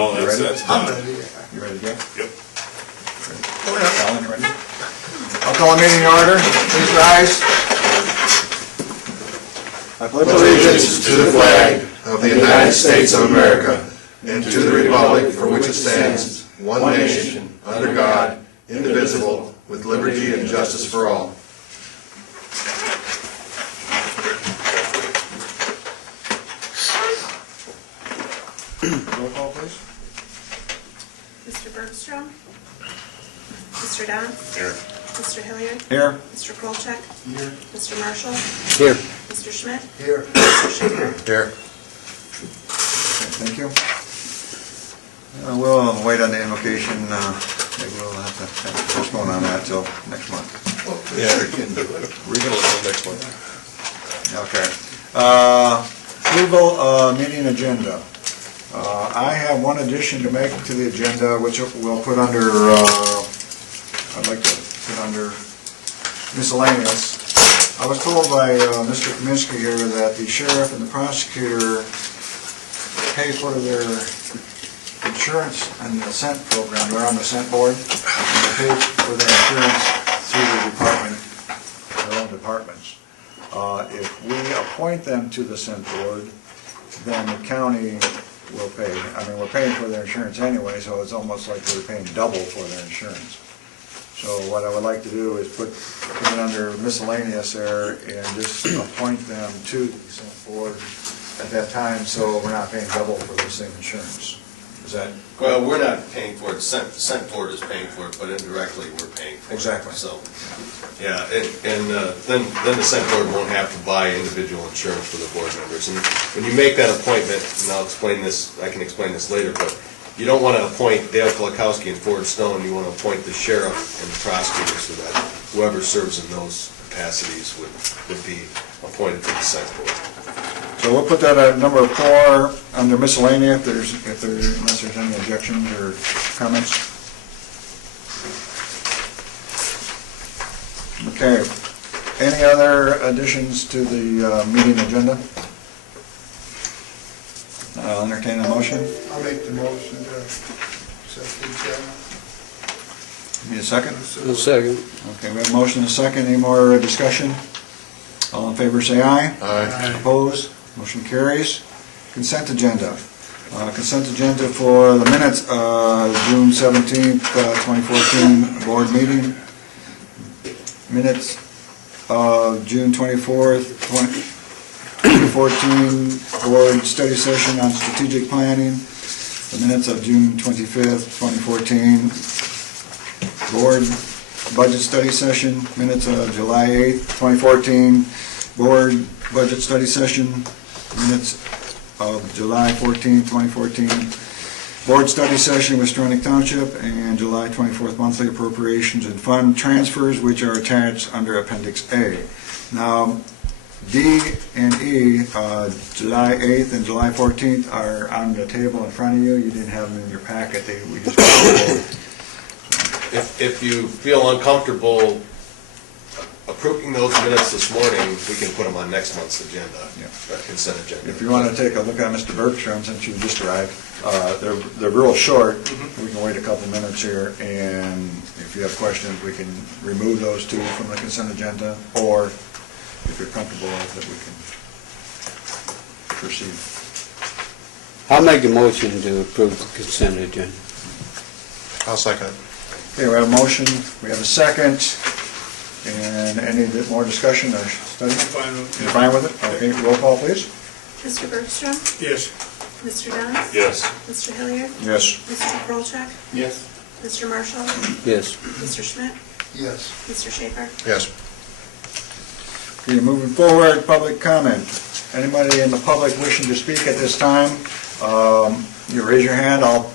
Oh, You ready? that's I'm done. ready. You ready to go? Yep. Oh, yeah. Alan, you ready? I'll call a meeting to order. Please rise. I pledge Allegiance to the flag of the United States of America and to the republic for which it stands, one nation, under God, indivisible, with liberty and justice for all. Roll call, please. Mr. Bergstrom? Mr. Don? Here. Mr. Hilliard? Here. Mr. Kolchak? Here. Mr. Marshall? Here. Mr. Schmidt? Here. Mr. Schaefer? Here. Thank you. We'll wait on the invocation. Maybe we'll have to postpone on that till next month. Yeah, we can do it. We're gonna let next one. Okay. Approval meeting agenda. I have one addition to make to the agenda, which we'll put under, I'd like to put under miscellaneous. I was told by Mr. Kaminsky here that the sheriff and the prosecutor pay for their insurance and the scent program. They're on the scent board. And they pay for their insurance through the department, their own departments. If we appoint them to the scent board, then the county will pay. I mean, we're paying for their insurance anyway, so it's almost like we're paying double for their insurance. So what I would like to do is put it under miscellaneous there and just appoint them to the scent board at that time, so we're not paying double for the same insurance. Is that? Well, we're not paying for it, the Scent Board is paying for it, but indirectly we're paying for it. Exactly. So, yeah, and then the Scent Board won't have to buy individual insurance for the board members. And when you make that appointment, and I'll explain this, I can explain this later, but you don't want to appoint Dale Kolakowski and Ford Stone, you want to appoint the sheriff and the prosecutor so that whoever serves in those capacities would be appointed to the Scent Board. So we'll put that at number 4 under miscellaneous, unless there's any objections or comments. Okay. Any other additions to the meeting agenda? I'll entertain a motion. I'll make the motion to accept the agenda. Need a second? A second. Okay, we have a motion and a second. Any more discussion? All in favor, say aye. Aye. Opposed? Motion carries. Consent agenda. Consent agenda for the minutes of June 17th, 2014 board meeting. Minutes of June 24th, 2014 board study session on strategic planning. The minutes of June 25th, 2014 board budget study session. Minutes of July 8th, 2014 board budget study session. Minutes of July 14th, 2014 board study session with Stronach Township, and July 24th monthly appropriations and fund transfers, which are attached under Appendix A. Now, D and E, July 8th and July 14th are on the table in front of you. You didn't have them in your packet. We just If you feel uncomfortable approving those minutes this morning, we can put them on next month's agenda, consent agenda. If you want to take a look at Mr. Bergstrom, since you just arrived, they're real short. We can wait a couple minutes here, and if you have questions, we can remove those two from the consent agenda, or if you're comfortable with it, we can proceed. I'll make a motion to approve the consent agenda. I'll second. Okay, we have a motion, we have a second, and any more discussion or study? Fine with it. You're fine with it? Okay, roll call, please. Mr. Bergstrom? Yes. Mr. Don? Yes. Mr. Hilliard? Yes. Mr. Kolchak? Yes. Mr. Marshall? Yes. Mr. Schmidt? Yes. Mr. Schaefer? Yes. Okay, moving forward, public comment. Anybody in the public wishing to speak at this time, you raise your hand, I'll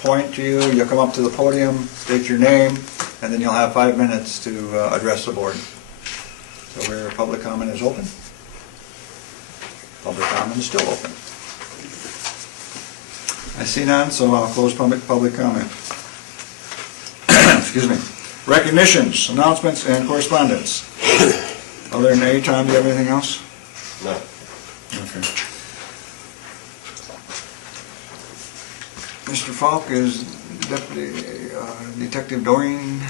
point to you, you'll come up to the podium, state your name, and then you'll have 5 minutes to address the board. So where public comment is open, public comment is still open. I see none, so I'll close public comment. Excuse me. Recognitions, announcements, and correspondence. Other than A, Tom, do you have anything else? No. Okay. Mr. Falk, is Deputy Detective Doreen?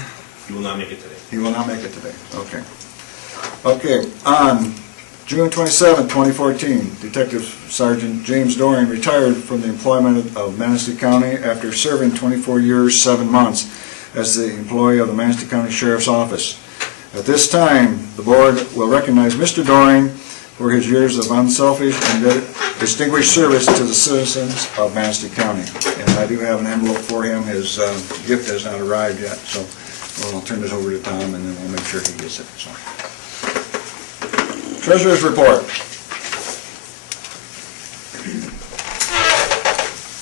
You will not make it today. He will not make it today, okay. Okay, on June 27, 2014, Detective Sergeant James Doreen retired from the employment of Manistee County after serving 24 years, 7 months as the employee of the Manistee County Sheriff's Office. At this time, the board will recognize Mr. Doreen for his years of unselfish and distinguished service to the citizens of Manistee County. And I do have an envelope for him. His gift has not arrived yet, so I'll turn this over to Tom, and then we'll make sure he gets it. So. Treasurer's report.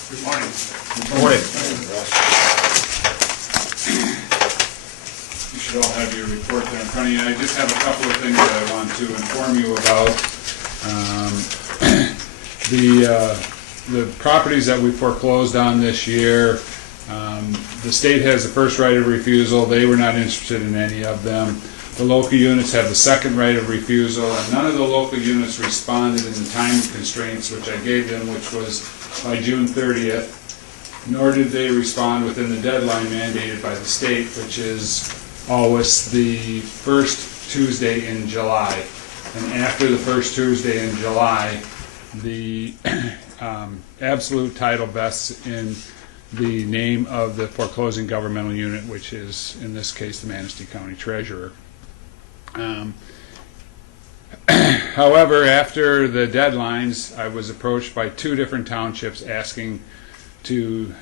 Good morning. Good morning. You should all have your report there in front of you. I just have a couple of things that I want to inform you about. The properties that we foreclosed on this year, the state has the first right of refusal. They were not interested in any of them. The local units have the second right of refusal, and none of the local units responded in the time constraints which I gave them, which was by June 30th, nor did they respond within the deadline mandated by the state, which is always the first Tuesday in July. And after the first Tuesday in July, the absolute title vests in the name of the foreclosing governmental unit, which is, in this case, the Manistee County Treasurer. However, after the deadlines, I was approached by 2 different townships asking to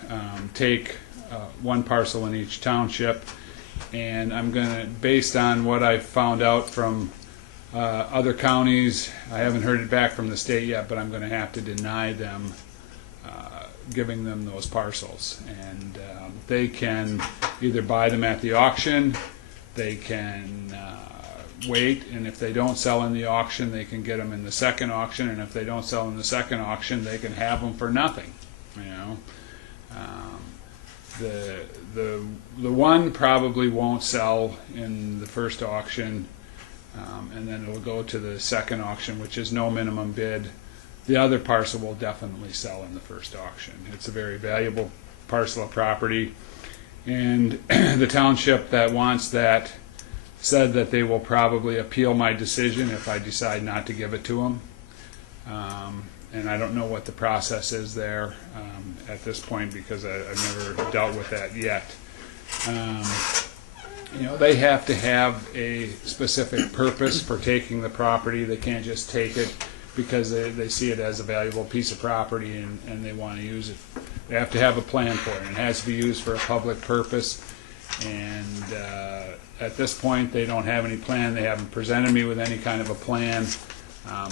take one parcel in each township, and I'm going to, based on what I found out from other counties, I haven't heard it back from the state yet, but I'm going to have to deny them giving them those parcels. And they can either buy them at the auction, they can wait, and if they don't sell in the auction, they can get them in the second auction, and if they don't sell in the second auction, they can have them for nothing. You know, the one probably won't sell in the first auction, and then it will go to the second auction, which is no minimum bid. The other parcel will definitely sell in the first auction. It's a very valuable parcel of property, and the township that wants that said that they will probably appeal my decision if I decide not to give it to them. And I don't know what the process is there at this point, because I've never dealt with that yet. You know, they have to have a specific purpose for taking the property. They can't just take it because they see it as a valuable piece of property and they want to use it. They have to have a plan for it. It has to be used for a public purpose. And at this point, they don't have any plan. They haven't presented me with any kind of a plan.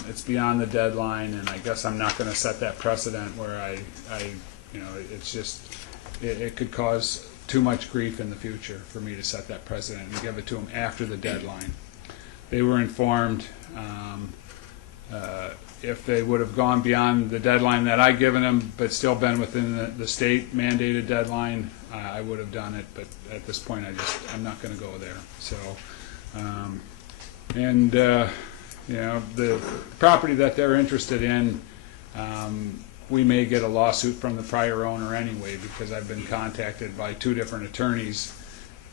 It's beyond the deadline, and I guess I'm not going to set that precedent where I you know, it's just, it could cause too much grief in the future for me to set that precedent and give it to them after the deadline. They were informed if they would have gone beyond the deadline that I'd given them, but still been within the state mandated deadline, I would have done it. But at this point, I'm not going to go there. So, you know, the property that they're interested in, we may get a lawsuit from the prior owner anyway, because I've been contacted by 2 different attorneys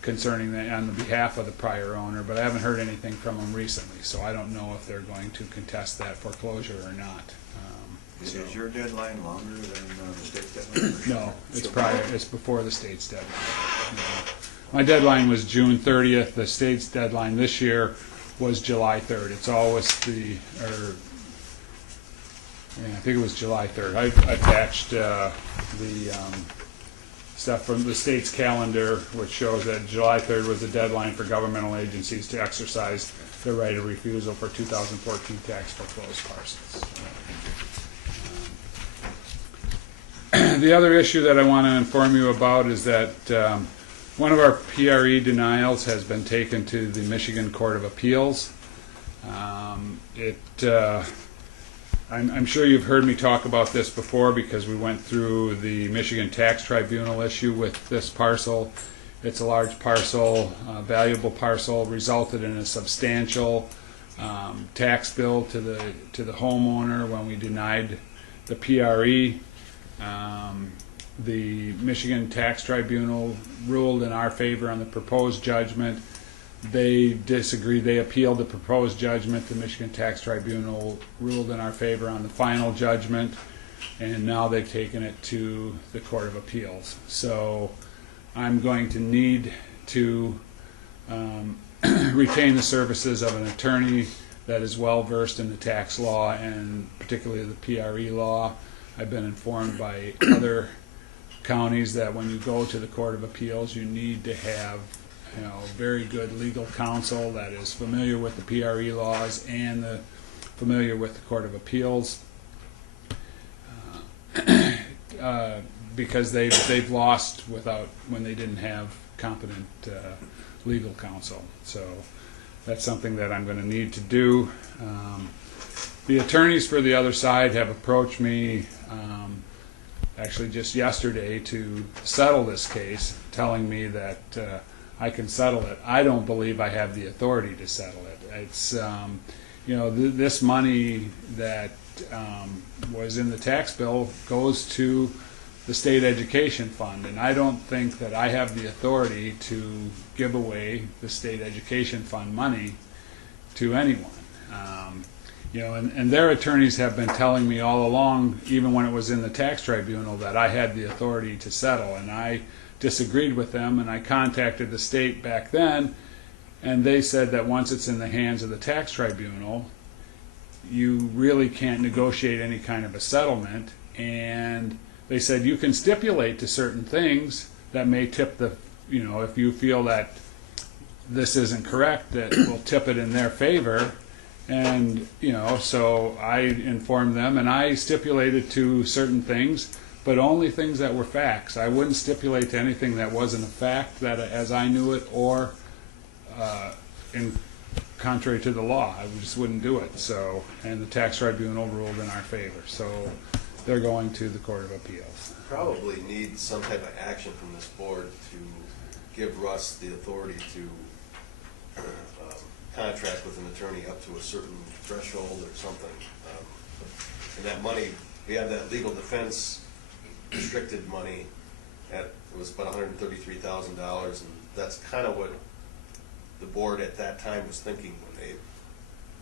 concerning that on the behalf of the prior owner, but I haven't heard anything from them recently, so I don't know if they're going to contest that foreclosure or not. Is your deadline longer than the state's deadline? No, it's prior. It's before the state's deadline. No. My deadline was June 30th. The state's deadline this year was July 3rd. It's always I think it was July 3rd. I attached the stuff from the state's calendar, which shows that July 3rd was the deadline for governmental agencies to exercise their right of refusal for 2014 tax foreclosed parcels. The other issue that I want to inform you about is that one of our PRE denials has been taken to the Michigan Court of Appeals. I'm sure you've heard me talk about this before, because we went through the Michigan Tax Tribunal issue with this parcel. It's a large parcel, valuable parcel, resulted in a substantial tax bill to the homeowner when we denied the PRE. The Michigan Tax Tribunal ruled in our favor on the proposed judgment. They disagreed. They appealed the proposed judgment. The Michigan Tax Tribunal ruled in our favor on the final judgment, and now they've taken it to the Court of Appeals. So I'm going to need to retain the services of an attorney that is well versed in the tax law and particularly the PRE law. I've been informed by other counties that when you go to the Court of Appeals, you need to have very good legal counsel that is familiar with the PRE laws and familiar with the Court of Appeals, because they've lost when they didn't have competent legal counsel. So that's something that I'm going to need to do. The attorneys for the other side have approached me actually just yesterday to settle this case, telling me that I can settle it. I don't believe I have the authority to settle it. It's this money that was in the tax bill goes to the state education fund, and I don't think that I have the authority to give away the state education fund money to anyone. And their attorneys have been telling me all along, even when it was in the tax tribunal, that I had the authority to settle, and I disagreed with them, and I contacted the state back then, and they said that once it's in the hands of the tax tribunal, you really can't negotiate any kind of a settlement, and they said you can stipulate to certain things that may tip the, if you feel that this isn't correct, that will tip it in their favor. And, so I informed them, and I stipulated to certain things, but only things that were facts. I wouldn't stipulate to anything that wasn't a fact, that as I knew it, or in contrary to the law. I just wouldn't do it. So, and the tax tribunal ruled in our favor. So they're going to the Court of Appeals. Probably need some type of action from this board to give Russ the authority to contract with an attorney up to a certain threshold or something. And that money, we have that legal defense restricted money it was about $133,000, and that's kind of what the board at that time was thinking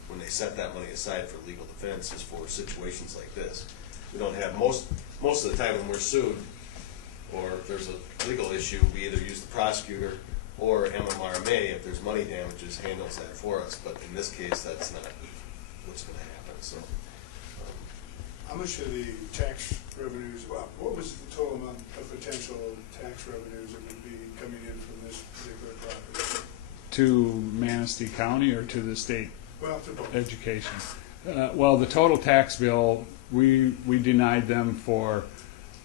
when they set that money aside for legal defense, is for situations like this. We don't have most of the time when we're sued, or if there's a legal issue, we either use the prosecutor or MMRMA, if there's money damages, handles that for us. But in this case, that's not what's going to happen. So, How much of the tax revenues, what was the total amount of potential tax revenues that would be coming in from this particular property? To Manistee County or to the state Well, to both. education? Well, the total tax bill, we denied them for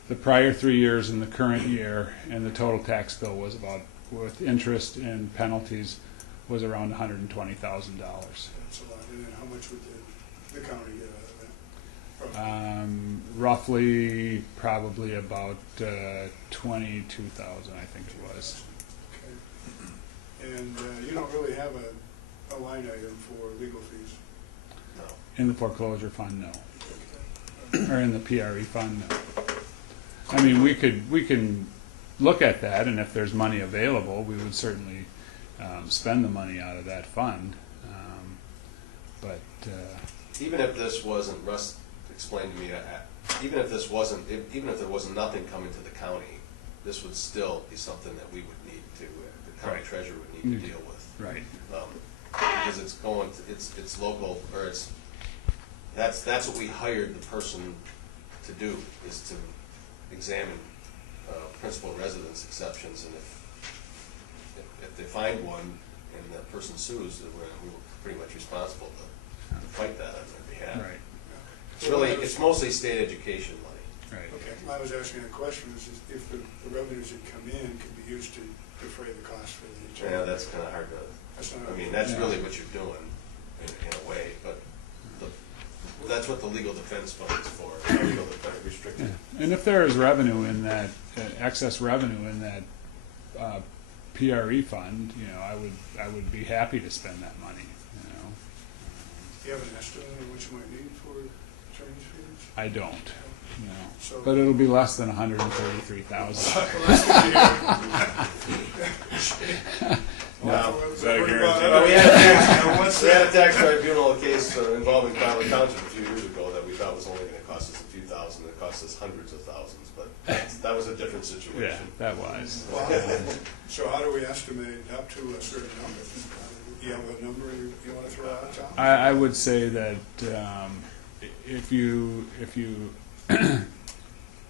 the prior 3 years and the current year, and the total tax bill was about, with interest and penalties, was around $120,000. That's a lot. And then how much would the county get out of that? Roughly, probably about 22,000, I think it was. Okay. And you don't really have a line item for legal fees? no. In the foreclosure fund, no. Or in the PRE fund, no. I mean, we can look at that, and if there's money available, we would certainly spend the money out of that fund. But Even if this wasn't, Russ explained to me, even if there wasn't nothing coming to the county, this would still be something that we would need to, the county Right. treasurer would need to deal with. right, Because it's local, or that's what we hired the person to do, is to examine principal residence exceptions, and if they find one and that person sues, then we're pretty much responsible to fight that on their behalf. right, It's mostly state education money. right. Okay, well, I was asking a question, is if the revenues that come in could be used to defray the cost for the attorney. Yeah, that's kind of hard That's not- to, that's Yeah. really what you're doing in a way, but that's what the legal defense fund is for, legal defense restricted. Yeah. And if there is revenue in that, excess revenue in that PRE fund, I would be happy to spend that money, Do you have an estimate of what you might need for attorney's fees? I don't, no. So- But it'll be less than 133,000. Well, that's good to hear. Wow. What about Well, we other- had a tax tribunal case involving Conley Township a few years ago that we thought was only gonna cost us a few thousand, it cost us hundreds of thousands, but that was a different Yeah, situation. that was. So how do we estimate up to a certain number? You have a number you want to throw out, Tom? I would say that if you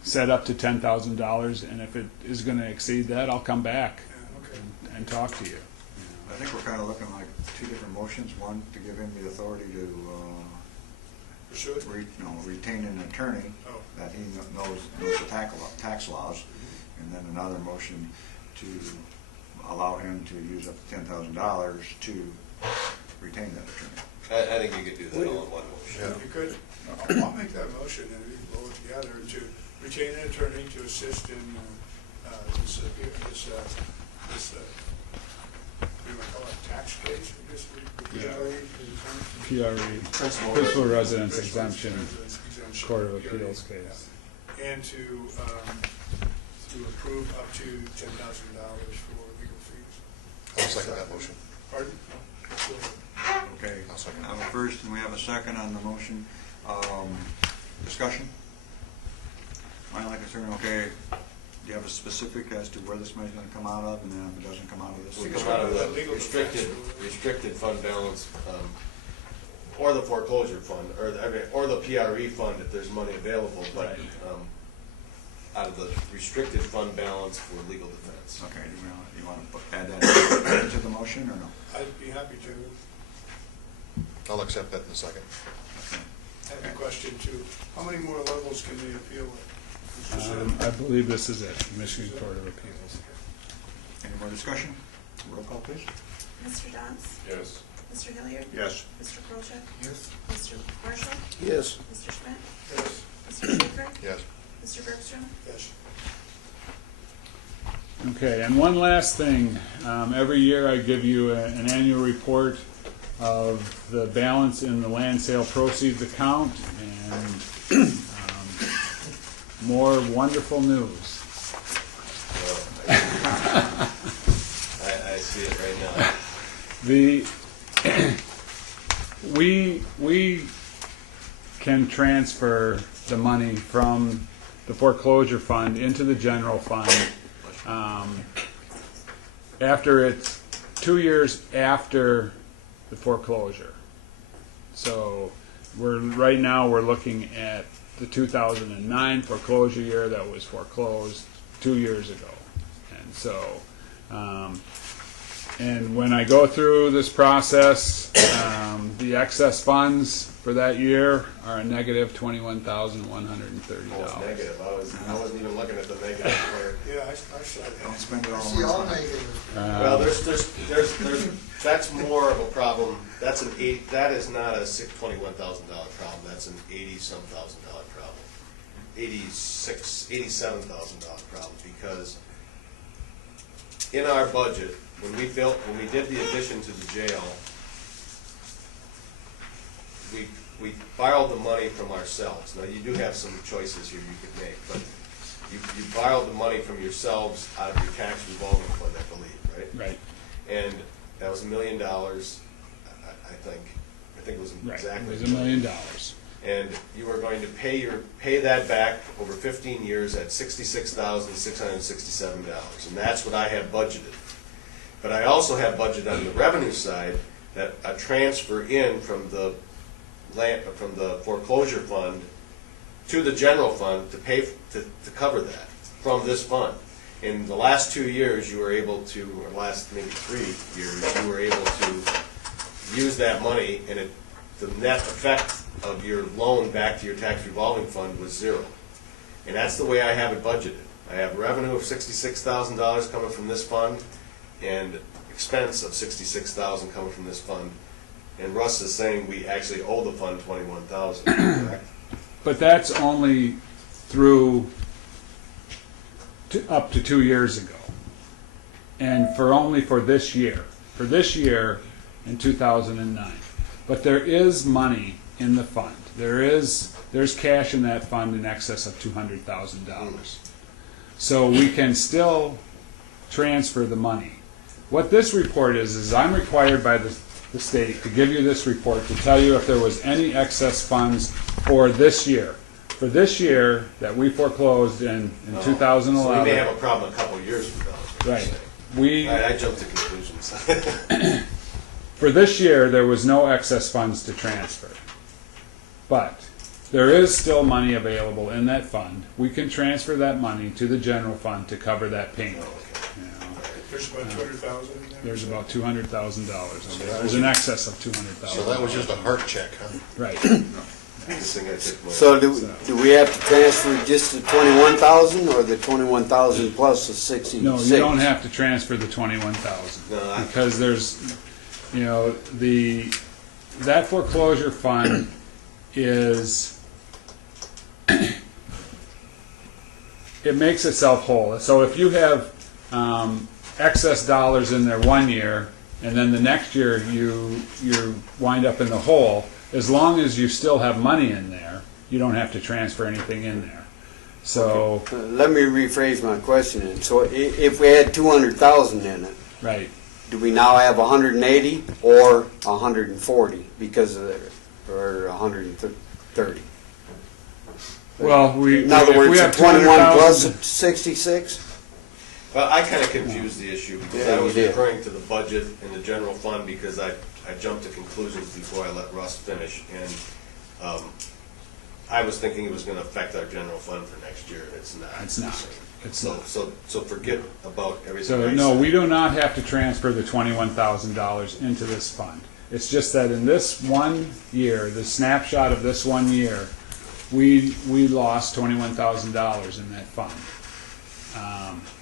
set up to $10,000, and if it is going to exceed that, I'll come back Yeah, okay. and talk to you. I think we're kind of looking like two different motions. One, to give him the authority to Pursue it? retain an attorney Oh. that he knows the tax laws, and then another motion to allow him to use up to $10,000 to retain that attorney. I think you could do that all in one motion. Yeah. You could, I'll make that motion and we can roll it together to retain an attorney to assist in this, we might call it tax case, I guess. PRE, Principal Residence Exemption, Court of Appeals case. And to approve up to $10,000 for legal fees. I'll second that motion. Pardon? Okay, I'll second. I have a first and we have a second on the motion. Discussion? My only concern, okay, do you have a specific as to where this money's gonna come out of, and then if it doesn't come out of this? We come out of the restricted fund balance, or the foreclosure fund, or the PRE fund if there's money available, but out of the restricted fund balance for legal defense. Okay, you want to add that into the motion, or no? I'd be happy to. I'll accept that in a second. I have a question too. How many more levels can we appeal at? I believe this is it, Michigan Court of Appeals. Any more discussion? Roll call, please. Mr. Dawes? Yes. Mr. Hilliard? Yes. Mr. Krolchek? Yes. Mr. Marshall? Yes. Mr. Schmidt? Yes. Mr. Schaefer? Yes. Mr. Bergstrom? Yes. Okay, and one last thing. Every year I give you an annual report of the balance in the land sale proceeds account, and more wonderful news. I see it right now. We can transfer the money from the foreclosure fund into the general fund after it's 2 years after the foreclosure. So right now we're looking at the 2009 foreclosure year that was foreclosed 2 years ago. And so, and when I go through this process, the excess funds for that year are a negative $21,130. Oh, it's negative. I wasn't even looking at the negative part. Yeah, I saw Don't that. spend it all See, in all one time. negative. Well, there's that's more of a problem. That is not a $21,000 problem. That's an $80-some thousand problem. $87,000 problem, because in our budget, when we did the addition to the jail, we borrowed the money from ourselves. Now, you do have some choices here you could make, but you borrowed the money from yourselves out of your tax revolving fund, I believe, right? Right, And that was $1 million, I think. I think it was right. exactly. It was $1 million. And you were going to pay that back over 15 years at $66,667, and that's what I have budgeted. But I also have budgeted on the revenue side that a transfer in from the foreclosure fund to the general fund to pay to cover that from this fund. In the last 2 years, you were able to, or last maybe 3 years, you were able to use that money, and the net effect of your loan back to your tax revolving fund was 0. And that's the way I have it budgeted. I have revenue of $66,000 coming from this fund, and expense of $66,000 coming from this fund. And Russ is saying we actually owe the fund $21,000, correct? But that's only through up to 2 years ago, and only for this year. For this year in 2009. But there is money in the fund. there's cash in that fund in excess of $200,000. So we can still transfer the money. What this report is I'm required by the state to give you this report to tell you if there was any excess funds for this year. For this year that we foreclosed in 2011. So we may have a problem a couple of years from now. Right. We, I jumped to conclusions. for this year, there was no excess funds to transfer. But there is still money available in that fund. We can transfer that money to the general fund to cover that payment. You know, There's about 200,000 in there? there's about $200,000. There's an excess of $200,000. So that was just a heart check, huh? Right. This thing I took my- So do we have to transfer just the 21,000 or the 21,000 plus the 66? No, you don't have to transfer the 21,000 No, I- because there's, you know, that foreclosure fund is, it makes itself whole. So if you have excess dollars in there one year and then the next year you wind up in the hole, as long as you still have money in there, you don't have to transfer anything in there. So, Let me rephrase my question then. So if we had 200,000 in it, right. do we now have 180 or 140 because of the, or 130? Well, In other if words, we the have 21 plus 200,000 66? Well, I kind of confused the issue because Yeah, I you was did. referring to the budget and the general fund because I jumped to conclusions before I let Russ finish. And I was thinking it was going to affect our general fund for next year, and it's not. It's not. It's So, not. so forget about everything So I no, said. we do not have to transfer the $21,000 into this fund. It's just that in this one year, the snapshot of this one year, we lost $21,000 in that fund.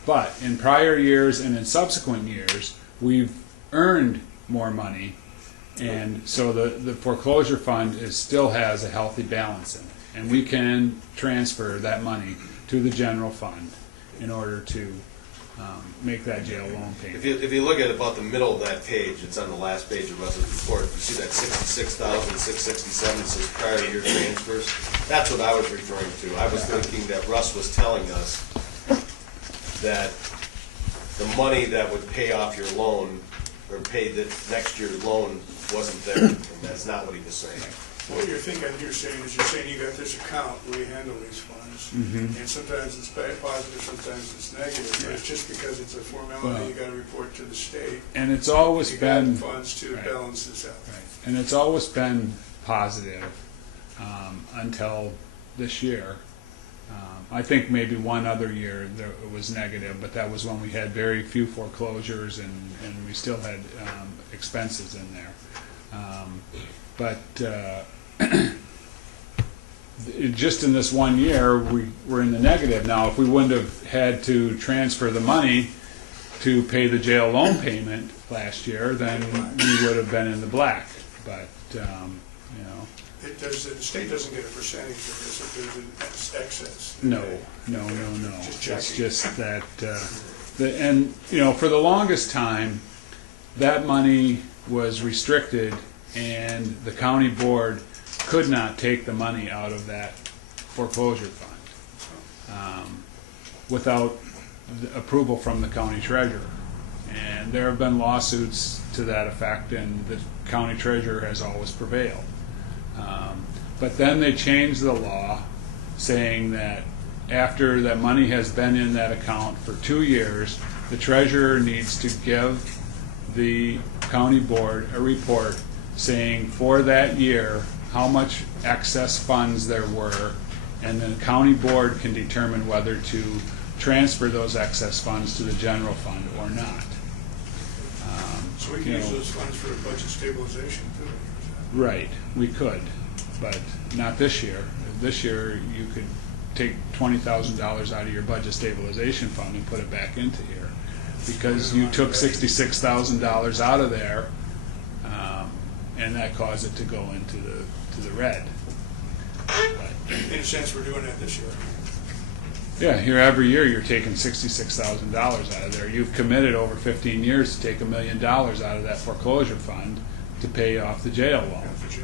But in prior years and in subsequent years, we've earned more money, and so the foreclosure fund still has a healthy balance in it. And we can transfer that money to the general fund in order to make that jail loan payment. If you look at about the middle of that page, it's on the last page of Russ's report, you see that 66,667 says prior year transfers. That's what I was referring to. I was thinking that Russ was telling us that the money that would pay off your loan, or pay the next year's loan, wasn't there, and that's not what he was saying. What you're thinking, you're saying you got this account where you handle these funds, and sometimes it's positive, sometimes it's negative, but it's just because it's a formality, you gotta report to the state. And it's always You got been, funds to Right. balance this out. right, and it's always been positive until this year. I think maybe one other year it was negative, but that was when we had very few foreclosures and we still had expenses in there. Just in this one year, we were in the negative. Now, if we wouldn't have had to transfer the money to pay the jail loan payment last year, then we would have been in the black. But, you know, The state doesn't get a percentage of this if there's an excess. no. Just It's checking. just that, and, you know, for the longest time, that money was restricted and the county board could not take the money out of that foreclosure fund without the approval from the county treasurer. And there have been lawsuits to that effect, and the county treasurer has always prevailed. But then they changed the law saying that after that money has been in that account for 2 years, the treasurer needs to give the county board a report saying for that year how much excess funds there were, and the county board can determine whether to transfer those excess funds to the general fund or not. So we can You use know, those funds for budget stabilization too. right, we could, but not this year. This year, you could take $20,000 out of your budget stabilization fund and put it back into here, because you took $66,000 out of there, and that caused it to go into the red. But, In a sense, we're doing that this year. yeah, here every year you're taking $66,000 out of there. You've committed over 15 years to take $1 million out of that foreclosure fund to pay off the jail loan. For jail,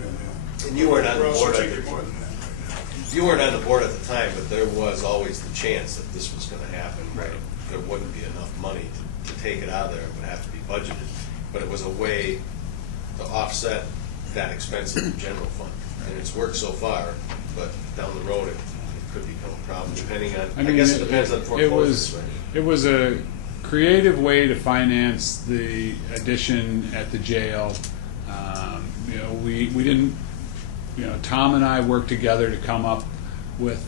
And you weren't on the We're also board, taking more than that right now. you weren't on the board at the time, but there was always the chance that this was gonna happen. Right. There wouldn't be enough money to take it out of there, it would have to be budgeted. But it was a way to offset that expense in the general fund. And it's worked so far, but down the road, it could become a problem, depending on, I mean, guess it depends on foreclosures, right? It was a creative way to finance the addition at the jail. You know, we didn't, you know, Tom and I worked together to come up with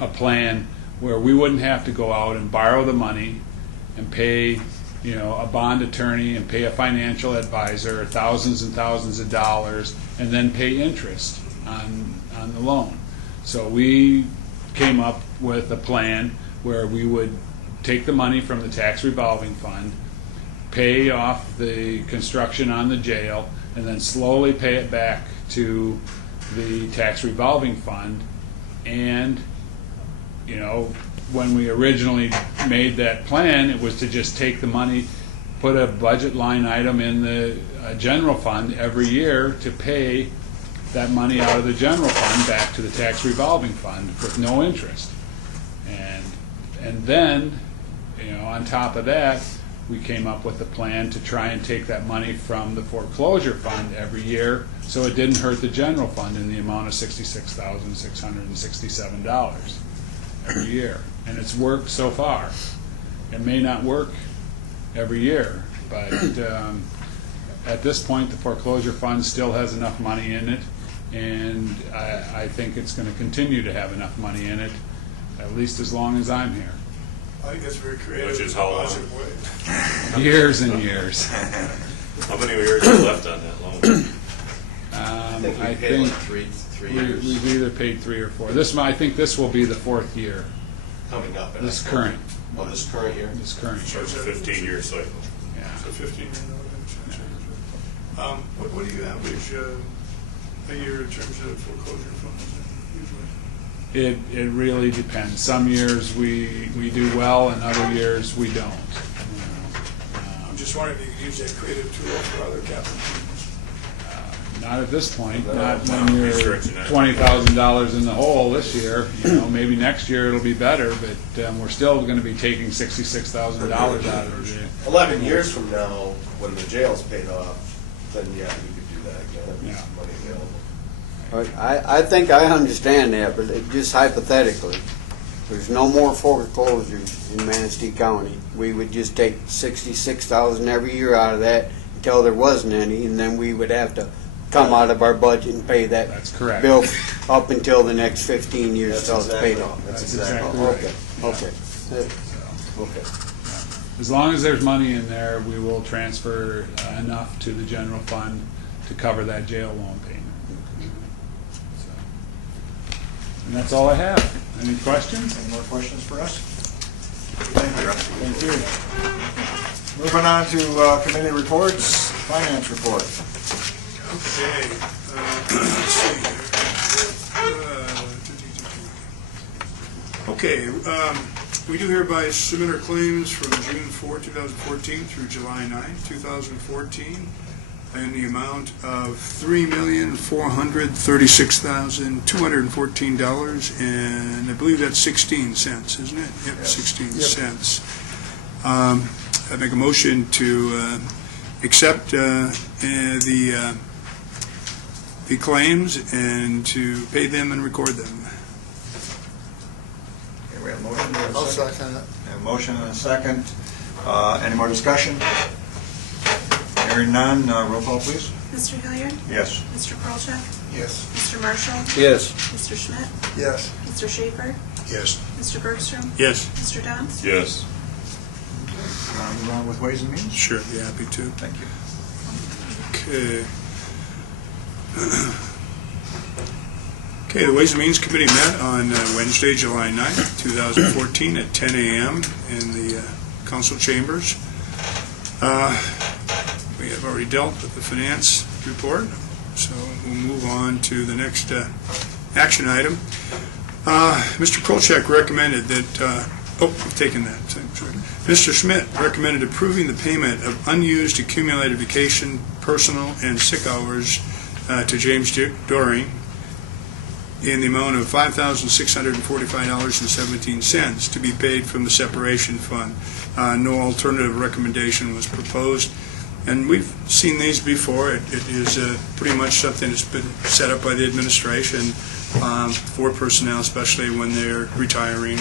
a plan where we wouldn't have to go out and borrow the money and pay, you know, a bond attorney and pay a financial advisor thousands and thousands of dollars and then pay interest on the loan. So we came up with a plan where we would take the money from the tax revolving fund, pay off the construction on the jail, and then slowly pay it back to the tax revolving fund. And, you know, when we originally made that plan, it was to just take the money, put a budget line item in the general fund every year to pay that money out of the general fund back to the tax revolving fund with no interest. And then, you know, on top of that, we came up with a plan to try and take that money from the foreclosure fund every year so it didn't hurt the general fund in the amount of $66,667 every year. And it's worked so far. It may not work every year, but at this point, the foreclosure fund still has enough money in it, and I think it's going to continue to have enough money in it, at least as long as I'm here. I think that's very creative. Which is how long? Positive way. Years and years. How many years are left on that loan? I think we I paid like think three years we've either paid 3 or 4. I think this will be the 4th year. coming up. This current. Oh, this current year? This current So year. it's a 15-year cycle. Yeah. So 15 years. What do you average a year in terms of foreclosure funds usually? It really depends. Some years we do well, and other years we don't. I'm just wondering if you could use that creative tool for other capital improvements. Not at this point. Not when you're Restriction. $20,000 in the hole this year. You know, maybe next year it'll be better, but we're still going to be taking $66,000 out of it. 11 years from now, when the jail's paid off, then yeah, we could do that again. If there's Yeah. money available. I think I understand that, but just hypothetically, there's no more foreclosures in Manistee County. We would just take 66,000 every year out of that until there wasn't any, and then we would have to come out of our budget and pay that That's correct. bill up until the next 15 years That's till it's paid exactly- off. That's That's exactly exactly right. Okay, okay. Okay. As long as there's money in there, we will transfer enough to the general fund to cover that jail loan payment. So, and that's all I have. Any questions? Any more questions for us? Thank you. Thank you. Moving on to committee reports, finance report. Okay, let's see here. We do hereby submit our claims from June 4, 2014 through July 9, 2014, in the amount of $3,436,214, and I believe that's 16 cents, isn't it? Yep, 16 cents. I make a motion to accept the claims and to pay them and record them. Okay, we have a motion. We have a I'll second. second it. A motion and a second. Any more discussion? Hearing none, roll call, please. Mr. Hilliard? Yes. Mr. Krolchak? Yes. Mr. Marshall? Yes. Mr. Schmidt? Yes. Mr. Schaefer? Yes. Mr. Bergstrom? Yes. Mr. Downs? Yes. Move on with Ways and Means. Sure, be happy to. Thank you. Okay. Okay, the Ways and Means Committee met on Wednesday, July 9th, 2014 at 10 a.m. in the council chambers. We have already dealt with the finance report, so we'll move on to the next action item. Mr. Kolchak recommended that, I've taken that. Sorry. Mr. Schmidt recommended approving the payment of unused accumulated vacation, personal, and sick hours to James Doring in the amount of $5,645.17 to be paid from the separation fund. No alternative recommendation was proposed, and we've seen these before. It is pretty much something that's been set up by the administration for personnel, especially when they're retiring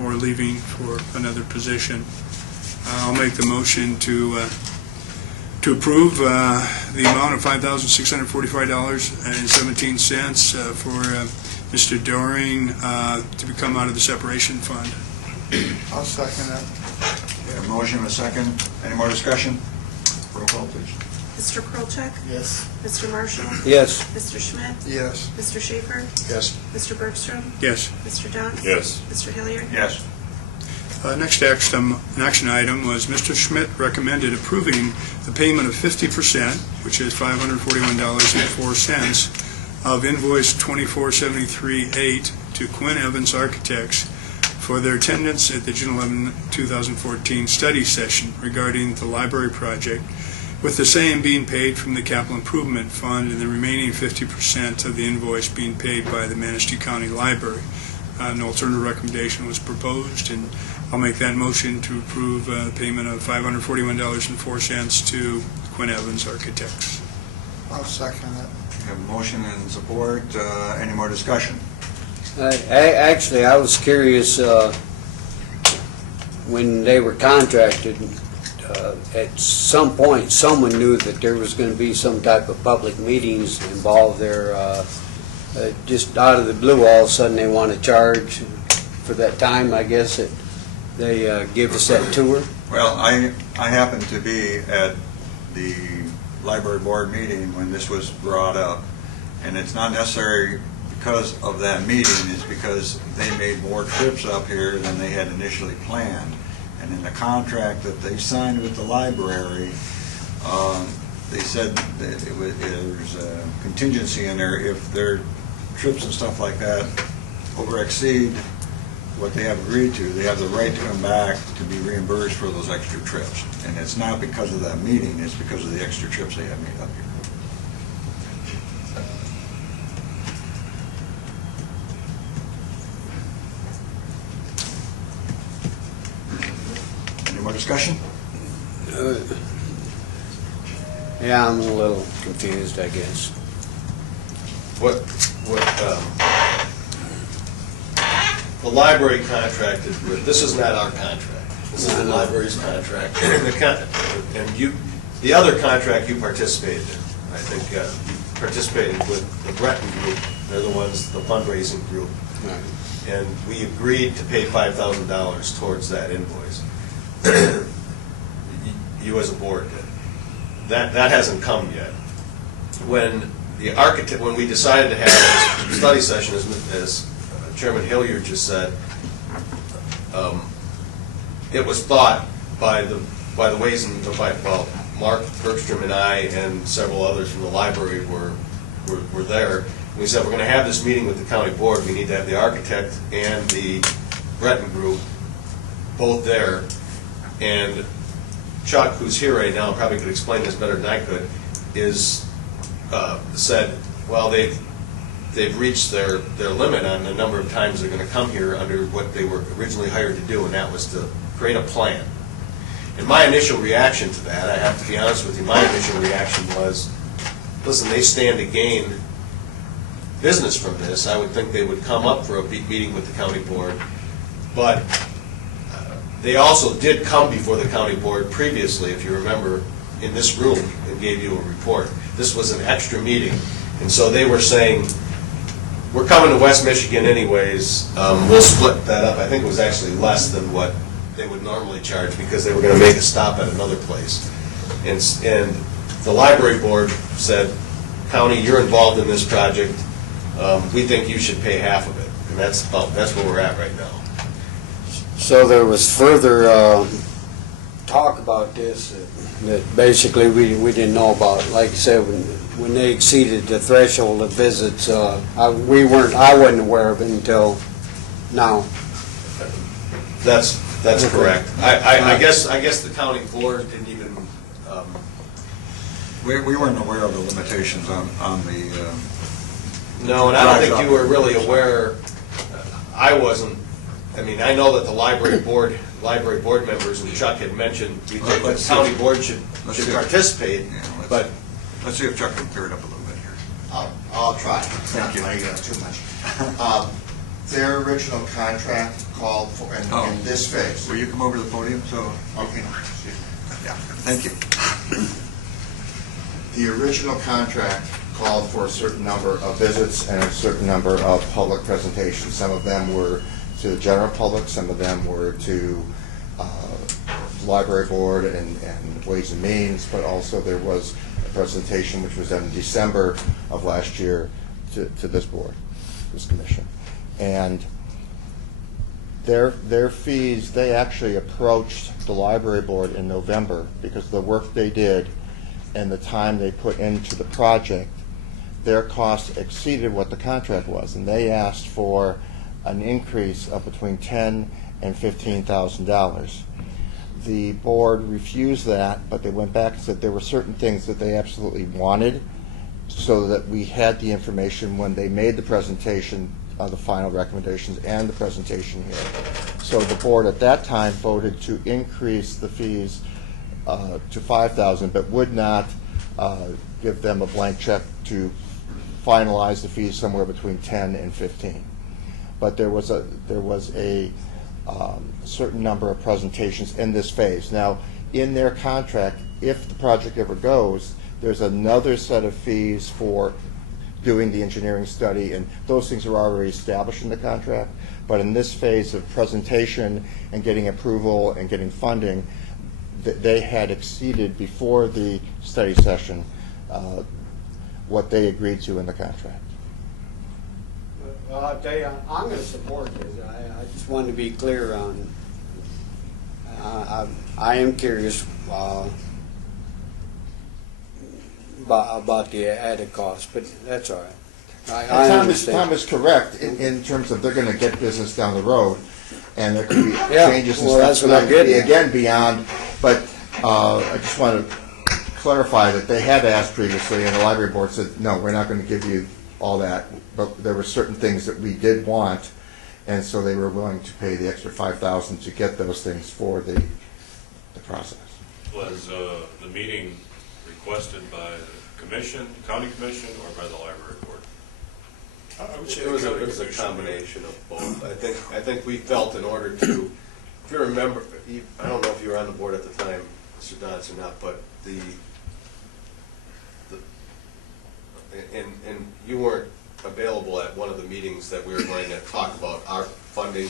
or leaving for another position. I'll make the motion to approve the amount of $5,645.17 for Mr. Doring to become out of the separation fund. I'll second that. Okay, a motion and a second. Any more discussion? Roll call, please. Mr. Krolchek? Yes. Mr. Marshall? Yes. Mr. Schmidt? Yes. Mr. Schaefer? Yes. Mr. Bergstrom? Yes. Mr. Dunn? Yes. Mr. Hilliard? Yes. Next action item was Mr. Schmidt recommended approving the payment of 50%, which is $541.04, of invoice 24738 to Quinn Evans Architects for their attendance at the June 11, 2014 study session regarding the library project, with the same being paid from the Capital Improvement Fund and the remaining 50% of the invoice being paid by the Manistee County Library. An alternative recommendation was proposed, and I'll make that motion to approve the payment of $541.04 to Quinn Evans Architects. I'll second it. We have a motion and support. Any more discussion? Actually, I was curious, when they were contracted, at some point, someone knew that there was going to be some type of public meetings involved there. Just out of the blue, all of a sudden, they want to charge for that time, I guess, that they give us that tour. Well, I happened to be at the library board meeting when this was brought up, and it's not necessary because of that meeting, it's because they made more trips up here than they had initially planned. And in the contract that they signed with the library, they said that there's a contingency in there if their trips and stuff like that over-exceed what they have agreed to, they have the right to come back to be reimbursed for those extra trips. And it's not because of that meeting, it's because of the extra trips they have made up here. Any more discussion? Yeah, I'm a little confused, I guess. The library contracted with, this is not our contract, this is the library's contract. And the other contract you participated in, I think you participated with the Breton group, they're the ones, the fundraising group. And we agreed to pay $5,000 towards that invoice. You as a board did. That hasn't come yet. When we decided to have this study session, as Chairman Hilliard just said, it was thought by the ways and Mark Bergstrom and I and several others from the library were there. We said, we're going to have this meeting with the county board. We need to have the architect and the Breton group both there. And Chuck, who's here right now, probably could explain this better than I could, said, well, they've reached their limit on the number of times they're going to come here under what they were originally hired to do, and that was to create a plan. And my initial reaction to that, I have to be honest with you, my initial reaction was, listen, they stand to gain business from this. I would think they would come up for a meeting with the county board, but they also did come before the county board previously, if you remember, in this room and gave you a report. This was an extra meeting, and so they were saying, we're coming to West Michigan anyways, we'll split that up. I think it was actually less than what they would normally charge because they were going to make a stop at another place. And the library board said, county, you're involved in this project, we think you should pay half of it. And that's where we're at right now. So there was further talk about this that basically we didn't know about. Like I said, when they exceeded the threshold of visits, I wasn't aware of it until now. That's correct. I guess the county board didn't even We weren't aware of the limitations on the, No, and I don't think you were really aware, I wasn't, I mean, I know that the library board members, and Chuck had mentioned, we think the Let's county see. board should Let's see. participate, yeah, but let's see if Chuck can clear it up a little bit here. I'll try. Thank you. Not too much. Their original contract called for, in this phase. Will you come over to the podium, so, Okay. yeah, thank you. The original contract called for a certain number of visits and a certain number of public presentations. Some of them were to the general public, some of them were to library board and Ways and Means, but also there was a presentation which was done in December of last year to this board, this commission. And their fees, they actually approached the library board in November because the work they did and the time they put into the project, their costs exceeded what the contract was, and they asked for an increase of between $10,000 and $15,000. The board refused that, but they went back and said there were certain things that they absolutely wanted, so that we had the information when they made the presentation, the final recommendations and the presentation here. So the board at that time voted to increase the fees to $5,000, but would not give them a blank check to finalize the fees somewhere between 10 and 15. But there was a certain number of presentations in this phase. Now, in their contract, if the project ever goes, there's another set of fees for doing the engineering study, and those things are already established in the contract. But in this phase of presentation and getting approval and getting funding, they had exceeded before the study session what they agreed to in the contract. Well, I'll tell you, I'm going to support this. I just wanted to be clear on, I am curious about the added cost, but that's all right. I Tom understand. is correct in terms of they're going to get business down the road, and there could be Yeah, changes and well, stuff. that's So what I'm that could be, getting at. again, beyond, but I just want to clarify that they had asked previously, and the library board said, no, we're not going to give you all that, but there were certain things that we did want, and so they were willing to pay the extra $5,000 to get those things for the process. Was the meeting requested by the commission, county commission, or by the library board? I would say it was the a county combination commission. of both. I think we felt in order to, if you remember, I don't know if you were on the board at the time, Mr. Dodds, or not, but and you weren't available at one of the meetings that we were going to talk about our funding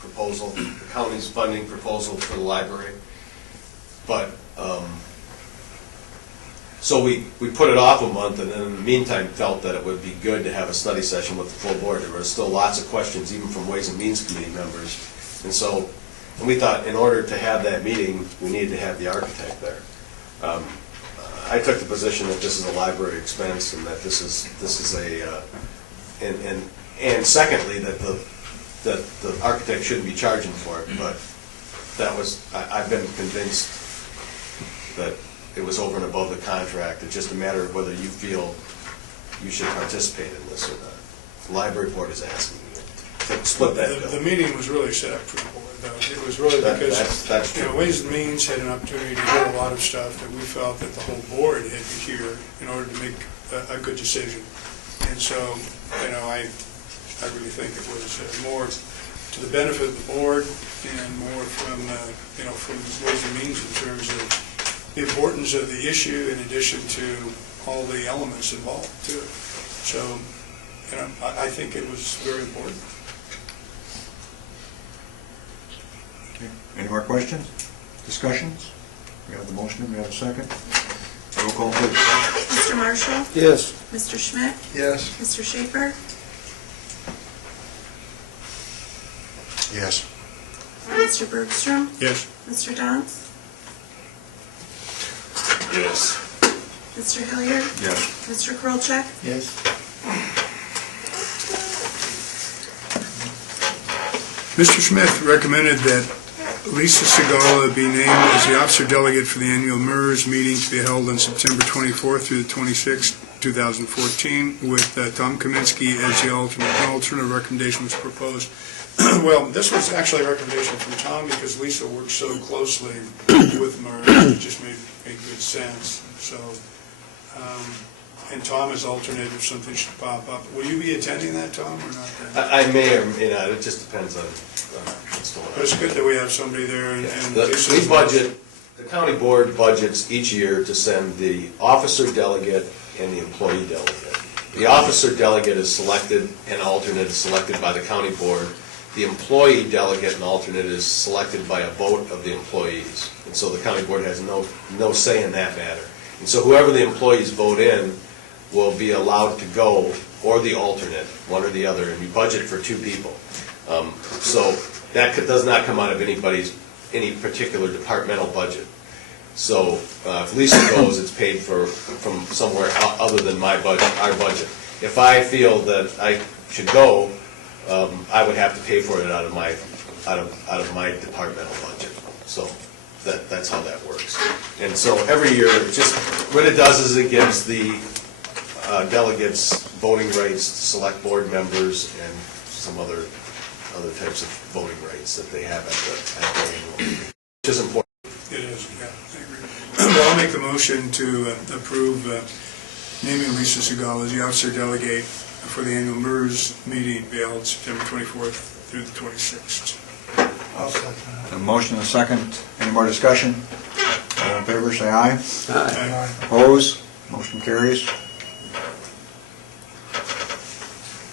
proposal, the county's funding proposal for the library. But, so we put it off a month, and then in the meantime felt that it would be good to have a study session with the full board. There were still lots of questions, even from Ways and Means Committee members. And so, and we thought in order to have that meeting, we needed to have the architect there. I took the position that this is a library expense, and that this is a, and secondly, that the architect shouldn't be charging for it, but that was, I've been convinced that it was over and above the contract. It's just a matter of whether you feel you should participate in this or not. The library board is asking you to split that bill. The meeting was really set up for the board, though. It was really because, That's you know, true. Ways and Means had an opportunity to hear a lot of stuff that we felt that the whole board had to hear in order to make a good decision. And so, you know, I really think it was more to the benefit of the board and more from, you know, from Ways and Means in terms of the importance of the issue in addition to all the elements involved too. So, you know, I think it was very important. Okay. Any more questions, discussions? We have the motion, we have a second. Roll call, please. Mr. Marshall? Yes. Mr. Schmidt? Yes. Mr. Schaefer? Yes. Mr. Bergstrom? Yes. Mr. Downs? Yes. Mr. Hilliard? Yes. Mr. Krolcheck? Yes. Mr. Smith recommended that Lisa Segala be named as the officer delegate for the annual MERS meeting to be held on September 24th through the 26th, 2014, with Tom Kaminsky as the alternate. An alternate recommendation was proposed. Well, this was actually a recommendation from Tom because Lisa works so closely with MERS. It just made good sense. So, and Tom is alternate if something should pop up. Will you be attending that, Tom, or not? I may or may not, it just depends on what's going on. But it's good that we have somebody there and Lisa. We budget, the county board budgets each year to send the officer delegate and the employee delegate. The officer delegate is selected and alternate is selected by the county board. The employee delegate and alternate is selected by a vote of the employees. And so the county board has no say in that matter. And so whoever the employees vote in will be allowed to go, or the alternate, one or the other, and we budget for 2 people. So that does not come out of any particular departmental budget. So if Lisa goes, it's paid for from somewhere other than our budget. If I feel that I should go, I would have to pay for it out of my departmental budget. So that's how that works. And so every year, just what it does is it gives the delegates voting rights to select board members and some other types of voting rights that they have at the annual meeting, which is important. It is, yeah, I agree. Well, I'll make the motion to approve naming Lisa Segal as the officer delegate for the annual MERS meeting to be held September 24th through the 26th. I'll second that. A motion and a second. Any more discussion? All in favor, say aye. Aye. Opposed? Motion carries.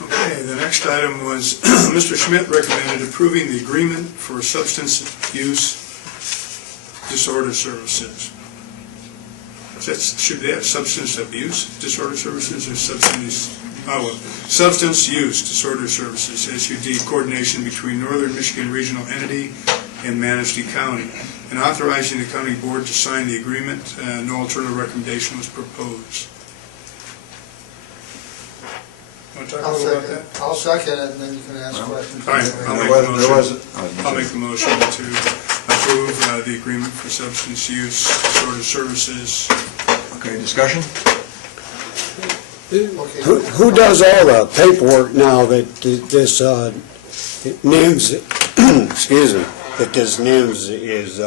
Okay, the next item was Mr. Schmidt recommended approving the agreement for substance use disorder services. Should they have substance abuse disorder services or substance use disorder services, SUD, coordination between Northern Michigan Regional Entity and Manistee County, and authorizing the county board to sign the agreement. No alternative recommendation was proposed. Want to talk a little about that? I'll second it, and then you can ask questions. All right, I'll make the motion to approve the agreement for substance use disorder services. Okay, discussion? Okay. Who does all the paperwork now that this NIMS, excuse me, that this NIMS is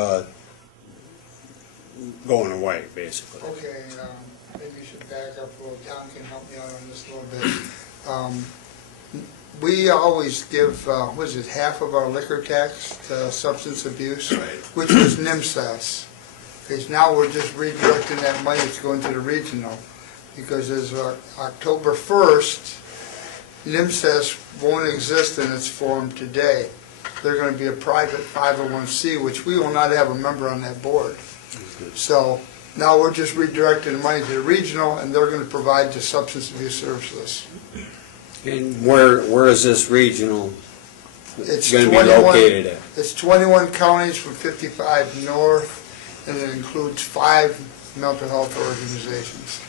going away, basically? Okay, maybe you should back up a little. Tom can help me out on this a little bit. We always give, half of our liquor tax to substance abuse, Right. which was NIMSAS. Because now we're just redirecting that money that's going to the regional. Because as October 1st, NIMSAS won't exist in its form today. They're going to be a private 501c, which we will not have a member on that board. So now we're just redirecting the money to the regional, and they're going to provide the substance abuse services. And where is this regional It's going to be 21 located at? It's 21 counties from 55 north, and it includes 5 mental health organizations.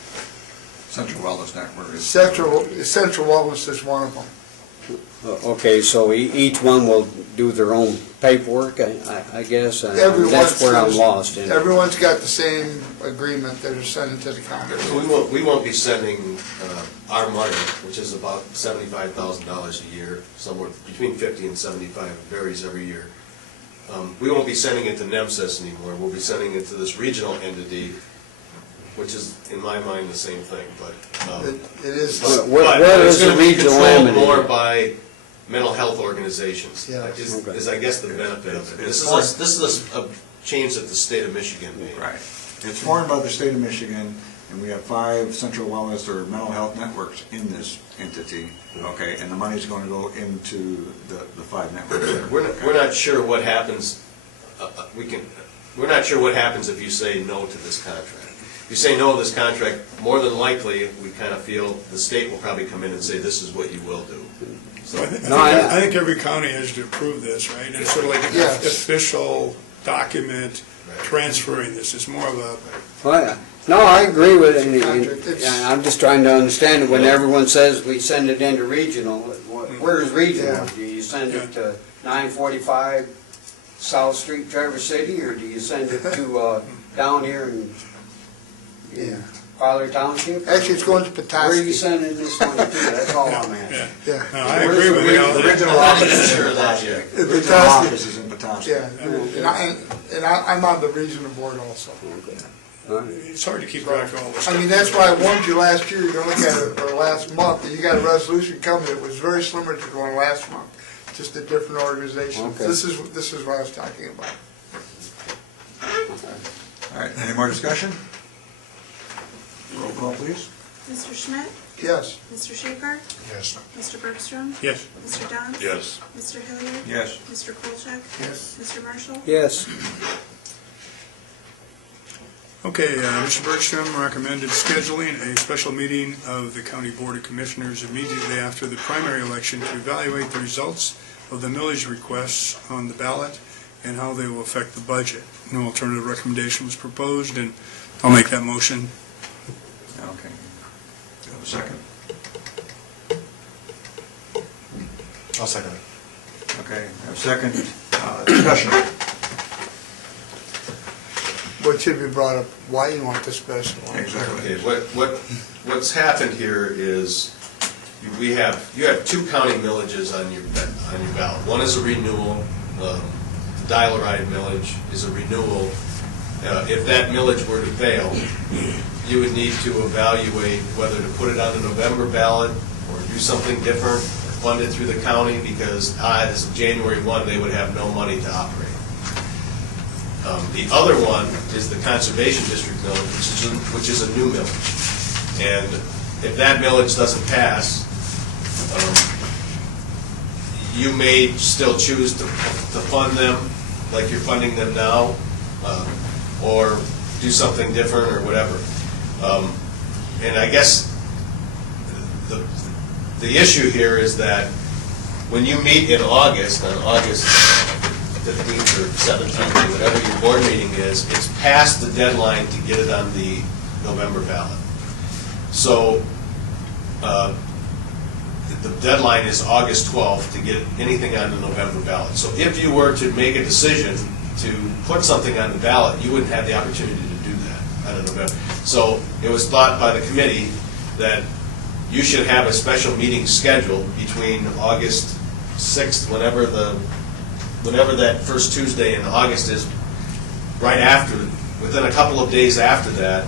Central Wellness Network is... Central Wellness is one of them. Okay, so each one will do their own paperwork, I guess? That's where I'm lost in it. Everyone's got the same agreement that are sending to the county. So we won't be sending our money, which is about $75,000 a year, somewhere between 50 and 75, it varies every year. We won't be sending it to NEMSIS anymore. We'll be sending it to this regional entity, which is, in my mind, the same thing, but... It is. Where is the regional It's going to be controlled more entity? by mental health organizations, Yes. is I guess the benefit of it. This is a change that the state of Michigan made. Right. It's formed by the state of Michigan, and we have 5 central wellness or mental health networks in this entity, okay, and the money's going to go into the 5 networks. We're not sure what happens, we're not sure what happens if you say no to this contract. If you say no to this contract, more than likely, we kind of feel the state will probably come in and say, this is what you will do. So, I think every county has to approve this, right? It's sort of like an Yes. official document transferring this. It's more of a, Well, no, I agree with it. It's- I'm just trying to understand it. When everyone says we send it into regional, where's regional? Yeah. Do you send it to 945 South Street, Traverse City, or do you send it to, down here in Yeah. Fowler Township? Actually, it's going to Where are you Petoskey. sending this money to? That's all I'm asking. Yeah. No, I agree with you. The original office is Sure in of that, Petoskey. yeah. The original office is in Petoskey. Yeah, I'm on the regional board also. It's hard to keep track of all this. I mean, that's why I warned you last year, you're gonna look at it, or last month, and you got a resolution coming that was very similar to the one last month, just a different organization. Okay. This is what I was talking about. All right, any more discussion? Roll call, please. Mr. Schmidt? Yes. Mr. Schaefer? Yes. Mr. Bergstrom? Yes. Mr. Downs? Yes. Mr. Hilliard? Yes. Mr. Kolchak? Yes. Mr. Marshall? Yes. Okay, Mr. Bergstrom recommended scheduling a special meeting of the County Board of Commissioners immediately after the primary election to evaluate the results of the millage requests on the ballot and how they will affect the budget. No alternative recommendation was proposed, and I'll make that motion. Okay. Do you have a second? I'll second it. Okay, I have a second. Discussion. What should be brought up, why you want the special one. Exactly. Okay, what's happened here is you have two county millages on your ballot. One is a renewal, the dial-a-ride millage is a renewal. If that millage were to fail, you would need to evaluate whether to put it on the November ballot or do something different, or fund it through the county, because as of January 1, they would have no money to operate. The other one is the Conservation District millage, which is a new millage. And if that millage doesn't pass, you may still choose to fund them like you're funding them now, or do something different or whatever. And I guess the issue here is that when you meet in August, on August 15th or 17th, or whatever your board meeting is, it's past the deadline to get it on the November ballot. So the deadline is August 12th to get anything on the November ballot. So if you were to make a decision to put something on the ballot, you wouldn't have the opportunity to do that on November. So it was thought by the committee that you should have a special meeting scheduled between August 6th, whenever that first Tuesday in August is, right after, within a couple of days after that,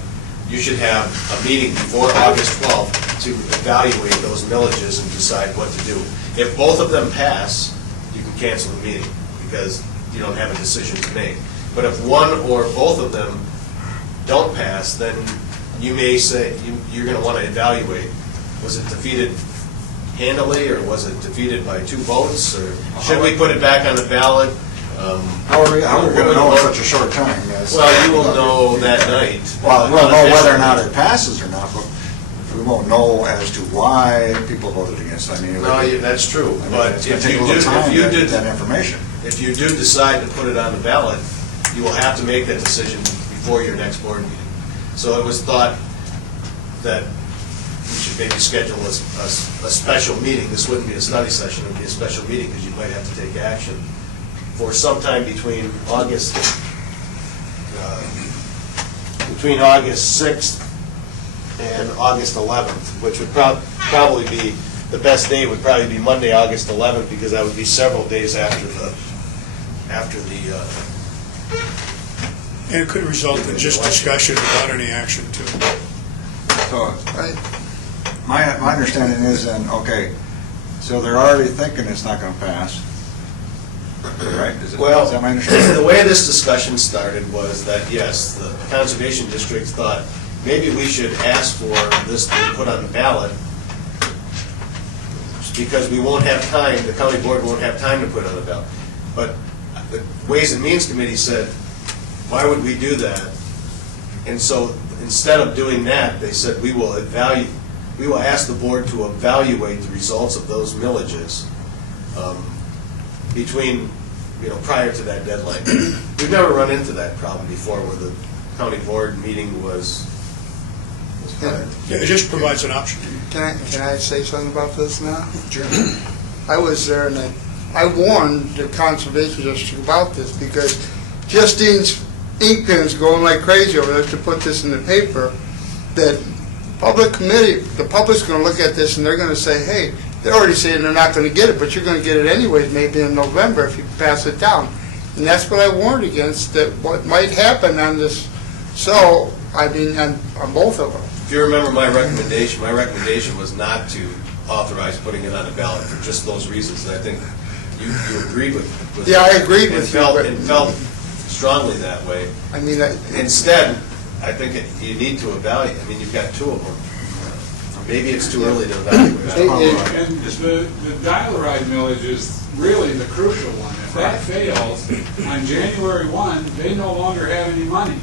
you should have a meeting before August 12th to evaluate those millages and decide what to do. If both of them pass, you can cancel the meeting because you don't have a decision to make. But if one or both of them don't pass, then you may say, you're going to want to evaluate, was it defeated handily, or was it defeated by 2 votes, or should we put it back on the ballot? How are we going to know in such a short time? Well, you will know that night. Well, we'll know whether or not it passes or not, but we won't know as to why people voted against it. I mean, No, that's true, I mean, but it's going if to take you a little time do, to get that information. if you do decide to put it on the ballot, you will have to make that decision before your next board meeting. So it was thought that we should maybe schedule a special meeting. This wouldn't be a study session, it would be a special meeting, because you might have to take action for sometime between August 6th and August 11th, which would probably be, the best day would probably be Monday, August 11th, because that would be several days after the And it could result in just discussion without any action to it. So, my understanding is then, okay, so they're already thinking it's not going to pass, right? Is that my understanding? The way this discussion started was that, yes, the Conservation District thought, maybe we should ask for this to be put on the ballot, because we won't have time, the county board won't have time to put it on the ballot. But the Ways and Means Committee said, why would we do that? And so, instead of doing that, they said, we will ask the board to evaluate the results of those millages between, prior to that deadline. We've never run into that problem before where the county board meeting was prior. Yeah, it just provides an option. Can I say something about this now? Sure. I was there, and I warned the conservation district about this because Justine's ink pen's going like crazy over there to put this in the paper, that public committee, the public's gonna look at this and they're gonna say, hey, they're already saying they're not gonna get it, but you're gonna get it anyways, maybe in November if you pass it down. And that's what I warned against, that what might happen on this, so, I mean, on both of them. If you remember my recommendation was not to authorize putting it on a ballot for just those reasons, and I think you agreed with. Yeah, I agreed with you, but- And felt strongly that way. I mean, Instead, I think you need to evaluate, I mean, you've got two of them. Maybe it's too early to evaluate. And the dial-a-ride millage is really the crucial one. If that fails, on January 1, they no longer have any money.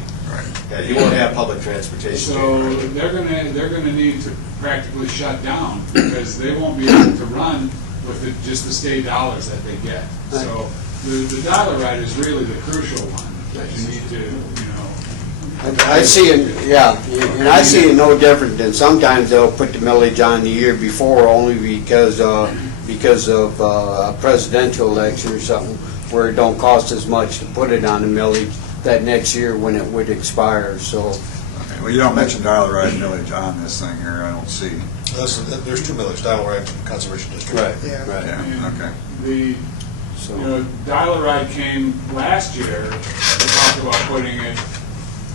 Yeah, you won't have public transportation. So they're gonna need to practically shut down because they won't be able to run with just the state dollars that they get. So the dial-a-ride is really the crucial one that you need to, I see it, yeah, and I see it no different than sometimes they'll put the millage on the year before only because of a presidential election or something, where it don't cost as much to put it on the millage that next year when it would expire, so. Okay, well, you don't mention dial-a-ride millage on this thing here, I don't see. There's two millage, dial-a-ride and conservation district. Right, Yeah. right. Yeah, okay. the, dial-a-ride came last year, we talked about putting it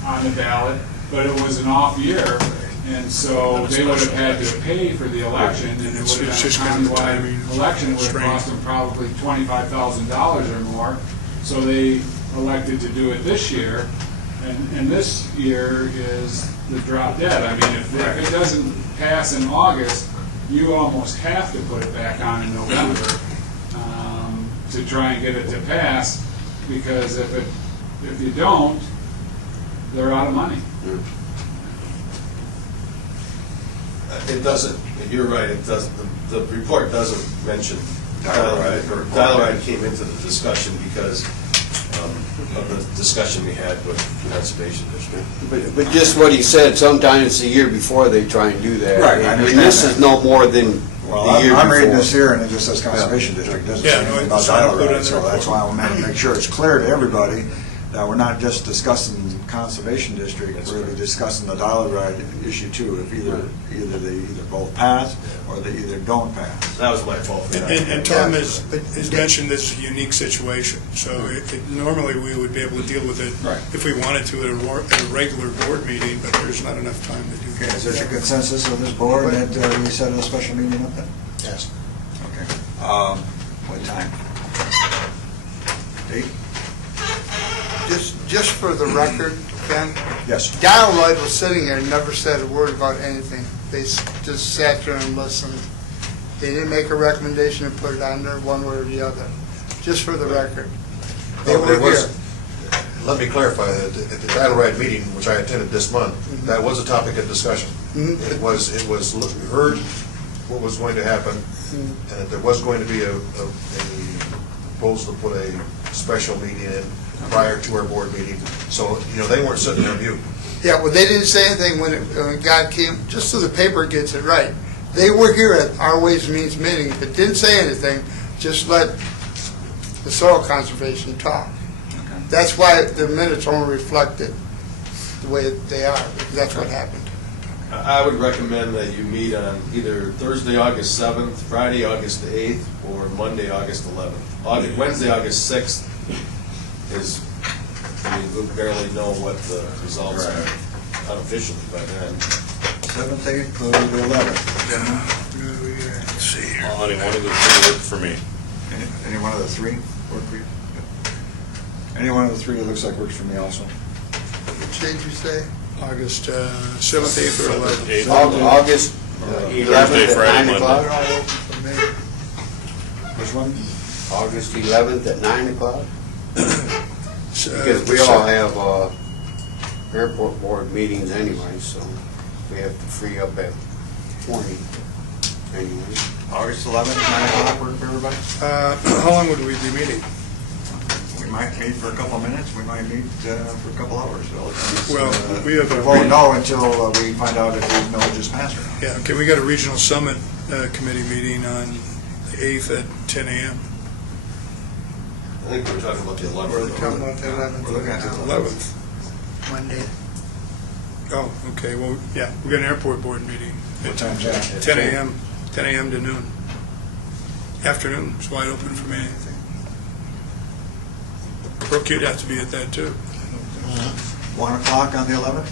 on the ballot, but it was an off year, and so they would have had to pay for the election, and it would have It's been just a kind of countywide timing election, would have strain. cost them probably $25,000 or more, so they elected to do it this year, and this year is the drop dead. I mean, if it doesn't pass in August, you almost have to put it back on in November to try and get it to pass, because if you don't, they're out of money. It doesn't, you're right, it doesn't, the report doesn't mention Dial-a-ride. Dial-a-ride came into the discussion because of the discussion we had with Conservation District. But just what he said, sometimes the year before they try and do that. Right, I And understand this that. is no more than Well, the year I'm reading before. this here, and it just says Conservation District, it doesn't Yeah, say no, anything about it's not included in dial-a-ride, the so that's report. why I want to make sure it's clear to everybody that we're not just discussing Conservation District, we're really discussing the dial-a-ride issue too, if either they both pass, or they either don't pass. That was my fault. And Tom has mentioned this unique situation, so normally we would be able to deal with it Right. if we wanted to at a regular board meeting, but there's not enough time to do Okay, that. is there a consensus of this board that we set a special meeting up then? Yes. Okay. What time? Date? just for the record, Ken, Yes. Dial-a-ride was sitting there and never said a word about anything. They just sat there and listened. They didn't make a recommendation and put it on there one way or the other, just for the record. They No, but it were was- here. Let me clarify, that at the dial-a-ride meeting, which I attended this month, that was a topic of discussion. It was, we heard what was going to happen, and that there was going to be a proposal to put a special meeting in prior to our board meeting. So, they weren't sitting there mute. Yeah, well, they didn't say anything when God came, just so the paper gets it right. They were here at our Ways and Means meeting, but didn't say anything, just let the soil conservation talk. That's why the minutes only reflected the way they are, because that's what happened. I would recommend that you meet on either Thursday, August 7th, Friday, August 8th, or Monday, August 11th. Wednesday, August 6th is, we'll barely know what the results are unofficially by then. 7th, 8th, or the 11th. Let's see here. Any one of the three work for me. Any one of the three work for you? Any one of the three, it looks like works for me also. What did you say? August 7th, 8th, or 11th. Eighth. August 11th at Friday, 9 o'clock? Which one? August 11th at 9 o'clock? Uh, Because we all have airport board meetings anyway, so we have to free up at 20 anyway. August 11th, 9 o'clock, work for everybody? How long would we be meeting? We might meet for a couple minutes, we might meet for a couple hours. Well, we have a- We won't know until we find out if the millage is passed or not. Yeah, okay, we got a regional summit committee meeting on the 8th at 10 a.m. think we were talking about the 11th. We're talking about the We're looking at the 11th. 11th. Monday. Oh, okay, well, yeah, we got an airport board meeting. What time's that? 10 a.m., 10 a.m. to noon. Afternoon is wide open for me, I think. Brooke, you'd have to be at that too. 1 o'clock on the 11th?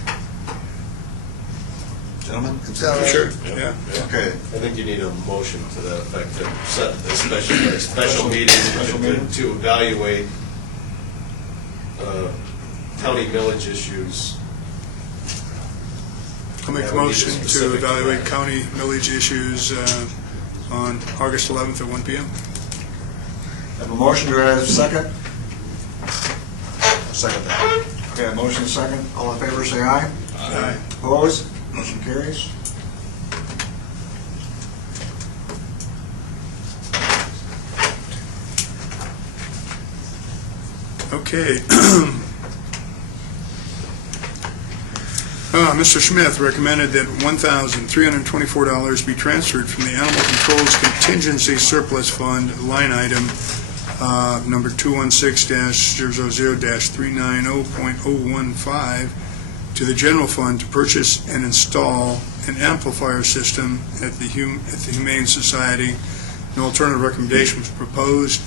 Gentlemen? Sure, yeah. Okay. I think you need a motion to that effect to set a special meeting to evaluate county millage issues. I'll make a Yeah, we need motion to specific- evaluate county millage issues on August 11th at 1 p.m. Have a motion, do I have a second? Second that. Okay, a motion and a second. All in favor, say aye. Aye. Opposed? Motion carries. Okay. Mr. Smith recommended that $1,324 be transferred from the Animal Control's Contingency Surplus Fund line item number 216-000-390.015 to the general fund to purchase and install an amplifier system at the Humane Society. An alternative recommendation was proposed.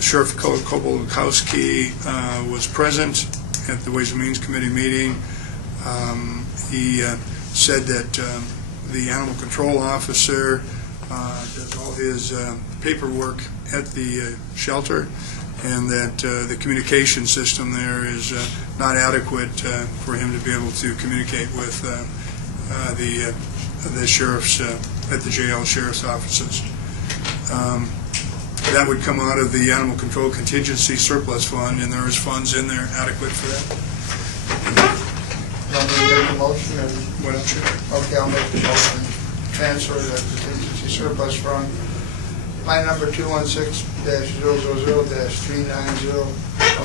Sheriff Kobolkowski was present at the Ways and Means Committee meeting. He said that the animal control officer does all his paperwork at the shelter, and that the communication system there is not adequate for him to be able to communicate with the sheriff's, at the jail sheriff's offices. That would come out of the Animal Control Contingency Surplus Fund, and there is funds in there adequate for that. Want me to make a motion? Or- What else? Okay, I'll make the motion. Transfer the contingency surplus from line number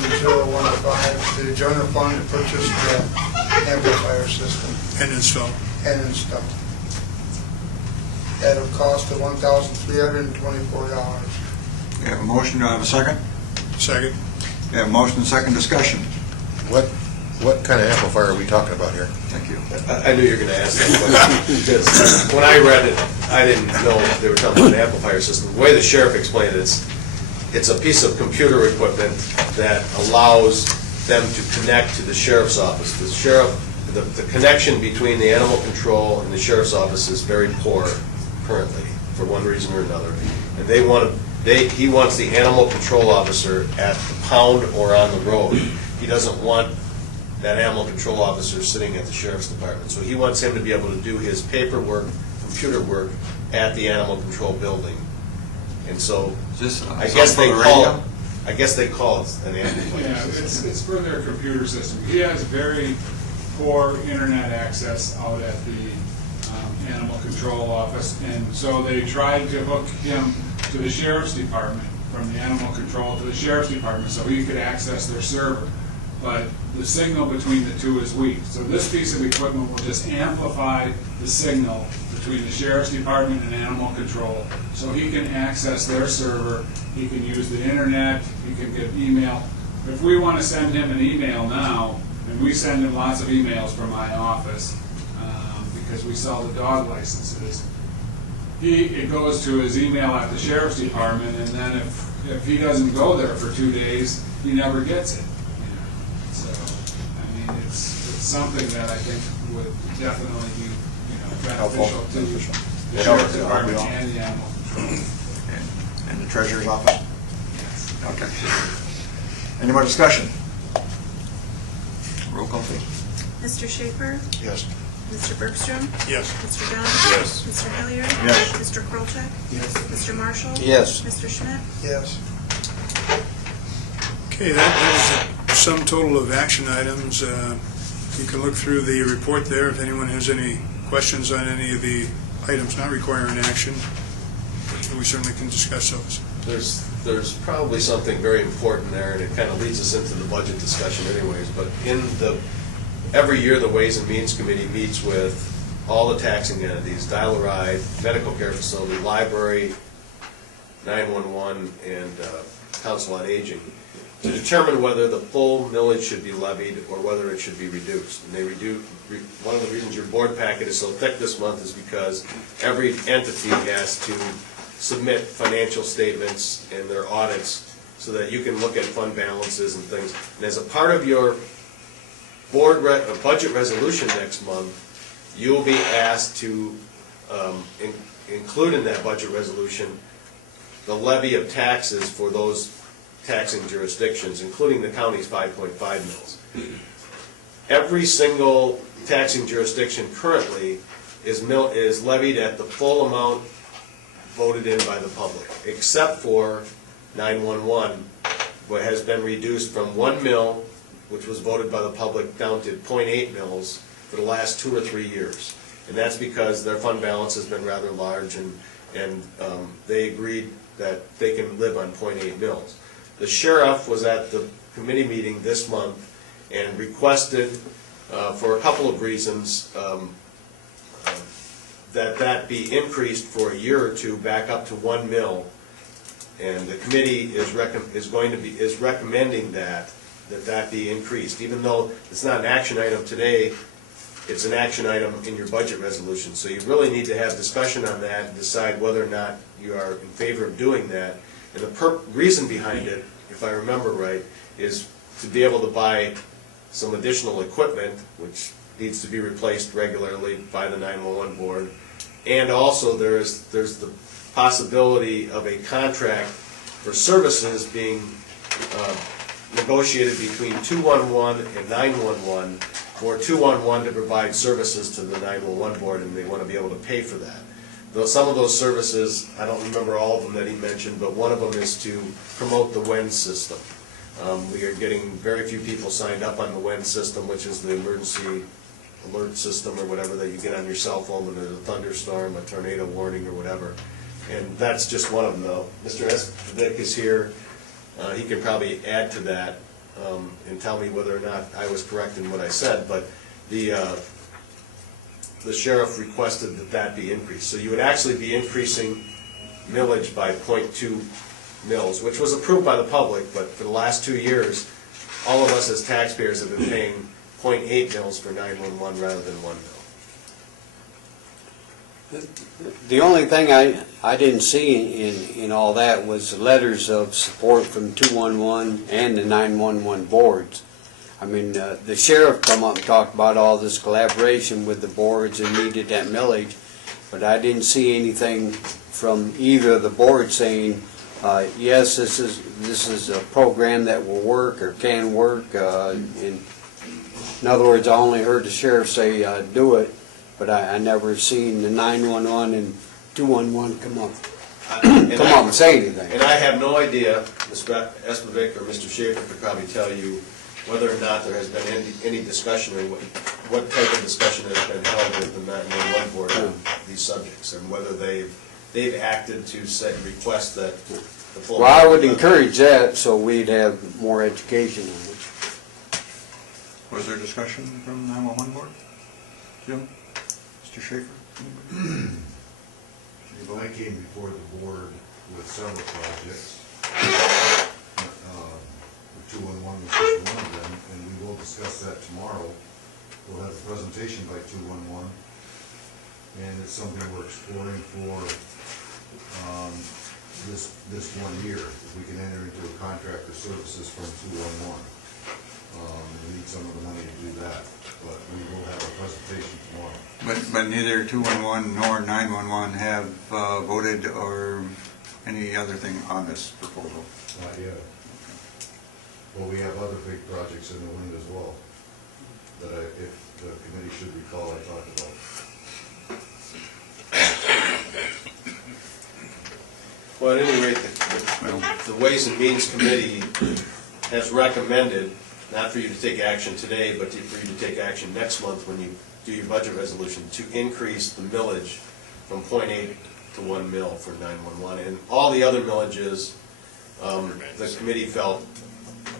216-000-390.015 to the general fund to purchase the amplifier system And install. and install. At a cost of $1,324. We have a motion, do I have a second? Second. We have a motion and second discussion. What kind of amplifier are we talking about here? Thank you. I knew you were going to ask that question, because when I read it, I didn't know they were talking about an amplifier system. The way the sheriff explained it, it's a piece of computer equipment that allows them to connect to the sheriff's office. The sheriff, the connection between the animal control and the sheriff's office is very poor currently, for one reason or another. And he wants the animal control officer at the pound or on the road. He doesn't want that animal control officer sitting at the sheriff's department. So he wants him to be able to do his paperwork, computer work at the animal control building. And so I guess they call it an amplifier Yeah, system. it's for their computer system. He has very poor internet access out at the animal control office, and so they tried to hook him to the sheriff's department, from the animal control to the sheriff's department, so he could access their server. But the signal between the two is weak. So this piece of equipment will just amplify the signal between the sheriff's department and animal control, so he can access their server, he can use the internet, he can get email. If we want to send him an email now, and we send him lots of emails from my office, because we sell the dog licenses, it goes to his email at the sheriff's department, and then if he doesn't go there for 2 days, he never gets it. So, I mean, it's something that I think would definitely be, beneficial to the sheriff's department and the animal control. And the treasurer's office? Yes. Okay. Any more discussion? Roll call, please. Mr. Schaefer? Yes. Mr. Bergstrom? Yes. Mr. Dunn? Yes. Mr. Hilliard? Yes. Mr. Krolchek? Yes. Mr. Marshall? Yes. Mr. Schmidt? Yes. Okay, that is a sum total of action items. You can look through the report there if anyone has any questions on any of the items not requiring action. We certainly can discuss those. There's probably something very important there, and it kind of leads us into the budget discussion anyways, but every year, the Ways and Means Committee meets with all the taxing entities, dial-a-ride, medical care facility, library, 911 and Council on Aging, to determine whether the full millage should be levied or whether it should be reduced. And one of the reasons your board packet is so thick this month is because every entity has to submit financial statements and their audits so that you can look at fund balances and things. And as a part of your board budget resolution next month, you'll be asked to include in that budget resolution the levy of taxes for those taxing jurisdictions, including the county's 5.5 mils. Every single taxing jurisdiction currently is levied at the full amount voted in by the public, except for 911, what has been reduced from 1 mil, which was voted by the public, down to 0.8 mils for the last 2 or 3 years. And that's because their fund balance has been rather large, and they agreed that they can live on 0.8 mils. The sheriff was at the committee meeting this month and requested, for a couple of reasons, that be increased for a year or two back up to 1 mil. And the committee is recommending that be increased. Even though it's not an action item today, it's an action item in your budget resolution. So you really need to have discussion on that and decide whether or not you are in favor of doing that. And the reason behind it, if I remember right, is to be able to buy some additional equipment, which needs to be replaced regularly by the 911 board. And also there's the possibility of a contract for services being negotiated between 211 and 911 for 211 to provide services to the 911 board, and they want to be able to pay for that. Though some of those services, I don't remember all of them that he mentioned, but one of them is to promote the WEN system. We are getting very few people signed up on the WEN system, which is the emergency alert system or whatever that you get on your cell phone when there's a thunderstorm, a tornado warning or whatever. And that's just one of them, though. Mr. Esposito is here. He can probably add to that and tell me whether or not I was correct in what I said, but the sheriff requested that be increased. So you would actually be increasing millage by 0.2 mils, which was approved by the public, but for the last 2 years, all of us as taxpayers have been paying 0.8 mils for 911 rather than 1 mil. The only thing I didn't see in all that was letters of support from 211 and the 911 boards. I mean, the sheriff come up and talked about all this collaboration with the boards and needed that millage, but I didn't see anything from either of the boards saying, yes, this is a program that will work or can work. In other words, I only heard the sheriff say, do it, but I never seen the 911 and 211 come up and say anything. And I have no idea, Mr. Esposito or Mr. Schaefer could probably tell you whether or not there has been any discussion or what type of discussion has been held with the 911 board on these subjects, and whether they've acted to request that the full. Well, I would encourage that so we'd have more education on it. Was there discussion from the 911 board? Jim? Mr. Schaefer? I came before the board with several projects. 211 was just one of them, and we will discuss that tomorrow. We'll have a presentation by 211, and it's something we're exploring for this 1 year. If we can enter into a contract for services from 211. We need some of the money to do that, but we will have a presentation tomorrow. But neither 211 nor 911 have voted or any other thing on this proposal? Not yet. Well, we have other big projects in the wind as well, that if the committee should recall, I talked about. Well, at any rate, the Ways and Means Committee has recommended, not for you to take action today, but for you to take action next month when you do your budget resolution, to increase the millage from 0.8 to 1 mil for 911. And all the other millages, the committee felt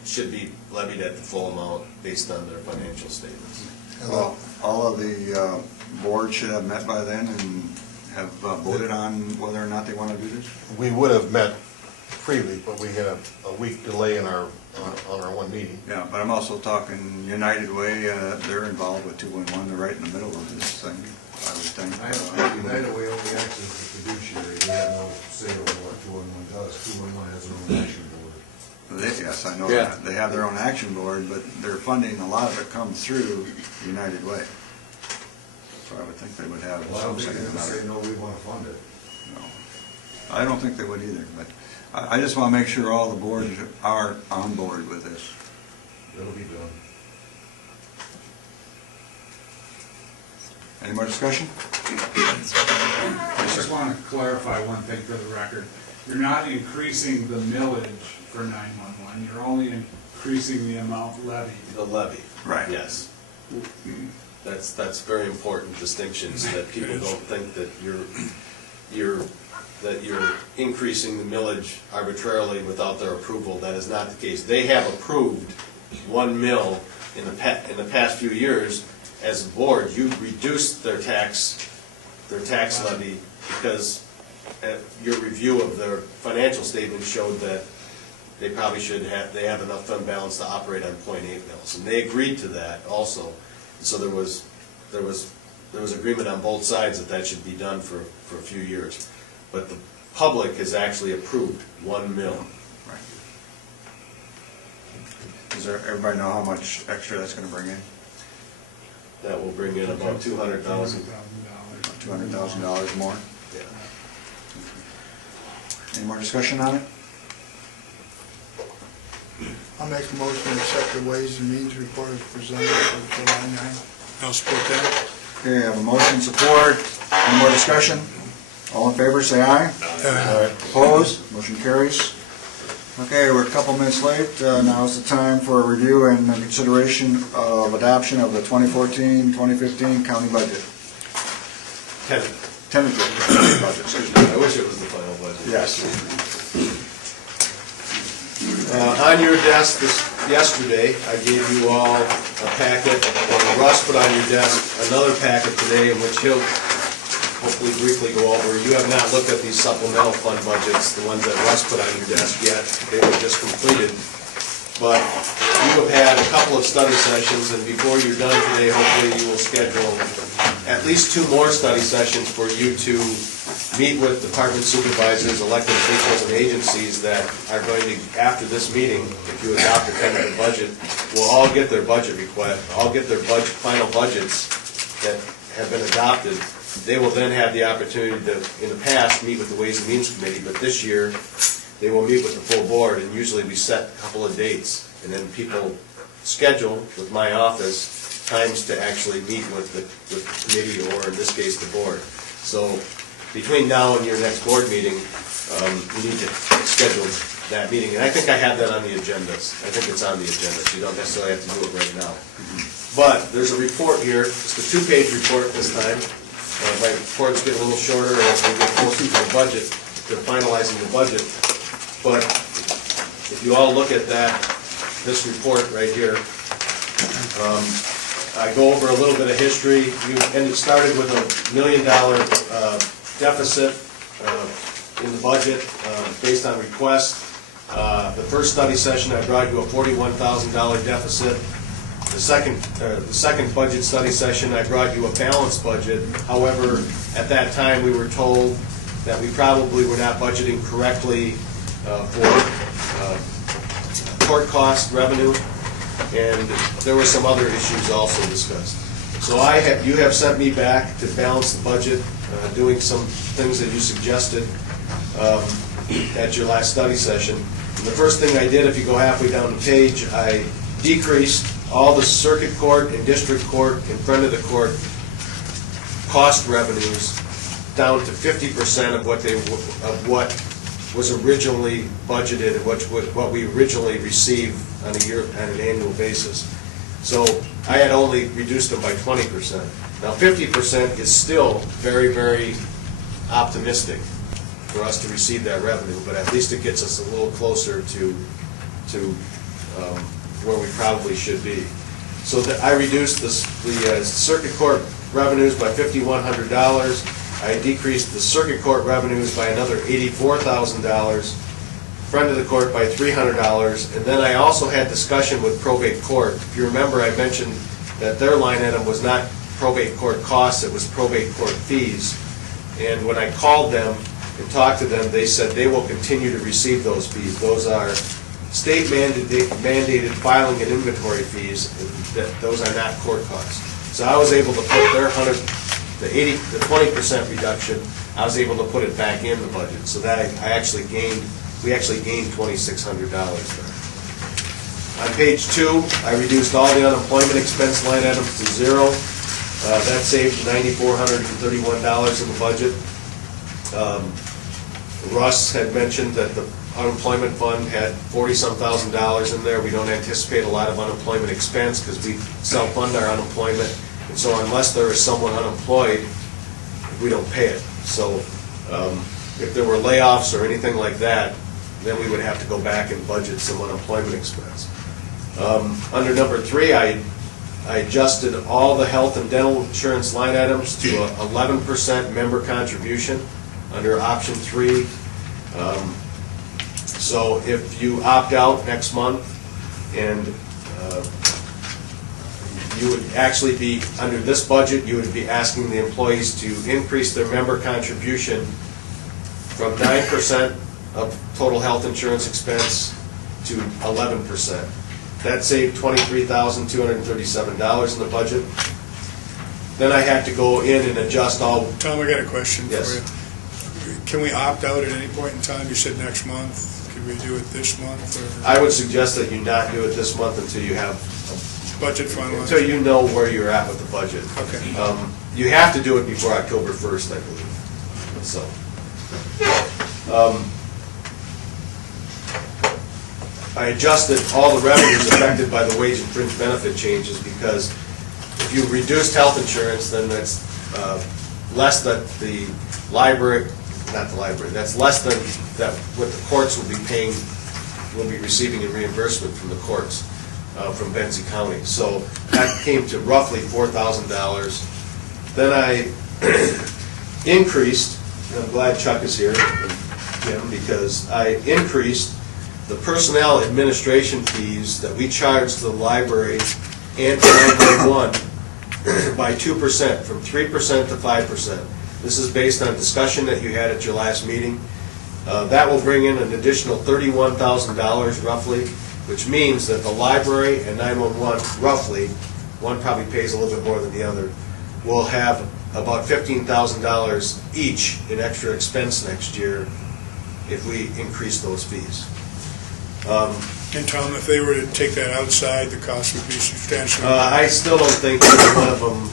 should be levied at the full amount based on their financial statements. Well, all of the boards should have met by then and have voted on whether or not they want to do this? We would have met freely, but we had a week delay in our, on our one meeting. Yeah, but I'm also talking United Way, they're involved with 211, they're right in the middle of this thing, I would think. United Way only acts as the fiduciary, they have no say over what 211 does. 211 has their own action board. Yes, I know Yeah. that. They have their own action board, but their funding, a lot of it comes through United Way. So I would think they would have Well, I don't some think say they would say, about it. no, we want to fund it. No. I don't think they would either, but I just want to make sure all the boards are on board with this. It'll be done. Any more discussion? I just want to clarify one thing for the record. You're not increasing the millage for 911, you're only increasing the amount levied. The levy. Right. Yes. That's very important distinction, so that people don't think that you're increasing the millage arbitrarily without their approval. That is not the case. They have approved 1 mil in the past few years. As a board, you reduced their tax levy because your review of their financial statement showed that they probably they have enough fund balance to operate on 0.8 mils, and they agreed to that also. So there was agreement on both sides that should be done for a few years. But the public has actually approved 1 mil. Right. Does everybody know how much extra that's going to bring in? That will bring in about $200,000. $200,000 more? Yeah. Any more discussion on it? I'll make a motion to accept the Ways and Means report as presented for July 9. I'll support that. Okay, I have a motion, support. Any more discussion? All in favor, say aye. Opposed? Motion carries. Okay, we're a couple minutes late. Now is the time for a review and consideration of adoption of the 2014-2015 county budget. Tentative budget, excuse me. I wish it was the final budget. Yes. On your desk yesterday, I gave you all a packet, and Russ put on your desk another packet today in which he'll hopefully briefly go over. You have not looked at these supplemental fund budgets, the ones that Russ put on your desk yet. They were just completed. But you have had a couple of study sessions, and before you're done today, hopefully you will schedule at least 2 more study sessions for you to meet with department supervisors, elected officials, and agencies that are going to, after this meeting, if you adopt a tentative budget, will all get their budget request, all get their final budgets that have been adopted. They will then have the opportunity to, in the past, meet with the Ways and Means Committee, but this year, they will meet with the full board, and usually we set a couple of dates, and then people schedule with my office times to actually meet with the committee, or in this case, the board. So between now and your next board meeting, we need to schedule that meeting, and I think I have that on the agendas. I think it's on the agenda, so you don't necessarily have to do it right now. But there's a report here, it's a 2-page report this time. My reports get a little shorter as we get closer to the budget, to finalizing the budget. But if you all look at this report right here, I go over a little bit of history, and it started with $1 million deficit in the budget based on request. The first study session, I brought you a $41,000 deficit. The second budget study session, I brought you a balanced budget. However, at that time, we were told that we probably were not budgeting correctly for court cost revenue, and there were some other issues also discussed. So you have sent me back to balance the budget, doing some things that you suggested at your last study session. And the first thing I did, if you go halfway down the page, I decreased all the circuit court and district court in front of the court cost revenues down to 50% of what was originally budgeted and what we originally received on an annual basis. So I had only reduced them by 20%. Now 50% is still very, very optimistic for us to receive that revenue, but at least it gets us a little closer to where we probably should be. So that I reduced the circuit court revenues by $5,100. I decreased the circuit court revenues by another $84,000, friend of the court by $300, and then I also had discussion with probate court. If you remember, I mentioned that their line item was not probate court costs, it was probate court fees. And when I called them and talked to them, they said they will continue to receive those fees. Those are state mandated filing and inventory fees, and those are not court costs. So I was able to put their 20% reduction, I was able to put it back in the budget. So that we actually gained $2,600 there. On page 2, I reduced all the unemployment expense line items to zero. That saved $9,431 in the budget. Russ had mentioned that the unemployment fund had $40-some thousand in there. We don't anticipate a lot of unemployment expense because we self-fund our unemployment. And so unless there is someone unemployed, we don't pay it. So if there were layoffs or anything like that, then we would have to go back and budget some unemployment expense. Under number 3, I adjusted all the health and dental insurance line items to a 11% member contribution under option 3. So if you opt out next month, and you would actually be, under this budget, you would be asking the employees to increase their member contribution from 9% of total health insurance expense to 11%. That saved $23,237 in the budget. Then I had to go in and adjust all. Tom, I got a question Yes. for you. Can we opt out at any point in time? You said next month. Could we do it this month? Or I would suggest that you not do it this month until you have, budget finalized? until you know where you're at with the budget. Okay. You have to do it before October 1st, I believe. So. I adjusted all the revenues affected by the wage and fringe benefit changes because if you reduced health insurance, then that's less than the library, not the library, that's less than that what the courts will be paying, will be receiving in reimbursement from the courts, from Benzie County. So that came to roughly $4,000. Then I increased, and I'm glad Chuck is here, Jim, because I increased the personnel administration fees that we charge to the library and to 911 by 2%, from 3% to 5%. This is based on discussion that you had at your last meeting. That will bring in an additional $31,000 roughly, which means that the library and 911 roughly, one probably pays a little bit more than the other, will have about $15,000 each in extra expense next year if we increase those fees. And Tom, if they were to take that outside, the cost would be substantial. I still don't think either one of them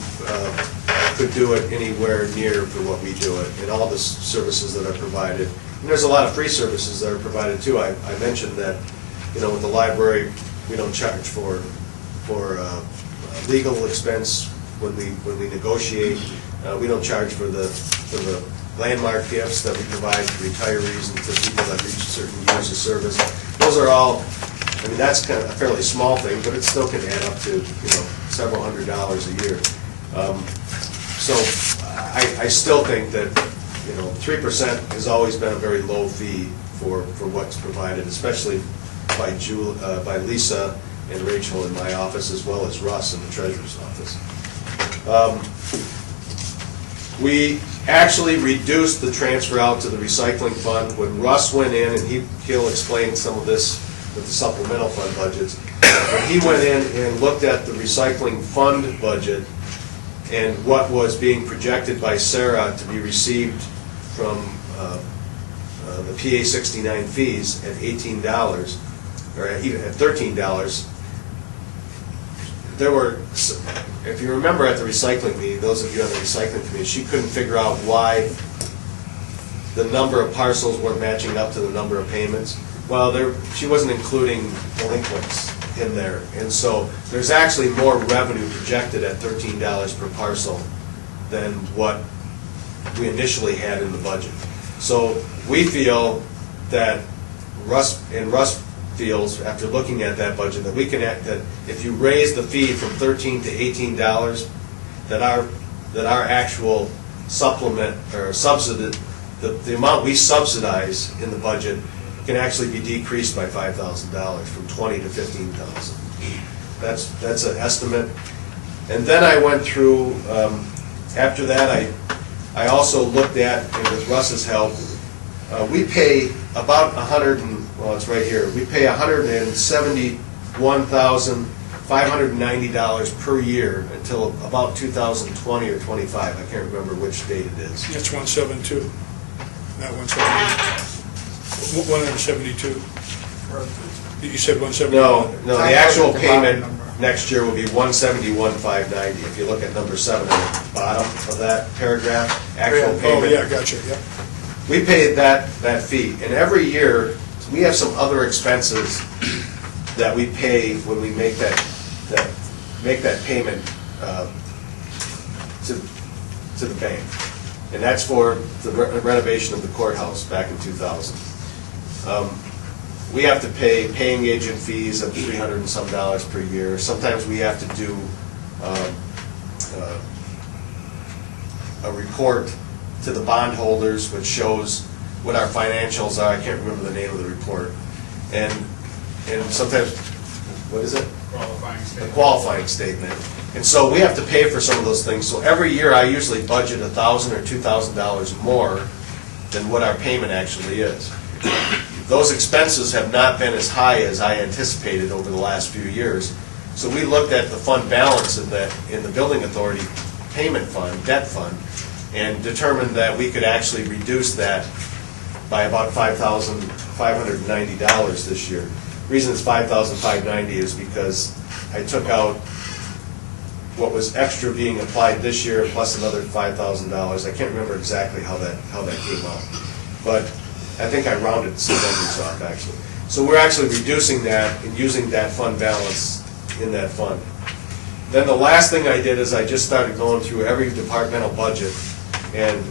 could do it anywhere near for what we do it, and all the services that are provided. And there's a lot of free services that are provided too. I mentioned that, with the library, we don't charge for legal expense when we negotiate. We don't charge for the landmark gifts that we provide to retirees and to people that reach certain years of service. Those are all, that's kind of a fairly small thing, but it still can add up to, several $100s a year. So I still think that, 3% has always been a very low fee for what's provided, especially by Lisa and Rachel in my office, as well as Russ in the treasurer's office. We actually reduced the transfer out to the recycling fund. When Russ went in, and he'll explain some of this with the supplemental fund budgets, when he went in and looked at the recycling fund budget and what was being projected by Sarah to be received from the PA 69 fees at $18, or even at $13, there were, if you remember at the recycling meeting, those of you on the recycling committee, she couldn't figure out why the number of parcels weren't matching up to the number of payments. Well, she wasn't including delinquents in there, and so there's actually more revenue projected at $13 per parcel than what we initially had in the budget. So we feel that Russ feels, after looking at that budget, that we can that if you raise the fee from $13 to $18, that our actual supplement or subsidy, the amount we subsidize in the budget can actually be decreased by $5,000 from 20 to 15,000. That's an estimate. And then I went through, after that, I also looked at, and with Russ's help, we pay about it's right here, we pay $171,590 per year until about 2020 or 25. I can't remember which date it is. That's 172, not 172. 172. You said 171? No, the actual That's the bottom payment number. next year will be $171,590. If you look at number 7 at the bottom of that paragraph, actual Oh, payment. yeah, gotcha, yeah. We pay that fee, and every year, we have some other expenses that we pay when we make that payment to the bank. And that's for the renovation of the courthouse back in 2000. We have to pay paying agent fees of $300 and some per year. Sometimes we have to do a report to the bondholders, which shows what our financials are. I can't remember the name of the report. And sometimes, what is it? The qualifying statement. And so we have to pay for some of those things. So every year I usually budget $1,000 or $2,000 more than what our payment actually is. Those expenses have not been as high as I anticipated over the last few years. So we looked at the fund balance in the building authority payment fund, debt fund, and determined that we could actually reduce that by about $5,590 this year. The reason it's $5,590 is because I took out what was extra being applied this year plus another $5,000. I can't remember exactly how that came out, but I think I rounded some numbers off actually. So we're actually reducing that and using that fund balance in that fund. Then the last thing I did is I just started going through every departmental budget and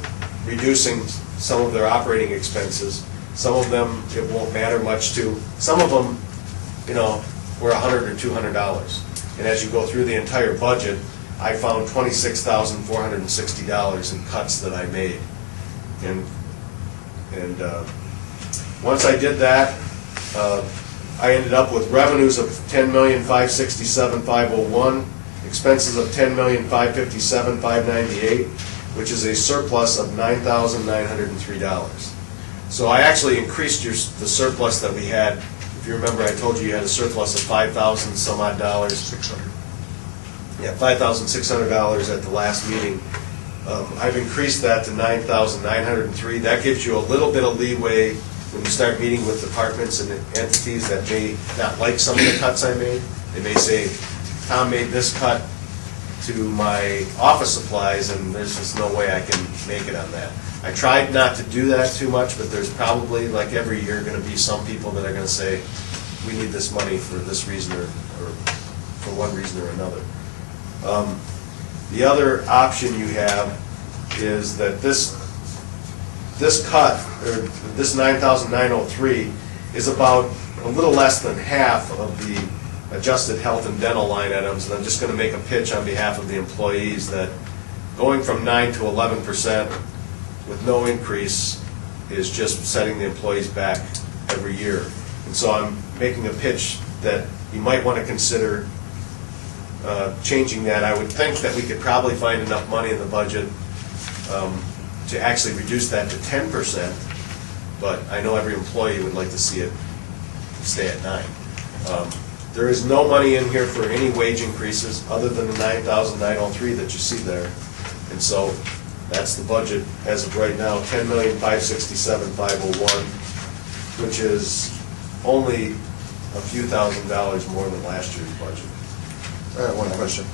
reducing some of their operating expenses. Some of them it won't matter much to. Some of them, were $100 or $200. And as you go through the entire budget, I found $26,460 in cuts that I made. And once I did that, I ended up with revenues of $10,567,501, expenses of $10,557,598, which is a surplus of $9,903. So I actually increased the surplus that we had. If you remember, I told you had a surplus of $5,000 some odd dollars. $600. Yeah, $5,600 at the last meeting. I've increased that to $9,903. That gives you a little bit of leeway when you start meeting with departments and entities that may not like some of the cuts I made. They may say, Tom made this cut to my office supplies and there's just no way I can make it on that. I tried not to do that too much, but there's probably, like every year, going to be some people that are going to say, we need this money for this reason or for one reason or another. The other option you have is that this cut, or this $9,903, is about a little less than half of the adjusted health and dental line items, and I'm just going to make a pitch on behalf of the employees that going from 9 to 11% with no increase is just setting the employees back every year. And so I'm making a pitch that you might want to consider changing that. I would think that we could probably find enough money in the budget to actually reduce that to 10%, but I know every employee would like to see it stay at 9. There is no money in here for any wage increases other than the $9,903 that you see there. And so that's the budget as of right now, $10,567,501, which is only a few $1,000s more than last year's budget. I have one question.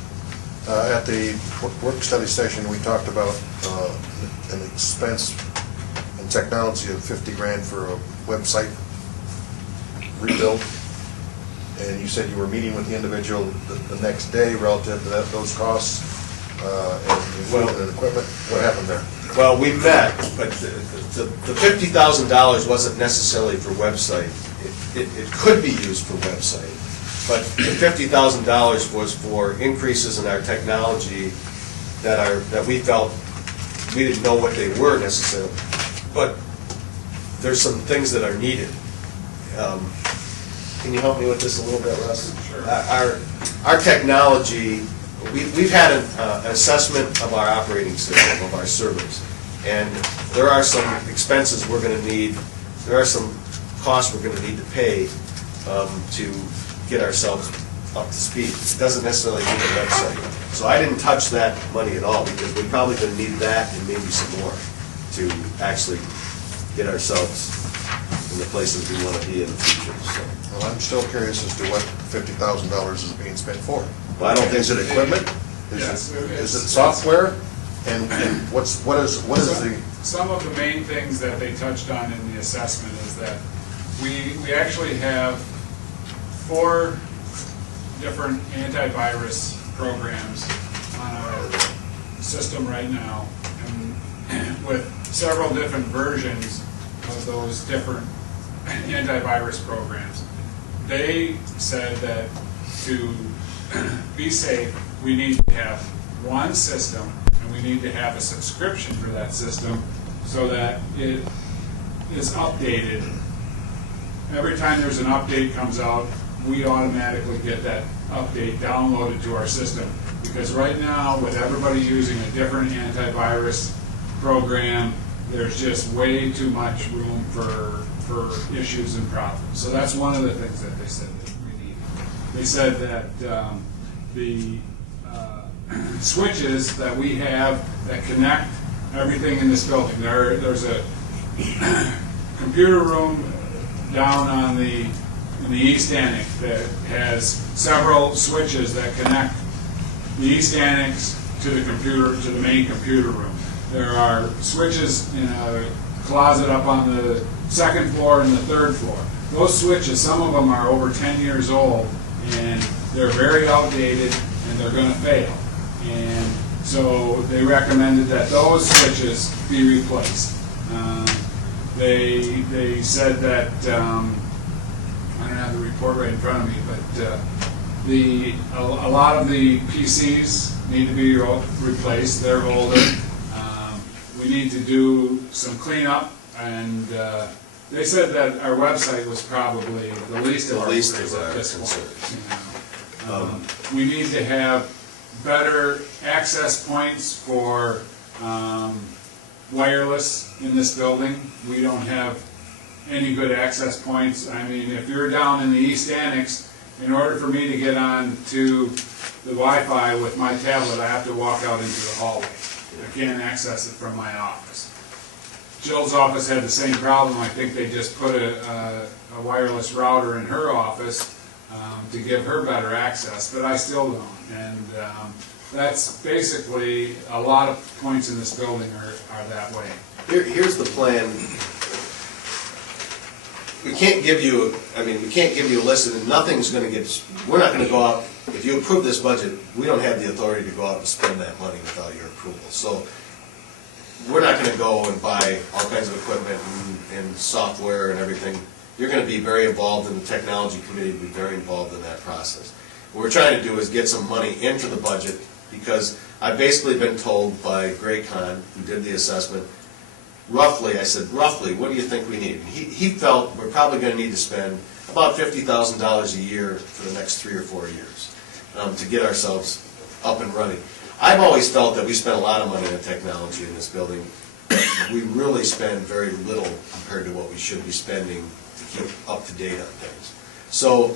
At the work study session, we talked about an expense in technology of 50 grand for a website rebuild. And you said you were meeting with the individual the next day relative to those costs and equipment. What happened there? Well, we met, but the $50,000 wasn't necessarily for website. It could be used for website, but the $50,000 was for increases in our technology that we felt we didn't know what they were necessarily, but there's some things that are needed. Can you help me with this a little bit, Russ? Sure. Our technology, we've had an assessment of our operating system, of our servers, and there are some expenses we're going to need, there are some costs we're going to need to pay to get ourselves up to speed. It doesn't necessarily need a website. So I didn't touch that money at all, because we're probably going to need that and maybe some more to actually get ourselves in the places we want to be in the future. So. Well, I'm still curious as to what $50,000 is being spent for. Well, I don't think Is it equipment? Yes, it Is is. it software? And what is the, Some of the main things that they touched on in the assessment is that we actually have 4 different antivirus programs on our system right now, and with several different versions of those different antivirus programs. They said that to be safe, we need to have one system, and we need to have a subscription for that system so that it is updated. Every time there's an update comes out, we automatically get that update downloaded to our system. Because right now, with everybody using a different antivirus program, there's just way too much room for issues and problems. So that's one of the things that they said that we need. They said that the switches that we have that connect everything in this building, there's a computer room down in the east annex that has several switches that connect the east annex to the main computer room. There are switches in a closet up on the 2nd floor and the 3rd floor. Those switches, some of them are over 10 years old, and they're very outdated, and they're going to fail. And so they recommended that those switches be replaced. They said that, I don't have the report right in front of me, but a lot of the PCs need to be replaced. They're older. We need to do some cleanup, and they said that our website was probably the least of our worries at this point. We need to have better access points for wireless in this building. We don't have any good access points. I mean, if you're down in the East Annex, in order for me to get on to the Wi-Fi with my tablet, I have to walk out into the hallway. I can't access it from my office. Jill's office had the same problem. I think they just put a wireless router in her office to give her better access, but I still don't. And that's basically a lot of points in this building are that way. Here's the plan. We can't give you a list, and nothing's going to get, we're not going to go out, if you approve this budget, we don't have the authority to go out and spend that money without your approval. So we're not going to go and buy all kinds of equipment and software and everything. You're going to be very involved in the technology committee, be very involved in that process. What we're trying to do is get some money into the budget, because I've basically been told by Greg Kahn, who did the assessment, roughly, I said, roughly, what do you think we need? He felt we're probably going to need to spend about $50,000 a year for the next 3 or 4 years to get ourselves up and running. I've always felt that we spend a lot of money on technology in this building. We really spend very little compared to what we should be spending to keep up to date on things. So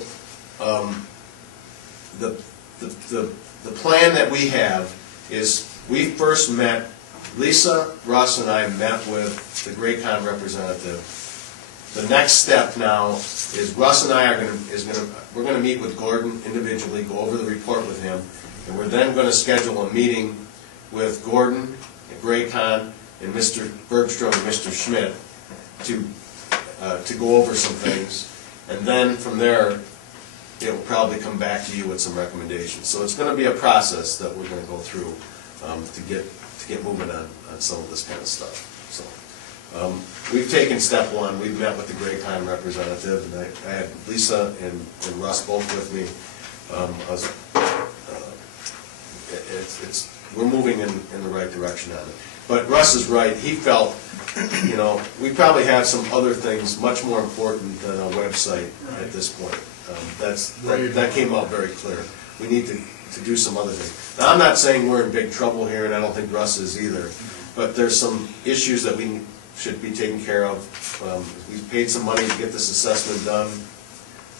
the plan that we have is, we first met, Lisa, Russ, and I met with the Graycon representative. The next step now is Russ and I we're going to meet with Gordon individually, go over the report with him, and we're then going to schedule a meeting with Gordon and Graycon and Mr. Bergstrom and Mr. Schmidt to go over some things, and then from there it will probably come back to you with some recommendations. So it's going to be a process that we're going to go through to get moving on some of this kind of stuff. So we've taken step one. We've met with the Graycon representative, and I had Lisa and Russ both with me. we're moving in the right direction on it. But Russ is right, he felt, we probably have some other things much more important than a website at this point. That came out very clear. We need to do some other things. Now, I'm not saying we're in big trouble here, and I don't think Russ is either, but there's some issues that we should be taken care of. We've paid some money to get this assessment done.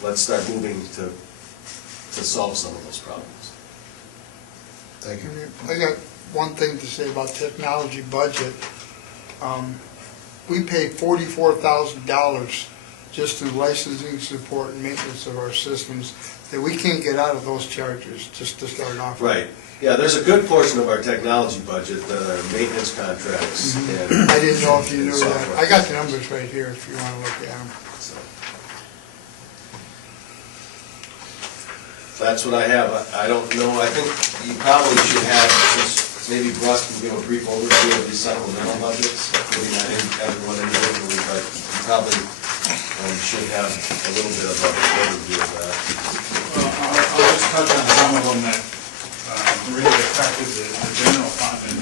Let's start moving to solve some of those problems. Thank you. I got one thing to say about technology budget. We pay $44,000 just in licensing, support, and maintenance of our systems that we can't get out of those charges, just to start off with. Right. Yeah, there's a good portion of our technology budget that are maintenance contracts. And I didn't know if you knew that. software. I got the numbers right here if you want to look at them. So, that's what I have. I don't know, I think you probably should have, maybe Russ can give a brief overview of these supplemental budgets, maybe not everyone individually, but you probably should have a little bit of an overview of that. I'll just touch on some of them that really affected the general fund. And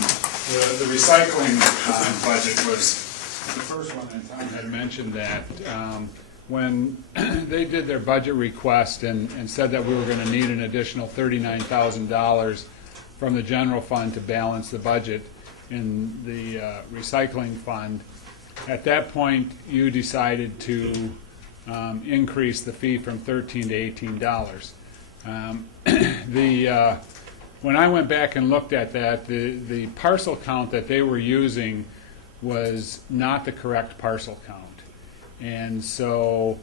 the recycling budget was the first one, and Tom had mentioned that when they did their budget request and said that we were going to need an additional $39,000 from the general fund to balance the budget in the recycling fund, at that point you decided to increase the fee from $13 to $18. When I went back and looked at that, the parcel count that they were using was not the correct parcel count. And so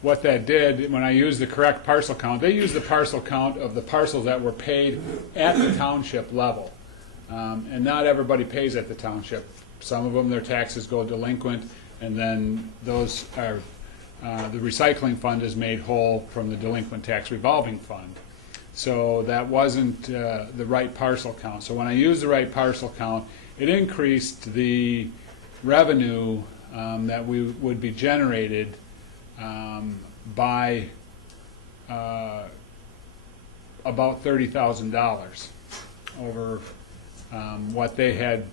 what that did, when I used the correct parcel count, they used the parcel count of the parcels that were paid at the township level. And not everybody pays at the township. Some of them, their taxes go delinquent, and then those are, the recycling fund is made whole from the delinquent tax revolving fund. So that wasn't the right parcel count. So when I used the right parcel count, it increased the revenue that we would be generated by about $30,000 over what they had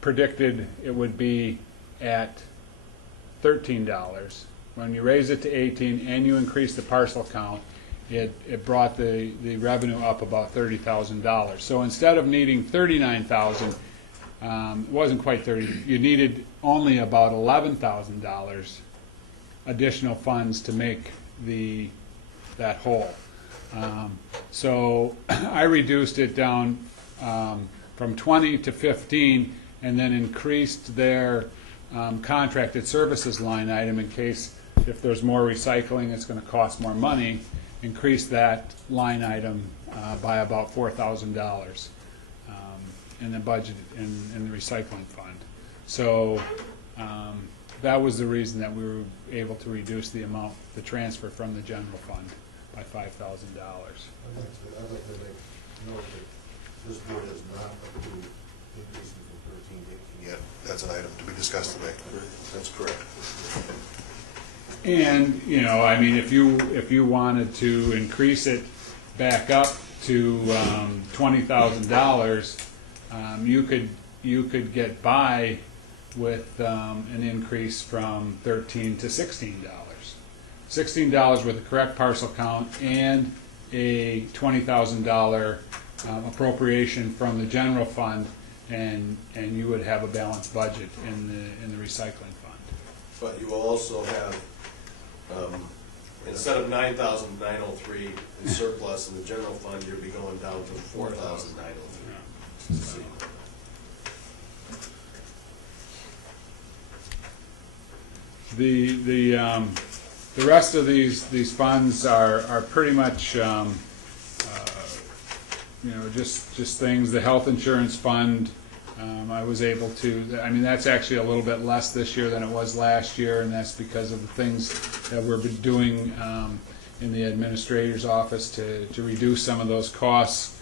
predicted it would be at $13. When you raise it to 18 and you increase the parcel count, it brought the revenue up about $30,000. So instead of needing $39,000, it wasn't quite 30. You needed only about $11,000 additional funds to make that whole. So I reduced it down from 20 to 15, and then increased their contracted services line item in case if there's more recycling, it's going to cost more money. Increase that line item by about $4,000 in the budget in the recycling fund. So that was the reason that we were able to reduce the amount, the transfer from the general fund by $5,000. I'd like to make note that this board has not approved increasing from 13 to 18 yet. That's an item to be discussed today. That's correct. And, I mean, if you wanted to increase it back up to $20,000, you could get by with an increase from $13 to $16. $16 with the correct parcel count and a $20,000 appropriation from the general fund, and you would have a balanced budget in the recycling fund. But you will also have, instead of $9,903 in surplus in the general fund, you'll be going down to $4,903. The rest of these funds are pretty much just things. The health insurance fund, I was able to. I mean, that's actually a little bit less this year than it was last year, and that's because of the things that we've been doing in the administrator's office to reduce some of those costs.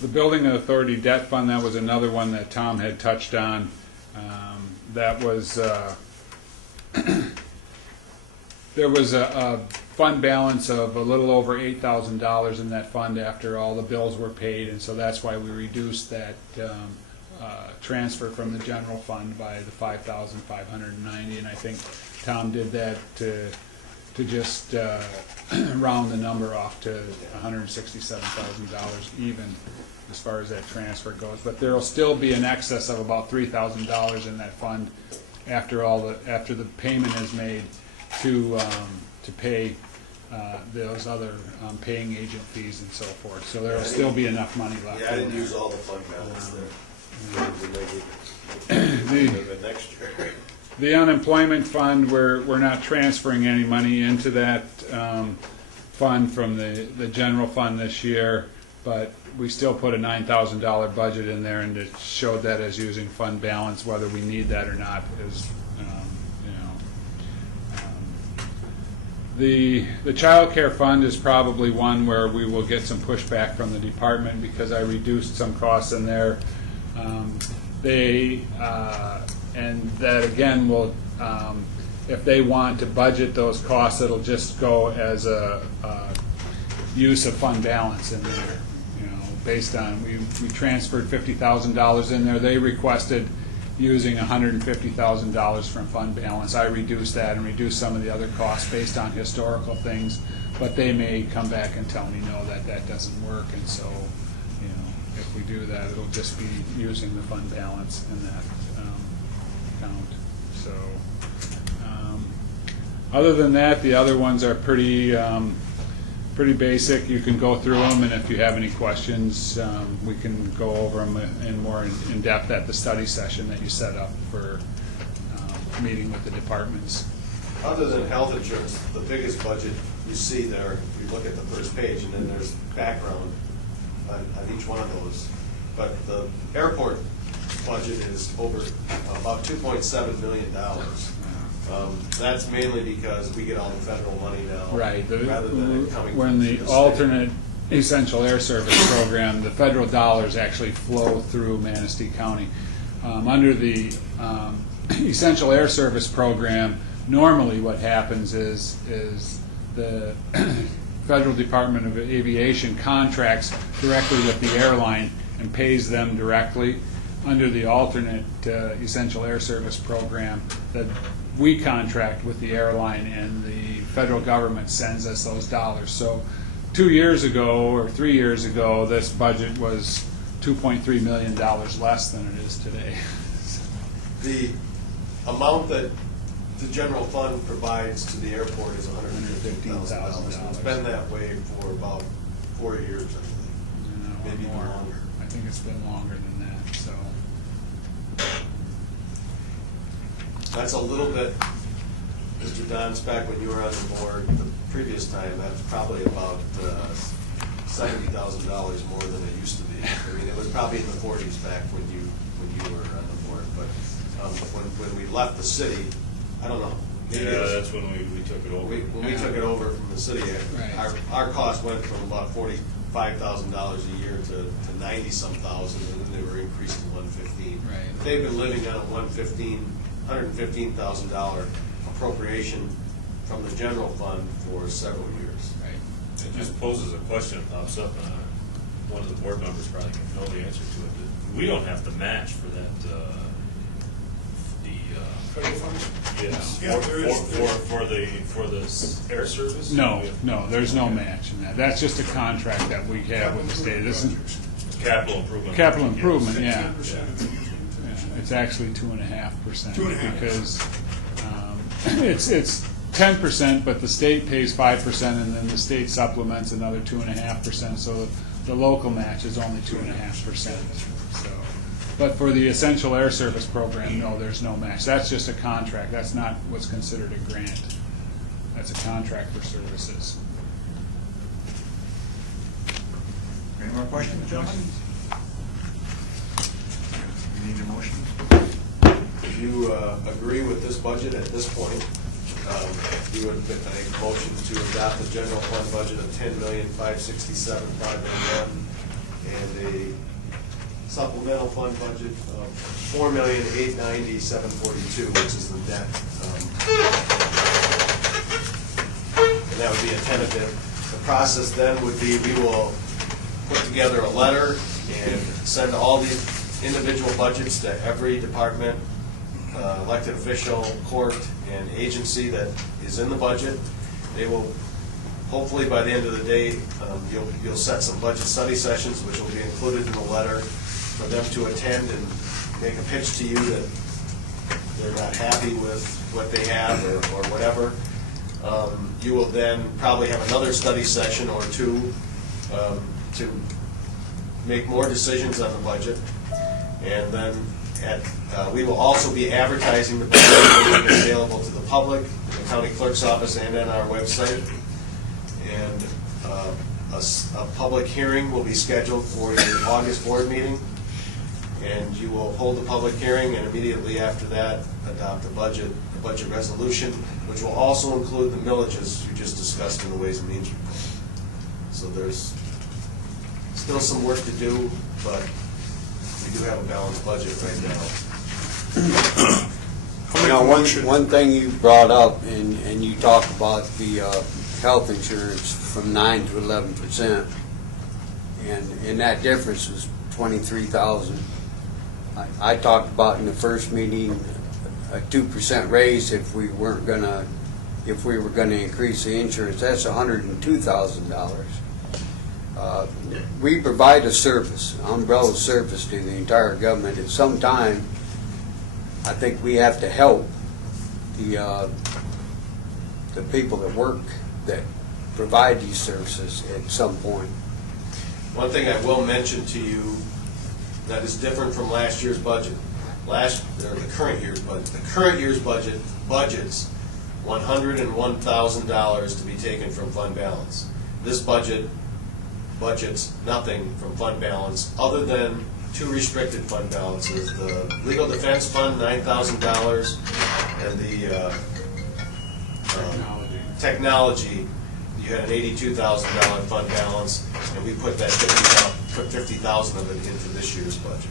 The Building Authority Debt Fund, that was another one that Tom had touched on. That was there was a fund balance of a little over $8,000 in that fund after all the bills were paid, and so that's why we reduced that transfer from the general fund by the $5,590, and I think Tom did that to just round the number off to $167,000 even as far as that transfer goes. But there will still be an excess of about $3,000 in that fund after the payment is made to pay those other paying agent fees and so forth. So there will still be enough money left. Yeah, I didn't in use there. all the fund balance there. Next year. The unemployment fund, we're not transferring any money into that fund from the general fund this year, but we still put a $9,000 budget in there, and it showed that as using fund balance. Whether we need that or not is, The child care fund is probably one where we will get some pushback from the department because I reduced some costs in there. And that again will, if they want to budget those costs, it'll just go as a use of fund balance in there. Based on, we transferred $50,000 in there. They requested using $150,000 from fund balance. I reduced that and reduced some of the other costs based on historical things, but they may come back and tell me no, that doesn't work, and so if we do that, it'll just be using the fund balance in that account. So other than that, the other ones are pretty basic. You can go through them, and if you have any questions, we can go over them in more in depth at the study session that you set up for meeting with the departments. Other than health insurance, the biggest budget you see there, if you look at the first page, and then there's background on each one of those. But the airport budget is over about $2.7 million. That's mainly because we get all the federal money now. Right. Rather than it coming when from the state. alternate essential air service program, the federal dollars actually flow through Manistee County. Under the essential air service program, normally what happens is the Federal Department of Aviation contracts directly with the airline and pays them directly. Under the alternate essential air service program, that we contract with the airline and the federal government sends us those dollars. So 2 years ago or 3 years ago, this budget was $2.3 million less than it is today. The amount that the general fund provides to the airport is $115,000. It's been that way for about 4 years, I think. Maybe more. longer. I think it's been longer than that. So that's a little bit, Mr. Don's back when you were on the board the previous time, that's probably about $70,000 more than it used to be. I mean, it was probably in the 40s back when you were on the board, but when we left the city, I don't know. Yeah, that's when we took it over. When we took it over from the city, Right. our cost went from about $45,000 a year to 90-some thousand, and then they were increased to $115,000. Right. They've been living on a $115,000 appropriation from the general fund for several years. right. It just poses a question that pops up, and one of the board members probably can know the answer to it. But we don't have to match for that, Federal funds? yes, Yeah, for the air service? No, there's no match in that. That's just a contract that we have with the state. This is Capital improvement. capital improvement, yeah. 10%. Yeah, it's actually 2.5%. 2.5%. Because it's 10%, but the state pays 5%, and then the state supplements another 2.5%. So the local match is only 2.5%. So, but for the essential air service program, no, there's no match. That's just a contract. That's not what's considered a grant. That's a contract for services. Any more questions, gentlemen? We need a motion. If you agree with this budget at this point, you would make a motion to adopt the general fund budget of $10,567,501 and a supplemental fund budget of $4,890,742, which is the net that would be a tentative. The process then would be, we will put together a letter and send all the individual budgets to every department, elected official, court, and agency that is in the budget. They will, hopefully by the end of the day, you'll set some budget study sessions, which will be included in the letter, for them to attend and make a pitch to you that they're not happy with what they have or whatever. You will then probably have another study session or two to make more decisions on the budget. And then we will also be advertising the budget, making it available to the public, the county clerk's office, and on our website. And a public hearing will be scheduled for your August board meeting. And you will hold the public hearing, and immediately after that, adopt the budget resolution, which will also include the millages you just discussed in the Ways and Means report. So there's still some work to do, but we do have a balanced budget right now. I'll make a motion. One thing you brought up, and you talked about the health insurance from 9 to 11%, and that difference is $23,000. I talked about in the first meeting a 2% raise if we were gonna increase the insurance. That's $102,000. We provide a service, umbrella service to the entire government. At some time, I think we have to help the people that provide these services at some point. One thing I will mention to you that is different from last year's budget, the current year's budget. The current year's budget budgets $101,000 to be taken from fund balance. This budget budgets nothing from fund balance other than two restricted fund balances: the legal defense fund, $9,000, and the technology. You had an $82,000 fund balance, and we put that $50,000 of it into this year's budget.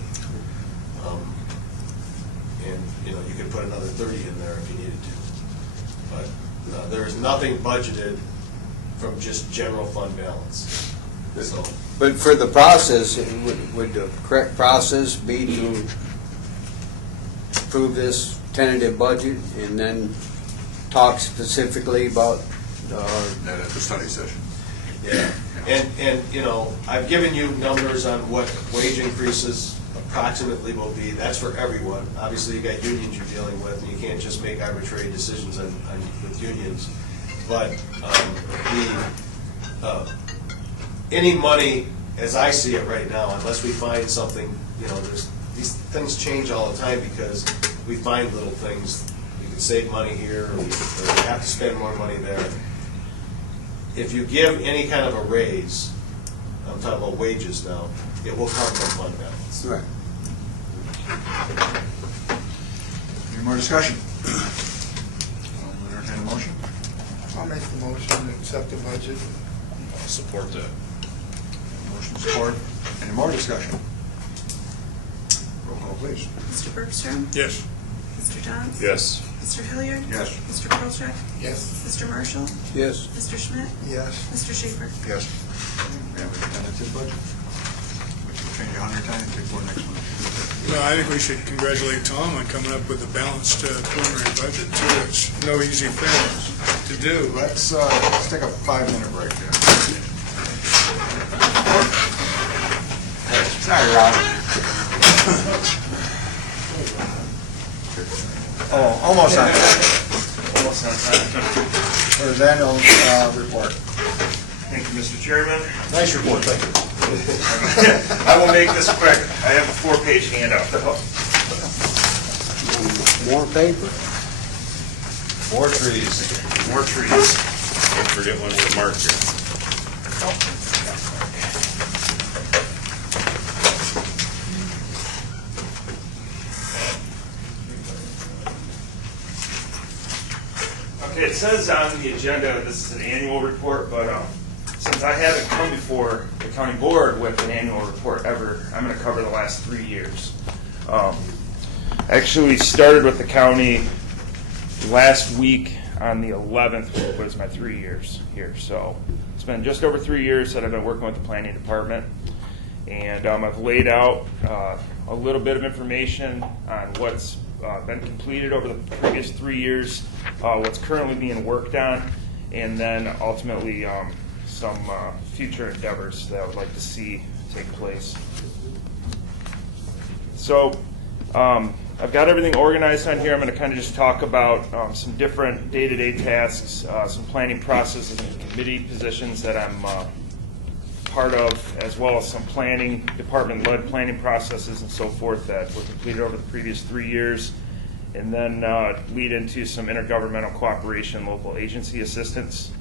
And you could put another 30 in there if you needed to. But there is nothing budgeted from just general fund balance. So, But for the process, would the correct process be to approve this tentative budget and then talk specifically about That at the study session. yeah, and I've given you numbers on what wage increases approximately will be. That's for everyone. Obviously, you got unions you're dealing with, and you can't just make arbitrary decisions with unions. But any money, as I see it right now, unless we find something, these things change all the time because we find little things. We can save money here, or we have to spend more money there. If you give any kind of a raise, I'm talking about wages now, it will come from fund balance. Right. Any more discussion? I'll entertain a motion. I'll make the motion to accept the budget. I'll support that. Motion support. Any more discussion? Roll call, please. Mr. Bergstrom? Yes. Mr. Johns? Yes. Mr. Hilliard? Yes. Mr. Kolchak? Yes. Mr. Marshall? Yes. Mr. Schmidt? Yes. Mr. Schaefer? Yes. We have a tentative budget, which will change 100 times before next month. Well, I think we should congratulate Tom on coming up with a balanced preliminary budget, too. It's no easy thing to do. Let's take a 5-minute break here. Sorry, Rob. Oh, almost on time. Almost on time. For his annual report. Thank you, Mr. Chairman. Nice report, thank you. I will make this quick. I have a 4-page handout. More paper? More trees. More trees. Don't forget one with Mark here. Okay, it says on the agenda, this is an annual report, but since I haven't come before the county board with an annual report ever, I'm going to cover the last 3 years. Actually, we started with the county last week on the 11th was my 3 years here. So it's been just over 3 years that I've been working with the planning department. And I've laid out a little bit of information on what's been completed over the previous 3 years, what's currently being worked on, and then ultimately some future endeavors that I would like to see take place. So I've got everything organized on here. I'm going to kind of just talk about some different day-to-day tasks, some planning processes and committee positions that I'm part of, as well as some planning, department-led planning processes and so forth that were completed over the previous 3 years, and then lead into some intergovernmental cooperation, local agency assistance.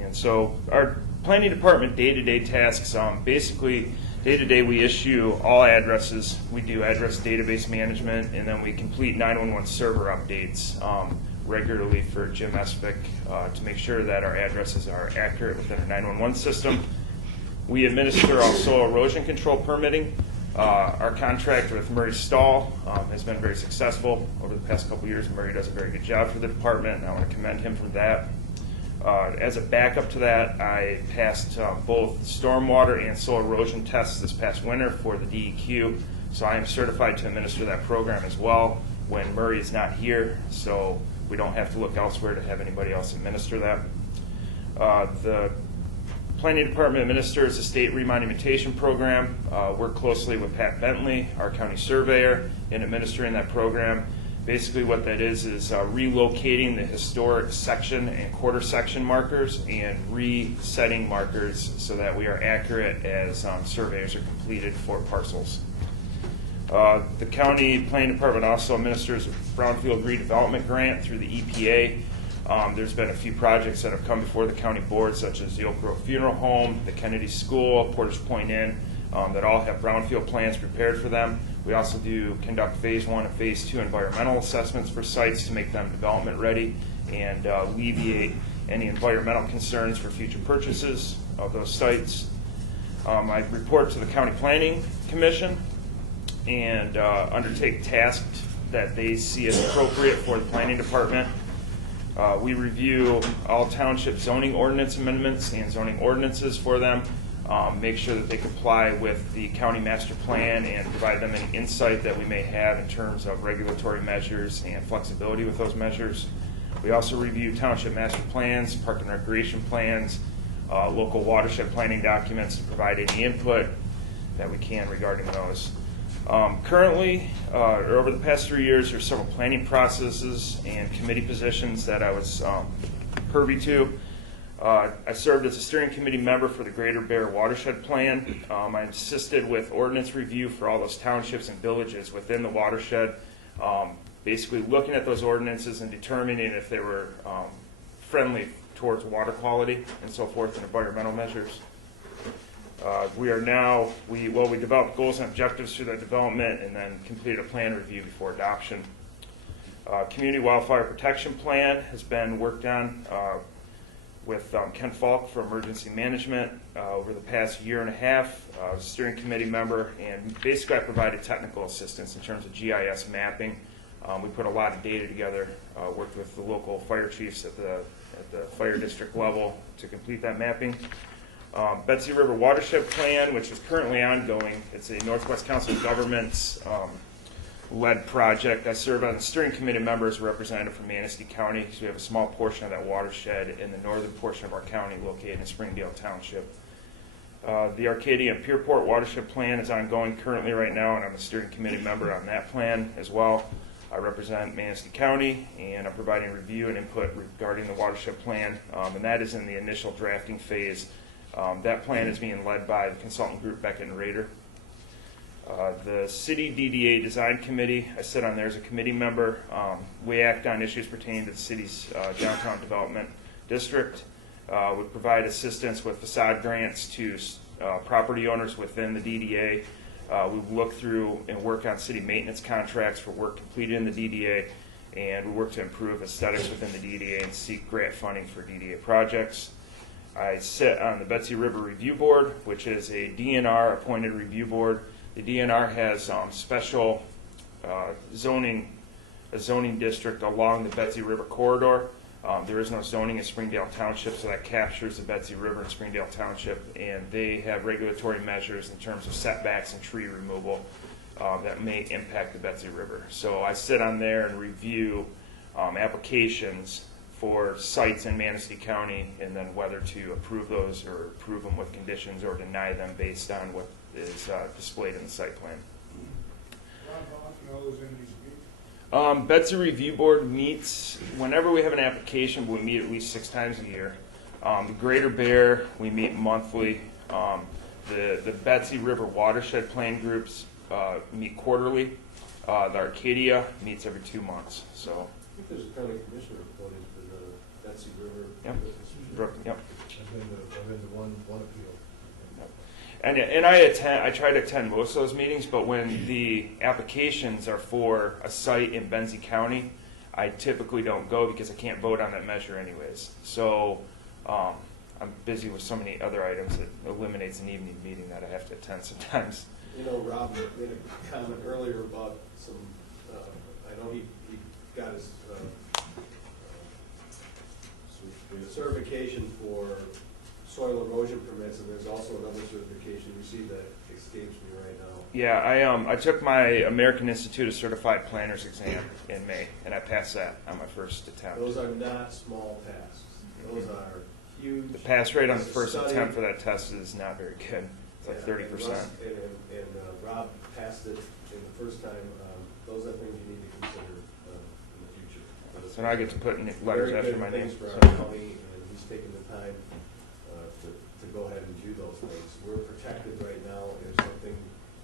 And so our planning department day-to-day tasks, basically day-to-day we issue all addresses, we do address database management, and then we complete 911 server updates regularly for Jim Espik to make sure that our addresses are accurate within our 911 system. We administer all soil erosion control permitting. Our contract with Murray Stahl has been very successful over the past couple years. Murray does a very good job for the department, and I want to commend him for that. As a backup to that, I passed both stormwater and soil erosion tests this past winter for the DEQ, so I am certified to administer that program as well when Murray is not here, so we don't have to look elsewhere to have anybody else administer that. The Planning Department administers the state remonumentation program. Work closely with Pat Bentley, our county surveyor, in administering that program. Basically what that is relocating the historic section and quarter section markers and resetting markers so that we are accurate as surveys are completed for parcels. The county planning department also administers a brownfield redevelopment grant through the EPA. There's been a few projects that have come before the county board, such as the Oak Grove Funeral Home, the Kennedy School, Porter's Point Inn, that all have brownfield plans prepared for them. We also do conduct phase 1 and phase 2 environmental assessments for sites to make them development ready and alleviate any environmental concerns for future purchases of those sites. I report to the County Planning Commission and undertake tasks that they see as appropriate for the planning department. We review all township zoning ordinance amendments and zoning ordinances for them, make sure that they comply with the county master plan and provide them any insight that we may have in terms of regulatory measures and flexibility with those measures. We also review township master plans, park and recreation plans, local watershed planning documents to provide any input that we can regarding those. Currently, or over the past 3 years, there's several planning processes and committee positions that I was privy to. I served as a steering committee member for the Greater Bear Watershed Plan. I assisted with ordinance review for all those townships and villages within the watershed, basically looking at those ordinances and determining if they were friendly towards water quality and so forth and environmental measures. We developed goals and objectives through that development and then completed a plan review before adoption. Community Wildfire Protection Plan has been worked on with Ken Falk for emergency management over the past year and a half. I was a steering committee member, and basically I provided technical assistance in terms of GIS mapping. We put a lot of data together, worked with the local fire chiefs at the fire district level to complete that mapping. Betsy River Watershed Plan, which is currently ongoing. It's a Northwest Council of Governments led project. I serve on the steering committee member as a representative from Manistee County, so we have a small portion of that watershed in the northern portion of our county located in Springdale Township. The Arcadia and Pierport Watershed Plan is ongoing currently right now, and I'm a steering committee member on that plan as well. I represent Manistee County, and I'm providing review and input regarding the watershed plan, and that is in the initial drafting phase. That plan is being led by the consultant group Beckett and Rader. The City DDA Design Committee, I sit on there as a committee member. We act on issues pertaining to the city's downtown development district. We provide assistance with facade grants to property owners within the DDA. We look through and work on city maintenance contracts for work completed in the DDA, and we work to improve aesthetics within the DDA and seek grant funding for DDA projects. I sit on the Betsy River Review Board, which is a DNR appointed review board. The DNR has special zoning a zoning district along the Betsy River corridor. There is no zoning in Springdale Township, so that captures the Betsy River in Springdale Township, and they have regulatory measures in terms of setbacks and tree removal that may impact the Betsy River. So I sit on there and review applications for sites in Manistee County, and then whether to approve those or approve them with conditions or deny them based on what is displayed in the site plan. Betsy Review Board meets whenever we have an application, but we meet at least 6 times a year. The Greater Bear, we meet monthly. The Betsy River Watershed Plan groups meet quarterly. The Arcadia meets every 2 months. So. I think there's a county commissioner appointed for the Betsy River. Yep. Yep. I've been to one appeal. And I try to attend most of those meetings, but when the applications are for a site in Benzie County, I typically don't go because I can't vote on that measure anyways. So I'm busy with so many other items that eliminates an evening meeting that I have to attend sometimes. You know, Rob made a comment earlier about some, I know he got his certification for soil erosion permits, and there's also another certification you see that escapes me right now. Yeah, I took my American Institute of Certified Planners exam in May, and I passed that on my first attempt. Those are not small tasks. Those are huge. The pass rate on the first attempt for that test is not very good. It's like 30%. And Rob passed it in the first time. Those are things you need to consider in the future. So now I get to put in letters after my name. Very good things for our county, and he's taking the time to go ahead and do those things. We're protected right now. If something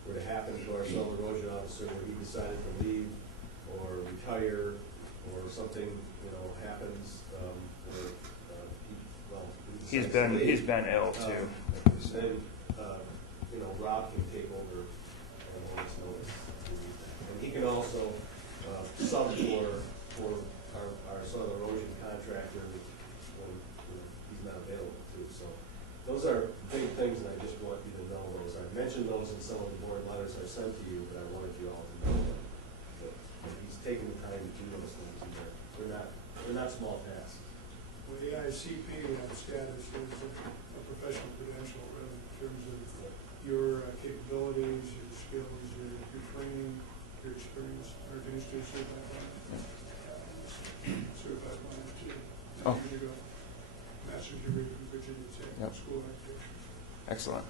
were to happen to our soil erosion officer where he decided to leave or retire, or something happens, He's been ill too. Then Rob can take over at a moment's notice, and he can also sub for our soil erosion contractor when he's not available too. So those are big things, and I just want you to know those. I mentioned those in some of the board letters I sent to you, but I wanted you all to know that he's taking the time to do those things. They're not small tasks. Well, the ICP status is a professional credential, really, in terms of your capabilities, your skills, your training, your experience. American Institute certified planner too. Oh. Years ago, master's degree from Virginia Tech School of Education. Excellent.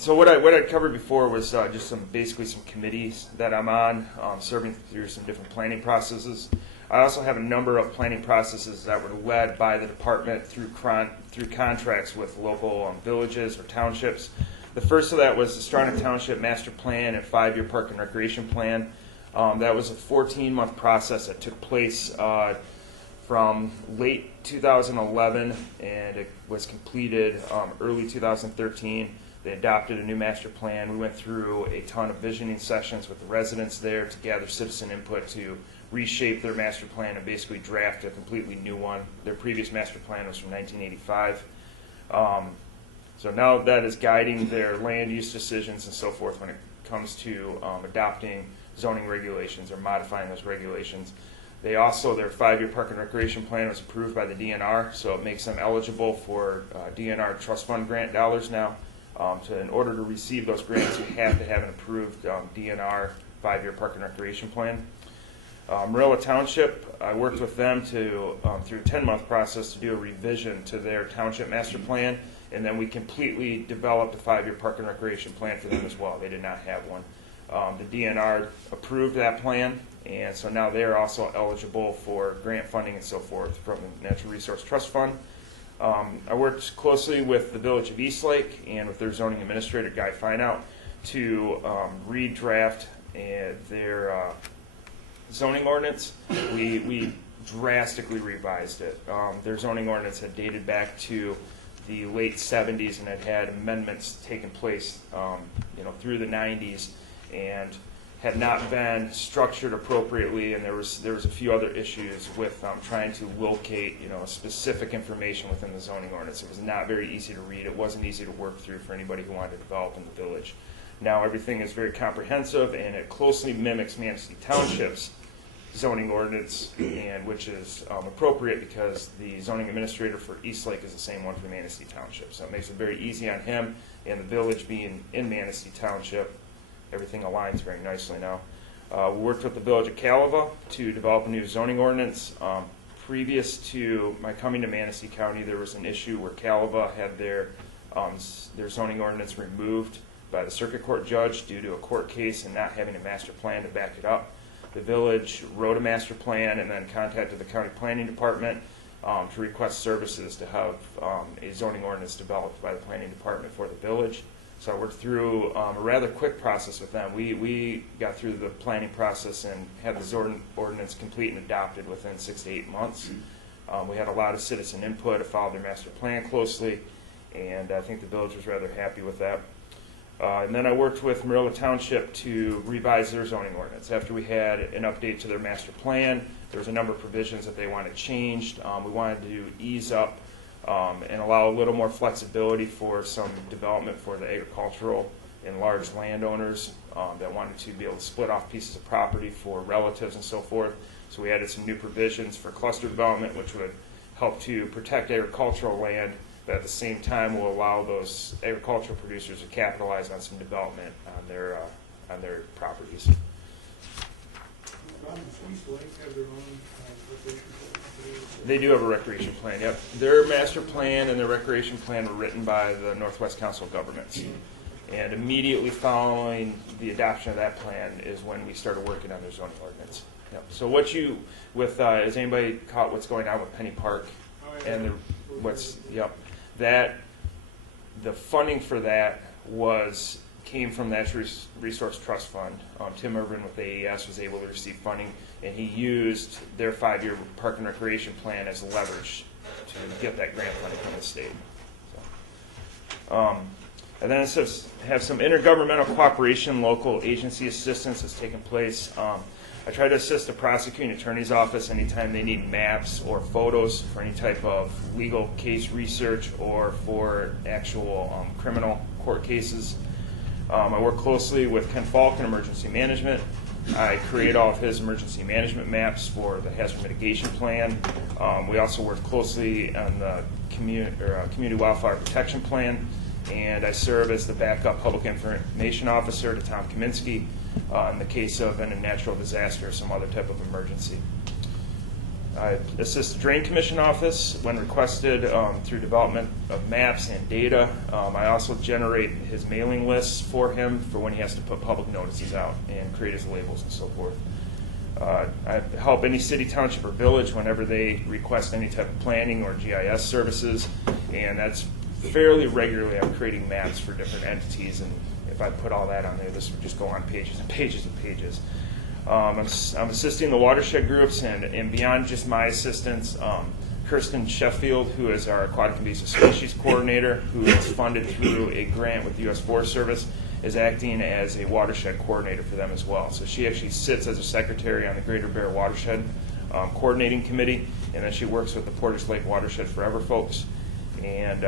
So what I covered before was just basically some committees that I'm on, serving through some different planning processes. I also have a number of planning processes that were led by the department through contracts with local villages or townships. The first of that was the Stronach Township Master Plan and 5-year Park and Recreation Plan. That was a 14-month process that took place from late 2011, and it was completed early 2013. They adopted a new master plan. We went through a ton of visioning sessions with the residents there to gather citizen input to reshape their master plan and basically draft a completely new one. Their previous master plan was from 1985. So now that is guiding their land use decisions and so forth when it comes to adopting zoning regulations or modifying those regulations. They also, their 5-year Park and Recreation Plan was approved by the DNR, so it makes them eligible for DNR trust fund grant dollars now. In order to receive those grants, you have to have an approved DNR 5-year Park and Recreation Plan. Marilla Township, I worked with them to through a 10-month process to do a revision to their township master plan, and then we completely developed a 5-year Park and Recreation Plan for them as well. They did not have one. The DNR approved that plan, and so now they are also eligible for grant funding and so forth from the Natural Resource Trust Fund. I worked closely with the Village of Eastlake and with their zoning administrator, Guy Fineout, to redraft their zoning ordinance. We drastically revised it. Their zoning ordinance had dated back to the late 70s and had amendments taken place through the 90s and had not been structured appropriately, and there was a few other issues with trying to locate specific information within the zoning ordinance. It was not very easy to read. It wasn't easy to work through for anybody who wanted to develop in the village. Now everything is very comprehensive, and it closely mimics Manistee Township's zoning ordinance, and which is appropriate because the zoning administrator for Eastlake is the same one for Manistee Township. So it makes it very easy on him, and the village being in Manistee Township, everything aligns very nicely now. We worked with the village of Calava to develop a new zoning ordinance. Previous to my coming to Manistee County, there was an issue where Calava had their zoning ordinance removed by the circuit court judge due to a court case and not having a master plan to back it up. The village wrote a master plan and then contacted the county planning department to request services to have a zoning ordinance developed by the planning department for the village. So I worked through a rather quick process with them. We got through the planning process and had the zoning ordinance complete and adopted within 6 to 8 months. We had a lot of citizen input. I followed their master plan closely, and I think the village was rather happy with that. And then I worked with Marilla Township to revise their zoning ordinance. After we had an update to their master plan, there was a number of provisions that they wanted changed. We wanted to ease up and allow a little more flexibility for some development for the agricultural and large landowners that wanted to be able to split off pieces of property for relatives and so forth. So we added some new provisions for cluster development, which would help to protect agricultural land, but at the same time will allow those agricultural producers to capitalize on some development on their properties. They do have a recreation plan, yep. Their master plan and their recreation plan were written by the Northwest Council of Governments. And immediately following the adoption of that plan is when we started working on their zoning ordinance. Yep. So has anybody caught what's going on with Penny Park? And the funding for that came from the Natural Resource Trust Fund. Tim Urban with AES was able to receive funding, and he used their 5-year park and recreation plan as leverage to get that grant funding from the state. So, and then it says have some intergovernmental cooperation, local agency assistance has taken place. I try to assist the prosecuting attorney's office anytime they need maps or photos for any type of legal case research or for actual criminal court cases. I work closely with Ken Falk in emergency management. I create all of his emergency management maps for the hazard mitigation plan. We also work closely on the community wildfire protection plan, and I serve as the backup public information officer to Tom Kaminsky in the case of a natural disaster or some other type of emergency. I assist the Drain Commission office when requested through development of maps and data. I also generate his mailing lists for him for when he has to put public notices out and create his labels and so forth. I help any city, township, or village whenever they request any type of planning or GIS services, and that's fairly regularly. I'm creating maps for different entities, and if I put all that on there, this would just go on pages and pages and pages. I'm assisting the watershed groups, and beyond just my assistance, Kirsten Sheffield, who is our aquatic invasive species coordinator, who is funded through a grant with the U.S. Forest Service, is acting as a watershed coordinator for them as well. So she actually sits as a secretary on the Greater Bear Watershed Coordinating Committee, and then she works with the Portage Lake Watershed Forever folks. And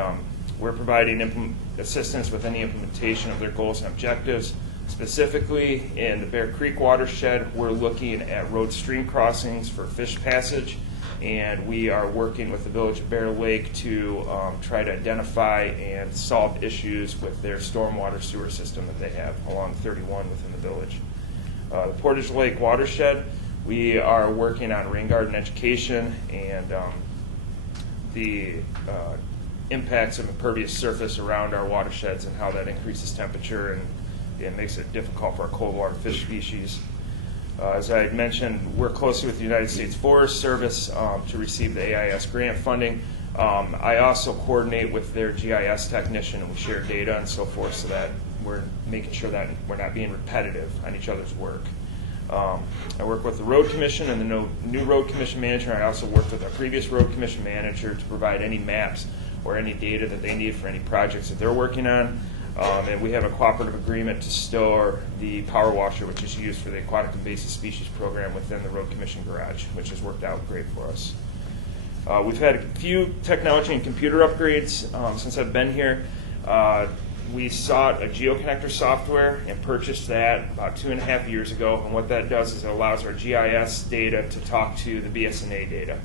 we're providing assistance with any implementation of their goals and objectives. Specifically, in the Bear Creek watershed, we're looking at road stream crossings for fish passage, and we are working with the village of Bear Lake to try to identify and solve issues with their stormwater sewer system that they have along 31 within the village. The Portage Lake watershed, we are working on rain garden education and the impacts of impervious surface around our watersheds and how that increases temperature and it makes it difficult for our cold water fish species. As I had mentioned, work closely with the United States Forest Service to receive the AIS grant funding. I also coordinate with their GIS technician, and we share data and so forth so that we're making sure that we're not being repetitive on each other's work. I work with the Road Commission and the new Road Commission manager. I also worked with our previous Road Commission manager to provide any maps or any data that they need for any projects that they're working on. And we have a cooperative agreement to store the power washer, which is used for the aquatic invasive species program within the Road Commission garage, which has worked out great for us. We've had a few technology and computer upgrades since I've been here. we sought a geoconnector software and purchased that about 2.5 years ago. And what that does is it allows our GIS data to talk to the BSNA data.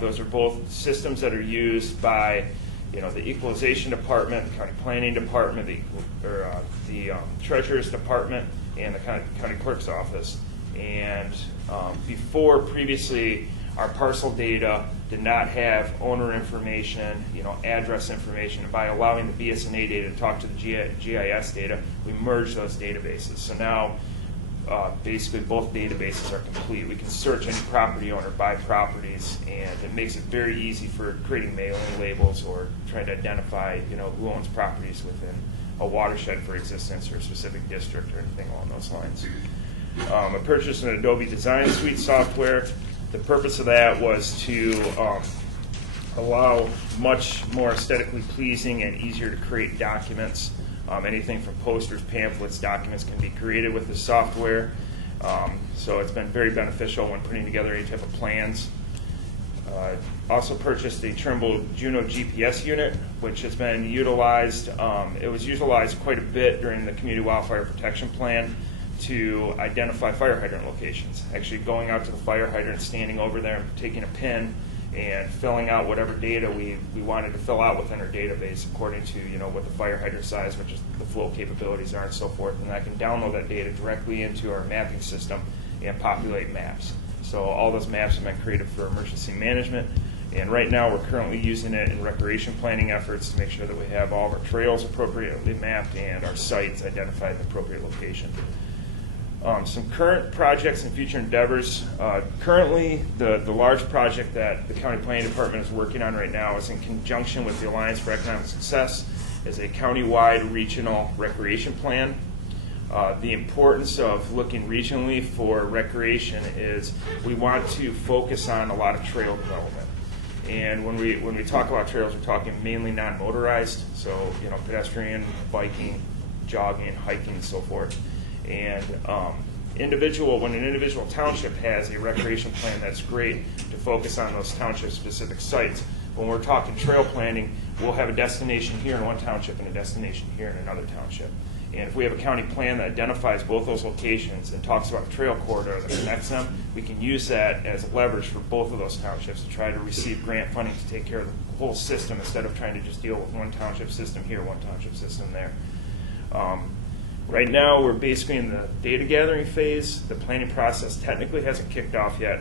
Those are both systems that are used by, the equalization department, the county planning department, the treasurer's department, and the county clerk's office. And previously, our parcel data did not have owner information, address information. And by allowing the BSNA data to talk to the GIS data, we merged those databases. So now, basically, both databases are complete. We can search any property owner by properties, and it makes it very easy for creating mailing labels or trying to identify, who owns properties within a watershed for existence or a specific district or anything along those lines. I purchased an Adobe Design Suite software. The purpose of that was to allow much more aesthetically pleasing and easier to create documents. Anything from posters, pamphlets, documents can be created with this software. So it's been very beneficial when putting together any type of plans. Also purchased the Trimble Juno GPS unit, which has been utilized. It was utilized quite a bit during the Community Wildfire Protection Plan to identify fire hydrant locations. Actually going out to the fire hydrant, standing over there, and taking a pin and filling out whatever data we wanted to fill out within our database according to what the fire hydrant size, which is the flow capabilities are, and so forth. And I can download that data directly into our mapping system and populate maps. So all those maps have been created for emergency management. And right now we're currently using it in recreation planning efforts to make sure that we have all of our trails appropriately mapped and our sites identified in the appropriate location. Some current projects and future endeavors. Currently, the large project that the County Planning Department is working on right now is in conjunction with the Alliance for Economic Success, is a county-wide regional recreation plan. The importance of looking regionally for recreation is we want to focus on a lot of trail development. And when we talk about trails, we're talking mainly non-motorized, so pedestrian, biking, jogging, hiking, and so forth. And when an individual township has a recreation plan, that's great to focus on those township-specific sites. When we're talking trail planning, we'll have a destination here in one township and a destination here in another township. And if we have a county plan that identifies both those locations and talks about a trail corridor that connects them, we can use that as leverage for both of those townships to try to receive grant funding to take care of the whole system instead of trying to just deal with one township system here, one township system there. Right now, we're basically in the data gathering phase. The planning process technically hasn't kicked off yet.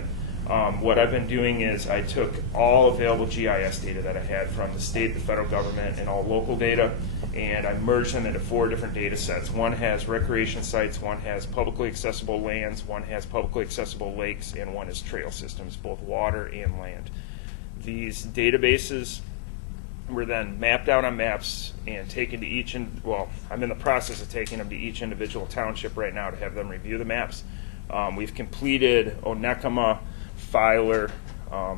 What I've been doing is I took all available GIS data that I had from the state, the federal government, and all local data, and I merged them into 4 different data sets. One has recreation sites, one has publicly accessible lands, one has publicly accessible lakes, and one is trail systems, both water and land. These databases were then mapped out on maps and taken to I'm in the process of taking them to each individual township right now to have them review the maps. We've completed Onekama, Filer. I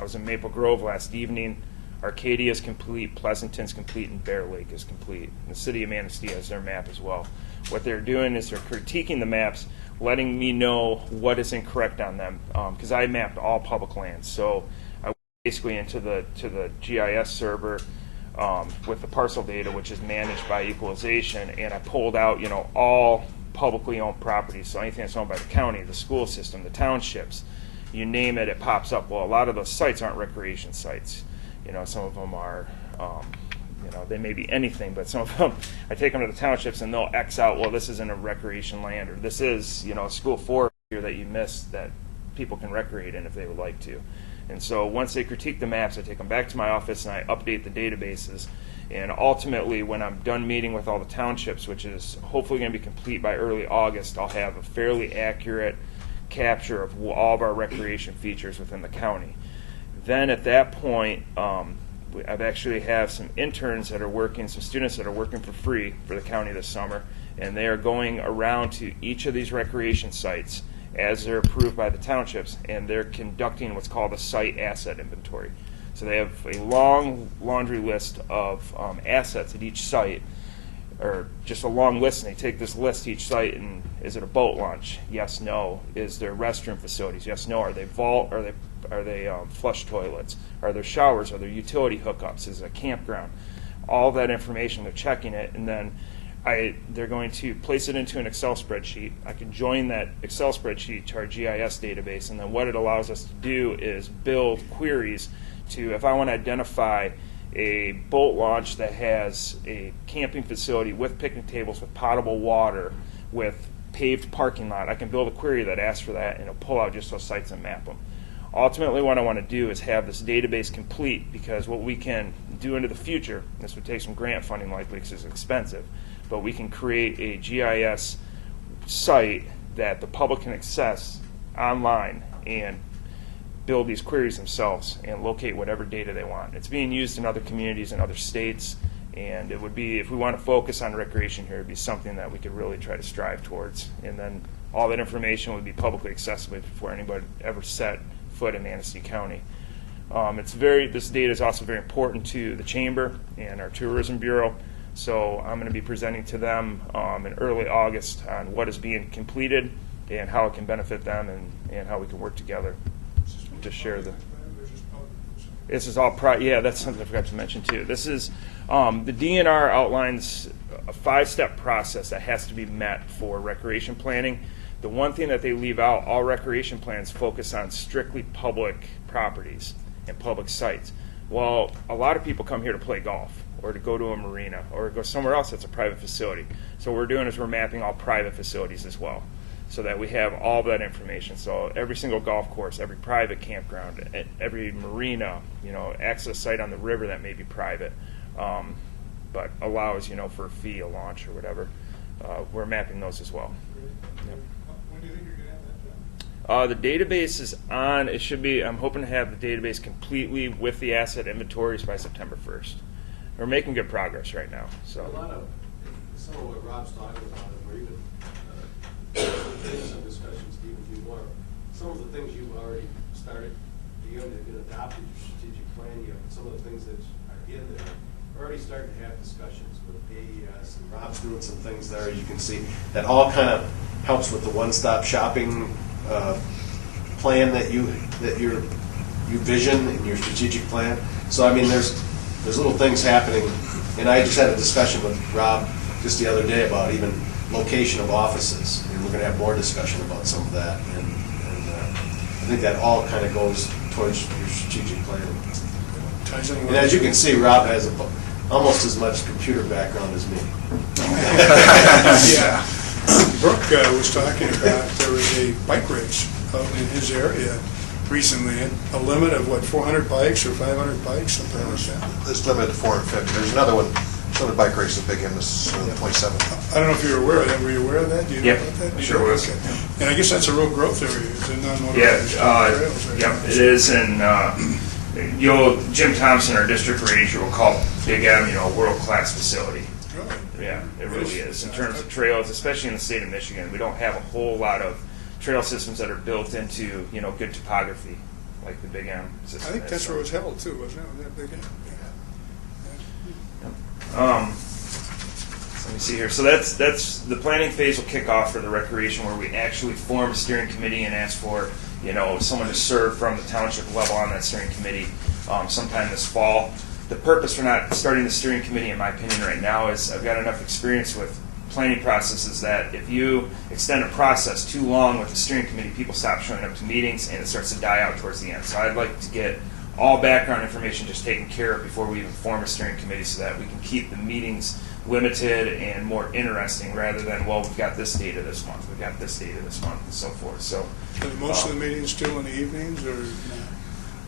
was in Maple Grove last evening. Arcadia is complete, Pleasanton's complete, and Bear Lake is complete. And the city of Manistee has their map as well. What they're doing is they're critiquing the maps, letting me know what is incorrect on them, because I mapped all public lands. So I went basically into the GIS server with the parcel data, which is managed by equalization, and I pulled out all publicly owned properties. So anything that's owned by the county, the school system, the townships, you name it, it pops up. Well, a lot of those sites aren't recreation sites. Some of them are, they may be anything, but some of them, I take them to the townships and they'll X out, well, this isn't a recreation land, or this is, a school forest here that you missed that people can recreate in if they would like to. And so once they critique the maps, I take them back to my office and I update the databases. And ultimately, when I'm done meeting with all the townships, which is hopefully going to be complete by early August, I'll have a fairly accurate capture of all of our recreation features within the county. Then at that point, I've actually have some interns that are working, some students that are working for free for the county this summer, and they are going around to each of these recreation sites as they're approved by the townships, and they're conducting what's called a site asset inventory. So they have a long laundry list of assets at each site, or just a long list, and they take this list each site, and is it a boat launch? Yes, no. Is there restroom facilities? Yes, no. Are they vault? Are they flush toilets? Are there showers? Are there utility hookups? Is it a campground? all that information. They're checking it, and then they're going to place it into an Excel spreadsheet. I can join that Excel spreadsheet to our GIS database, and then what it allows us to do is build queries to, if I want to identify a boat launch that has a camping facility with picnic tables, with potable water, with paved parking lot, I can build a query that asks for that, and it'll pull out just those sites and map them. Ultimately, what I want to do is have this database complete, because what we can do into the future, this would take some grant funding likely because it's expensive, but we can create a GIS site that the public can access online and build these queries themselves and locate whatever data they want. It's being used in other communities and other states, and it would be, if we want to focus on recreation here, it would be something that we could really try to strive towards. And then all that information would be publicly accessible before anybody ever set foot in Manistee County. This data is also very important to the Chamber and our Tourism Bureau. So I'm going to be presenting to them in early August on what is being completed and how it can benefit them, and how we can work together to share this is all that's something I forgot to mention too. This is the DNR outlines a 5-step process that has to be met for recreation planning. The one thing that they leave out, all recreation plans focus on strictly public properties and public sites. Well, a lot of people come here to play golf, or to go to a marina, or go somewhere else that's a private facility. So what we're doing is we're mapping all private facilities as well, so that we have all that information. So every single golf course, every private campground, every marina, access site on the river that may be private, but allows, for a fee, a launch or whatever, we're mapping those as well. Yep. When do you think you're going to have that done? The database is on. It should be. I'm hoping to have the database completely with the asset inventories by September 1st. We're making good progress right now. So. A lot of some of what Rob's talking about, and we're even some discussions to even do more. Some of the things you've already started, you have adopted your strategic plan. You have some of the things that are in there. We're already starting to have discussions with AES, and Rob's doing some things there. You can see that all kind of helps with the one-stop shopping plan that you vision in your strategic plan. So I mean, there's little things happening, and I just had a discussion with Rob just the other day about even location of offices, and we're going to have more discussion about some of that. And I think that all kind of goes towards your strategic planning. And as you can see, Rob has almost as much computer background as me. Yeah. Brooke was talking about there was a bike race out in his area recently, and a limit of 400 bikes or 500 bikes, something like that. This limited to 450. There's another one, some of the bike race is big in this 27th. I don't know if you were aware of that. Were you aware of that? Do you know about that? I sure was. Okay. And I guess that's a real growth area. It's a non-motorized trails. Right? Yep, it is. And Jim Thompson, our district ranger, will call Big M, a world-class facility. Really? Yeah, it really is. In terms of trails, especially in the state of Michigan, we don't have a whole lot of trail systems that are built into, good topography, like the Big M system. I think that's where it was held too, wasn't it? That Big M. Let me see here. So that's the planning phase will kick off for the recreation, where we actually form a steering committee and ask for someone to serve from the township level on that steering committee sometime this fall. The purpose for not starting the steering committee, in my opinion, right now is I've got enough experience with planning processes that if you extend a process too long with the steering committee, people stop showing up to meetings and it starts to die out towards the end. So I'd like to get all background information just taken care of before we even form a steering committee, so that we can keep the meetings limited and more interesting, rather than, well, we've got this data this month, we've got this data this month, and so forth. So Are most of the meetings still in the evenings, or?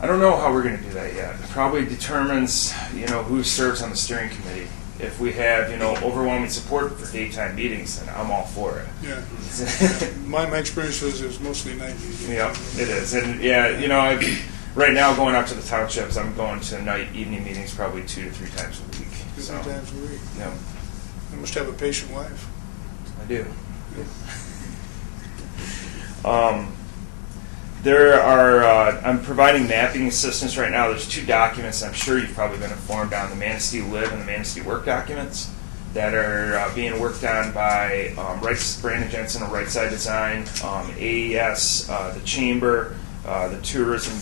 I don't know how we're going to do that yet. It probably determines, who serves on the steering committee. If we have, overwhelming support for daytime meetings, then I'm all for it. Yeah. My experience was it was mostly night meetings. Yeah, it is. And right now going out to the townships, I'm going to night, evening meetings probably 2 to 3 times a week. 2 to 3 times a week. Yeah. You must have a patient wife. I do. I'm providing mapping assistance right now. There's 2 documents I'm sure you've probably been informed on, the Manistee Live and the Manistee Work documents, that are being worked on by Brandon Jensen of Right Side Design, AES, the Chamber, the Tourism,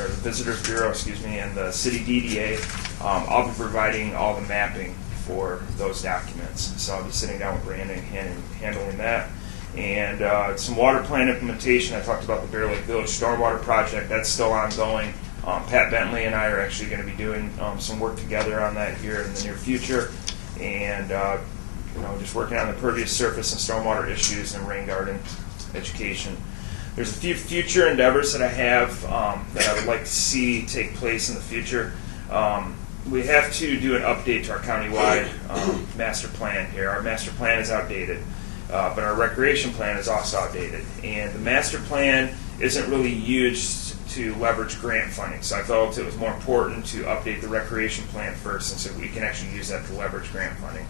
or the Visitors Bureau, and the City DDA. I'll be providing all the mapping for those documents. So I'll be sitting down with Brandon and handling that. And some water plan implementation. I talked about the Bear Lake Village Stormwater Project. That's still ongoing. Pat Bentley and I are actually going to be doing some work together on that here in the near future. And just working on the pervious surface and stormwater issues and rain garden education. There's a few future endeavors that I have that I would like to see take place in the future. We have to do an update to our countywide master plan here. Our master plan is outdated, but our recreation plan is also outdated. And the master plan isn't really used to leverage grant funding, so I felt it was more important to update the recreation plan first, and so we can actually use that to leverage grant funding.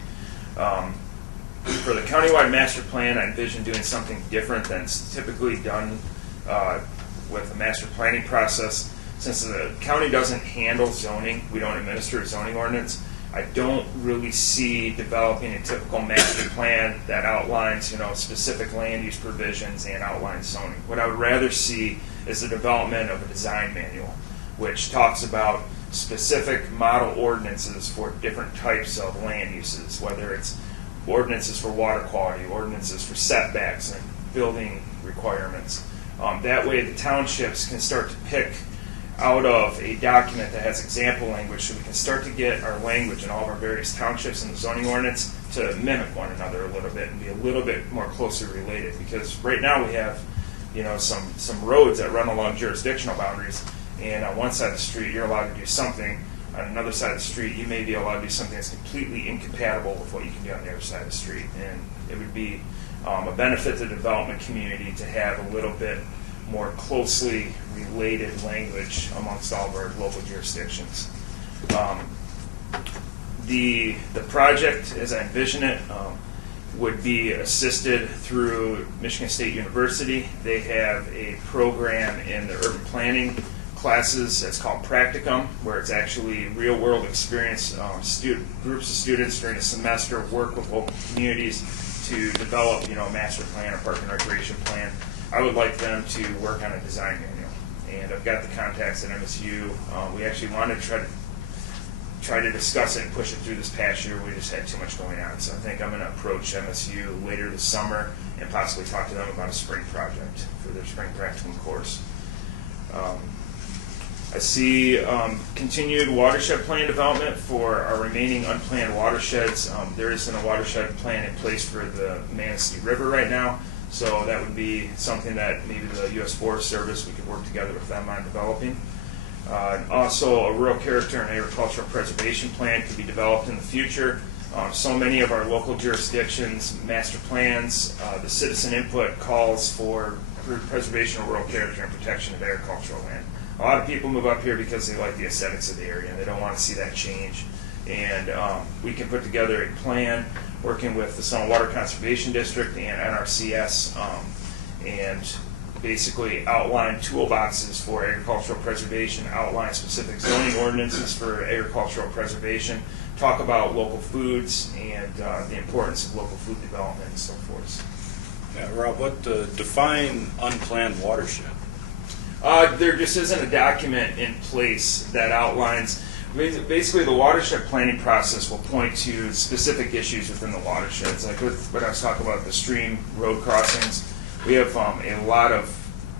For the countywide master plan, I envision doing something different than typically done with the master planning process. Since the county doesn't handle zoning, we don't administer a zoning ordinance, I don't really see developing a typical master plan that outlines, specific land use provisions and outlines zoning. What I would rather see is the development of a design manual, which talks about specific model ordinances for different types of land uses, whether it's ordinances for water quality, ordinances for setbacks and building requirements. That way the townships can start to pick out of a document that has example language, so we can start to get our language in all of our various townships in the zoning ordinance to mimic one another a little bit and be a little bit more closely related. Because right now we have, some roads that run along jurisdictional boundaries, and on one side of the street you're allowed to do something, on another side of the street you may be allowed to do something that's completely incompatible with what you can do on the other side of the street. And it would be a benefit to the development community to have a little bit more closely related language amongst all of our local jurisdictions. The project, as I envision it, would be assisted through Michigan State University. They have a program in the urban planning classes that's called Practicum, where it's actually real-world experience. Groups of students during a semester work with local communities to develop, a master plan, a park and recreation plan. I would like them to work on a design manual, and I've got the contacts at MSU. We actually wanted to try to discuss it and push it through this past year. We just had too much going on, so I think I'm going to approach MSU later this summer and possibly talk to them about a spring project for their spring practicum course. I see continued watershed plan development for our remaining unplanned watersheds. There isn't a watershed plan in place for the Manistee River right now, so that would be something that maybe the U.S. Forest Service, we could work together with them on developing. And also, a rural character and agricultural preservation plan could be developed in the future. So many of our local jurisdictions, master plans, the citizen input calls for preservation of rural character and protection of agricultural land. A lot of people move up here because they like the aesthetics of the area and they don't want to see that change. And we can put together a plan working with the Sun Water Conservation District and NRCS and basically outline toolboxes for agricultural preservation, outline specific zoning ordinances for agricultural preservation, talk about local foods and the importance of local food development and so forth. Yeah, Rob, what define unplanned watershed? There just isn't a document in place that outlines. Basically, the watershed planning process will point to specific issues within the watersheds. Like what I was talking about, the stream road crossings. We have a lot of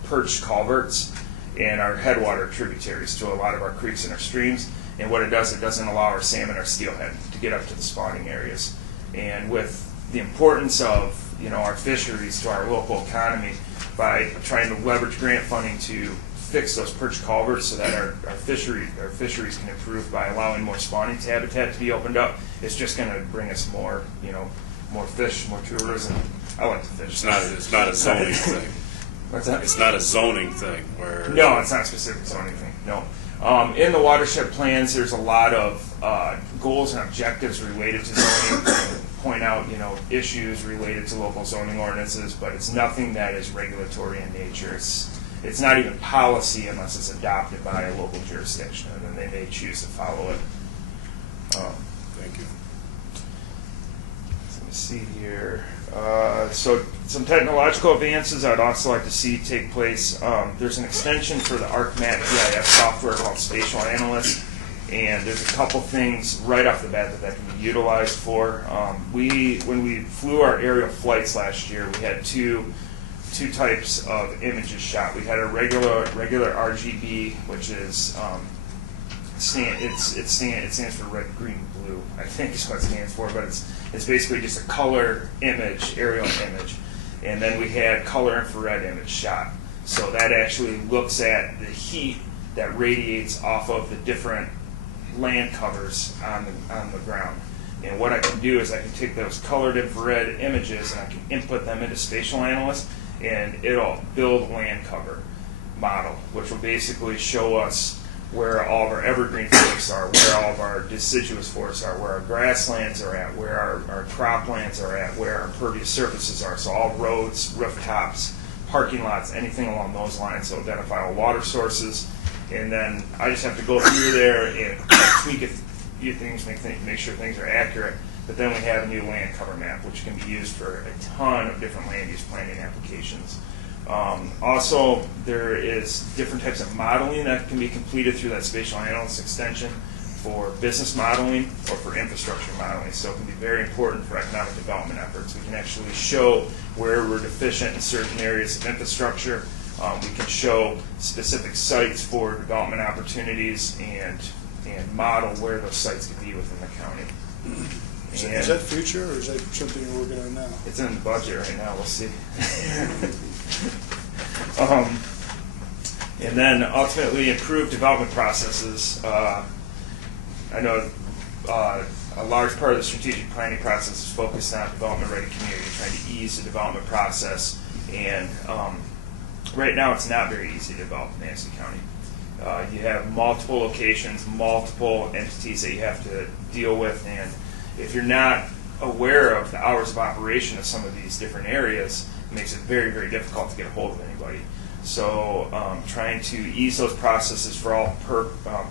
perched culverts in our headwater tributaries to a lot of our creeks and our streams. And what it doesn't allow our salmon or steelhead to get up to the spawning areas. And with the importance of our fisheries to our local economy, by trying to leverage grant funding to fix those perched culverts so that our fisheries can improve by allowing more spawning habitat to be opened up, it's just going to bring us more fish, more tourism. I like to fish. It's not a zoning thing. What's that? It's not a zoning thing where. No, it's not a specific zoning thing. No. In the watershed plans, there's a lot of goals and objectives related to zoning. Point out, issues related to local zoning ordinances, but it's nothing that is regulatory in nature. It's not even policy unless it's adopted by a local jurisdiction, and then they may choose to follow it. Thank you. Let me see here. So some technological advances I'd also like to see take place. There's an extension for the ArcMap GIS software called Spatial Analyst. And there's a couple things right off the bat that can be utilized for. When we flew our aerial flights last year, we had two types of images shot. We had a regular RGB, which is it stands for red, green, blue, I think is what it stands for, but it's basically just a color image, aerial image. And then we had color infrared image shot. So that actually looks at the heat that radiates off of the different land covers on the ground. And what I can do is I can take those colored infrared images and I can input them into Spatial Analyst, and it'll build land cover model, which will basically show us where all of our evergreen forests are, where all of our deciduous forests are, where our grasslands are at, where our croplands are at, where our impervious surfaces are. So all roads, rooftops, parking lots, anything along those lines. So identify all water sources, and then I just have to go through there and tweak a few things, make sure things are accurate. But then we have a new land cover map, which can be used for a ton of different land use planning applications. Also, there is different types of modeling that can be completed through that Spatial Analyst extension for business modeling or for infrastructure modeling. So it can be very important for economic development efforts. We can actually show where we're deficient in certain areas of infrastructure. We can show specific sites for development opportunities and model where those sites could be within the county. Is that future, or is that something you're working on now? It's in the budget right now, we'll see. And then ultimately improve development processes. I know a large part of the strategic planning process is focused on development-ready community, trying to ease the development process. And right now it's not very easy to develop in Manistee County. You have multiple locations, multiple entities that you have to deal with, and if you're not aware of the hours of operation of some of these different areas, it makes it very, very difficult to get a hold of anybody. So trying to ease those processes for all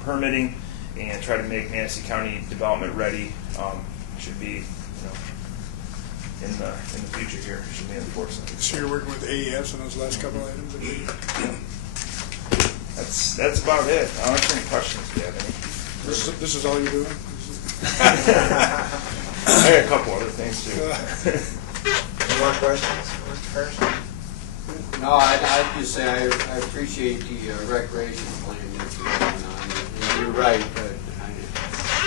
permitting and try to make Manistee County development ready should be, in the future here, should be in the forefront. So you're working with AES on those last couple items? That's about it. I'll answer any questions if you have any. This is all you're doing? I got a couple other things too. Any more questions, Mr. Carson? No, I'd just say I appreciate the recreation plan that you're working on. And you're right.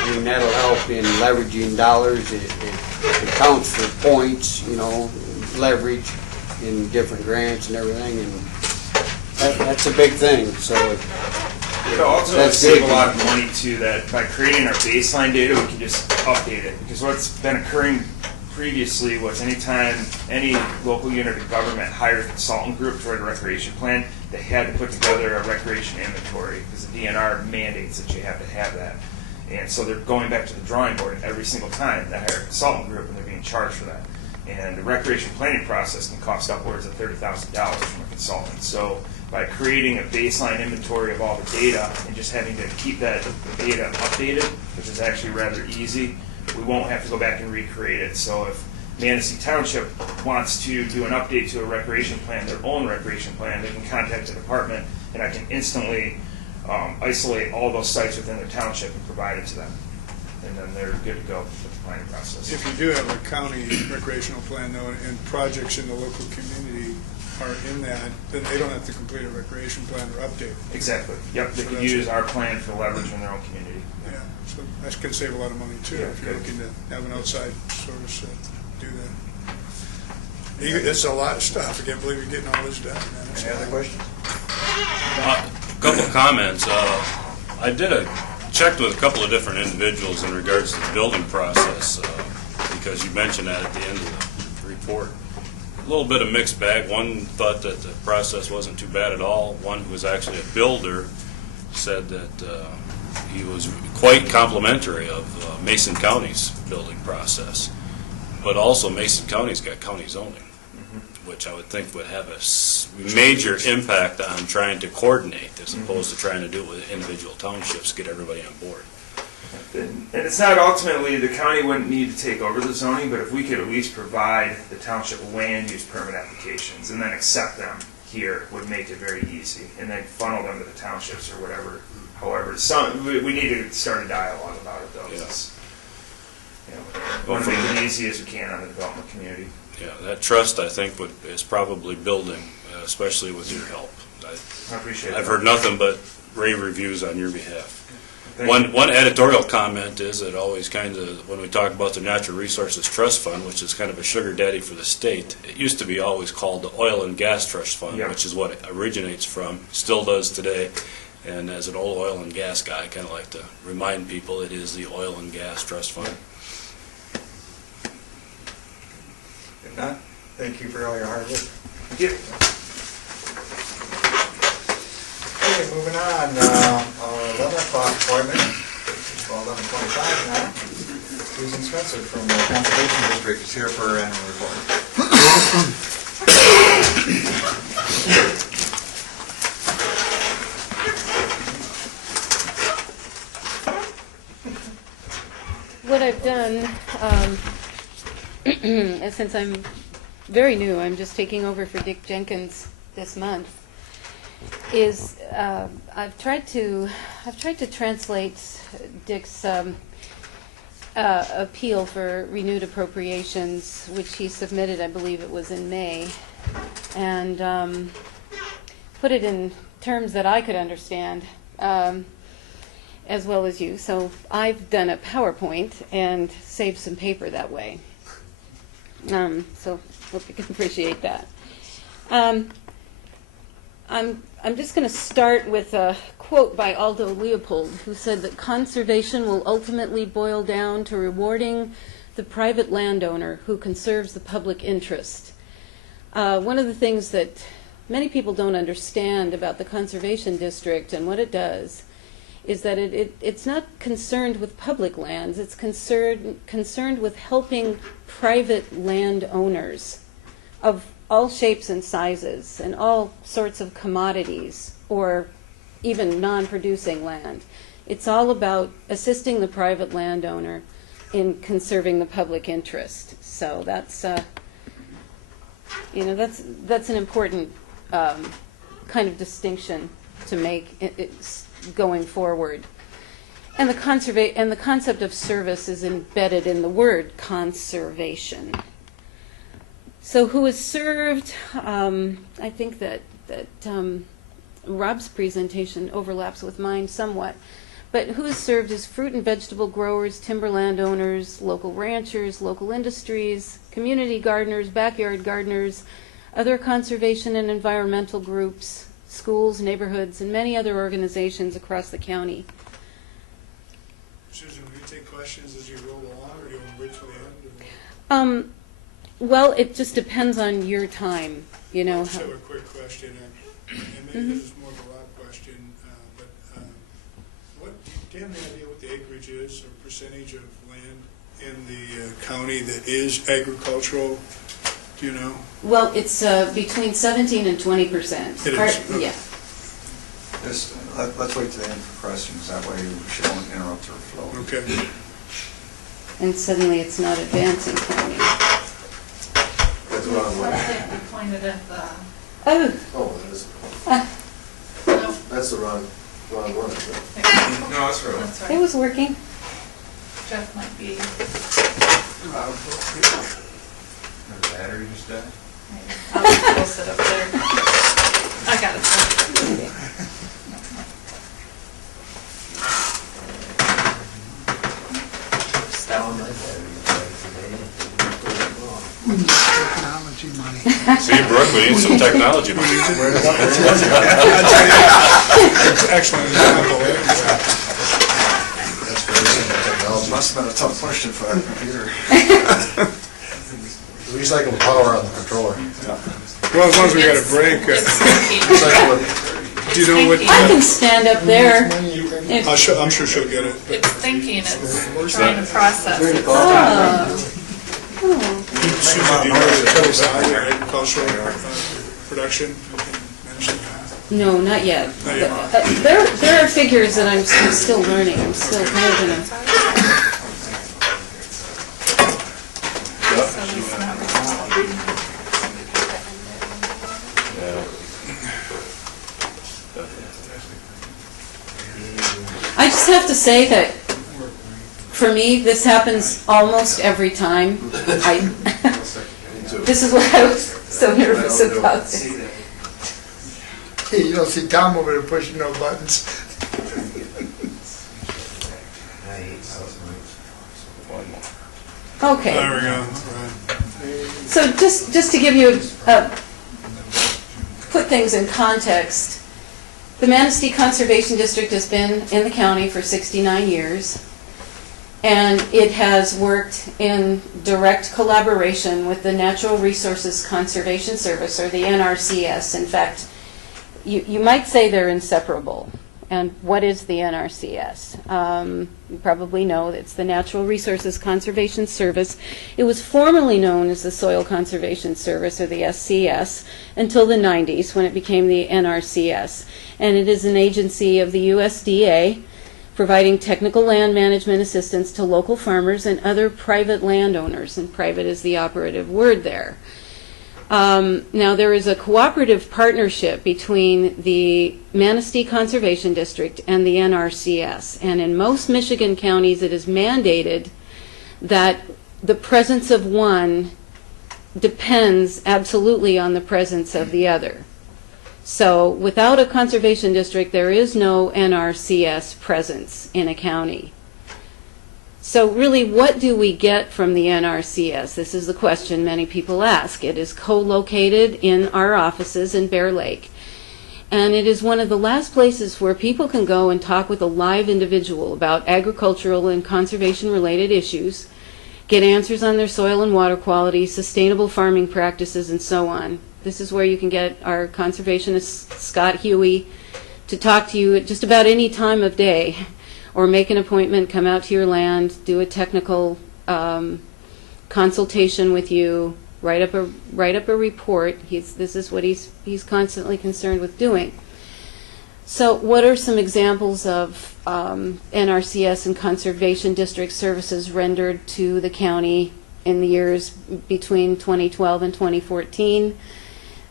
I mean, that'll help in leveraging dollars. It counts for points, leverage in different grants and everything. And that's a big thing. So it'll also save a lot of money too, that by creating our baseline data, we can just update it. Because what's been occurring previously was anytime any local unit of government hired a consultant group to write a recreation plan, they had to put together a recreation inventory because the DNR mandates that you have to have that. And so they're going back to the drawing board every single time they hire a consultant group, and they're being charged for that. And the recreation planning process can cost upwards of $30,000 from a consultant. So by creating a baseline inventory of all the data and just having to keep the data updated, which is actually rather easy, we won't have to go back and recreate it. So if Manistee Township wants to do an update to a recreation plan, their own recreation plan, they can contact the department, and I can instantly isolate all those sites within the township and provide it to them. And then they're good to go with the planning process. If you do have a county recreational plan, though, and projects in the local community are in that, then they don't have to complete a recreation plan or update. Exactly. Yep, they can use our plan for leverage in their own community. Yeah, so that can save a lot of money, too, Yeah, if you're good. looking to have an outside source do that. It's a lot of stuff. I can't believe you're getting all this done, man. It's Any other questions? A couple of comments. I checked with a couple of different individuals in regards to the building process, because you mentioned that at the end of the report. A little bit of mixed bag. One thought that the process wasn't too bad at all. One who was actually a builder said that he was quite complimentary of Mason County's building process. But also Mason County's got county zoning, which I would think would have a major impact on trying to coordinate as opposed to trying to do it with individual townships, get everybody on board. And it's not ultimately, the county wouldn't need to take over the zoning, but if we could at least provide the township land use permit applications and then accept them here would make it very easy, and then funnel them to the townships or whatever, However, we need to start a dialogue about it, though. Yeah. It's, you know, we want to make it easy as we can on the development community. Yeah, that trust, I think, is probably building, especially with your help. I appreciate it. I've heard nothing but rave reviews on your behalf. One editorial comment is that always kind of, when we talk about the Natural Resources Trust Fund, which is kind of a sugar daddy for the state, it used to be always called the Oil and Gas Trust Fund, Yeah. which is what it originates from, still does today. And as an old oil and gas guy, I kind of like to remind people it is the Oil and Gas Trust Fund. If not, thank you for all your hard work. Thank you. Okay, moving on, our 11 o'clock appointment, it's 11:25 now. Susan Spencer from the Conservation District is here for her annual report. What I've done, since I'm very new, I'm just taking over for Dick Jenkins this month, is I've tried to translate Dick's appeal for renewed appropriations, which he submitted, I believe it was in May, and put it in terms that I could understand, as well as you. So I've done a PowerPoint and saved some paper that way. So hope you can appreciate that. I'm just going to start with a quote by Aldo Leopold, who said that conservation will ultimately boil down to rewarding the private landowner who conserves the public interest. One of the things that many people don't understand about the Conservation District and what it does is that it's not concerned with public lands, it's concerned with helping private landowners of all shapes and sizes and all sorts of commodities or even non-producing land. It's all about assisting the private landowner in conserving the public interest. So that's that's an important kind of distinction to make. It's going forward. And the concept of service is embedded in the word conservation. So who is served? I think that Rob's presentation overlaps with mine somewhat. But who is served is fruit and vegetable growers, timberland owners, local ranchers, local industries, community gardeners, backyard gardeners, other conservation and environmental groups, schools, neighborhoods, and many other organizations across the county. Susan, will you take questions as you roll along, or do you want to wait till the end? Well, it just depends on your time, you know. Just have a quick question, and maybe this is more of a Rob question, but do you have any idea what the acreage is or percentage of land in the county that is agricultural? Do you know? Well, it's between 17 and 20%. It is, okay. Yeah. Just, let's wait to the end for questions, that way she won't interrupt her flow. Okay. And suddenly it's not advancing for me. That's the wrong one. I pointed at the, Oh, Oh, that is, no, that's the wrong one. isn't it? No, that's right. that's it right. was working. Jeff might be, The battery just died? I'll sit up there. I got it. Technology money. See, Brooke, we need some technology. Excellent example. That's very simple technology. Must have been a tough question for that computer. Recycle power on the controller. Well, as long as we got a break, It's thinking. Recycle it. do you know what? I can stand up there. I'm sure she'll get it. It's thinking, it's trying to process. Susan, do you know the total value of agricultural production in Manistee? No, not yet. Not yet. There are figures that I'm still learning. I'm still kind of in a... So it's not responsible. just have to say that, for me, this happens almost every time. This is what I was so nervous about this. Hey, you don't see Tom over there pushing no buttons. Okay. There we go. All right. So just to give you put things in context, the Manistee Conservation District has been in the county for 69 years, and it has worked in direct collaboration with the Natural Resources Conservation Service, or the NRCS. In fact, you might say they're inseparable. And what is the NRCS? You probably know it's the Natural Resources Conservation Service. It was formerly known as the Soil Conservation Service, or the SCS, until the 90s, when it became the NRCS. And it is an agency of the USDA, providing technical land management assistance to local farmers and other private landowners, and private is the operative word there. Now, there is a cooperative partnership between the Manistee Conservation District and the NRCS, and in most Michigan counties it is mandated that the presence of one depends absolutely on the presence of the other. So without a conservation district, there is no NRCS presence in a county. So really, what do we get from the NRCS? This is the question many people ask. It is co-located in our offices in Bear Lake. And it is one of the last places where people can go and talk with a live individual about agricultural and conservation-related issues, get answers on their soil and water quality, sustainable farming practices, and so on. This is where you can get our conservationist, Scott Huey, to talk to you at just about any time of day, or make an appointment, come out to your land, do a technical consultation with you, write up a report. This is what he's constantly concerned with doing. So what are some examples of NRCS and conservation district services rendered to the county in the years between 2012 and 2014?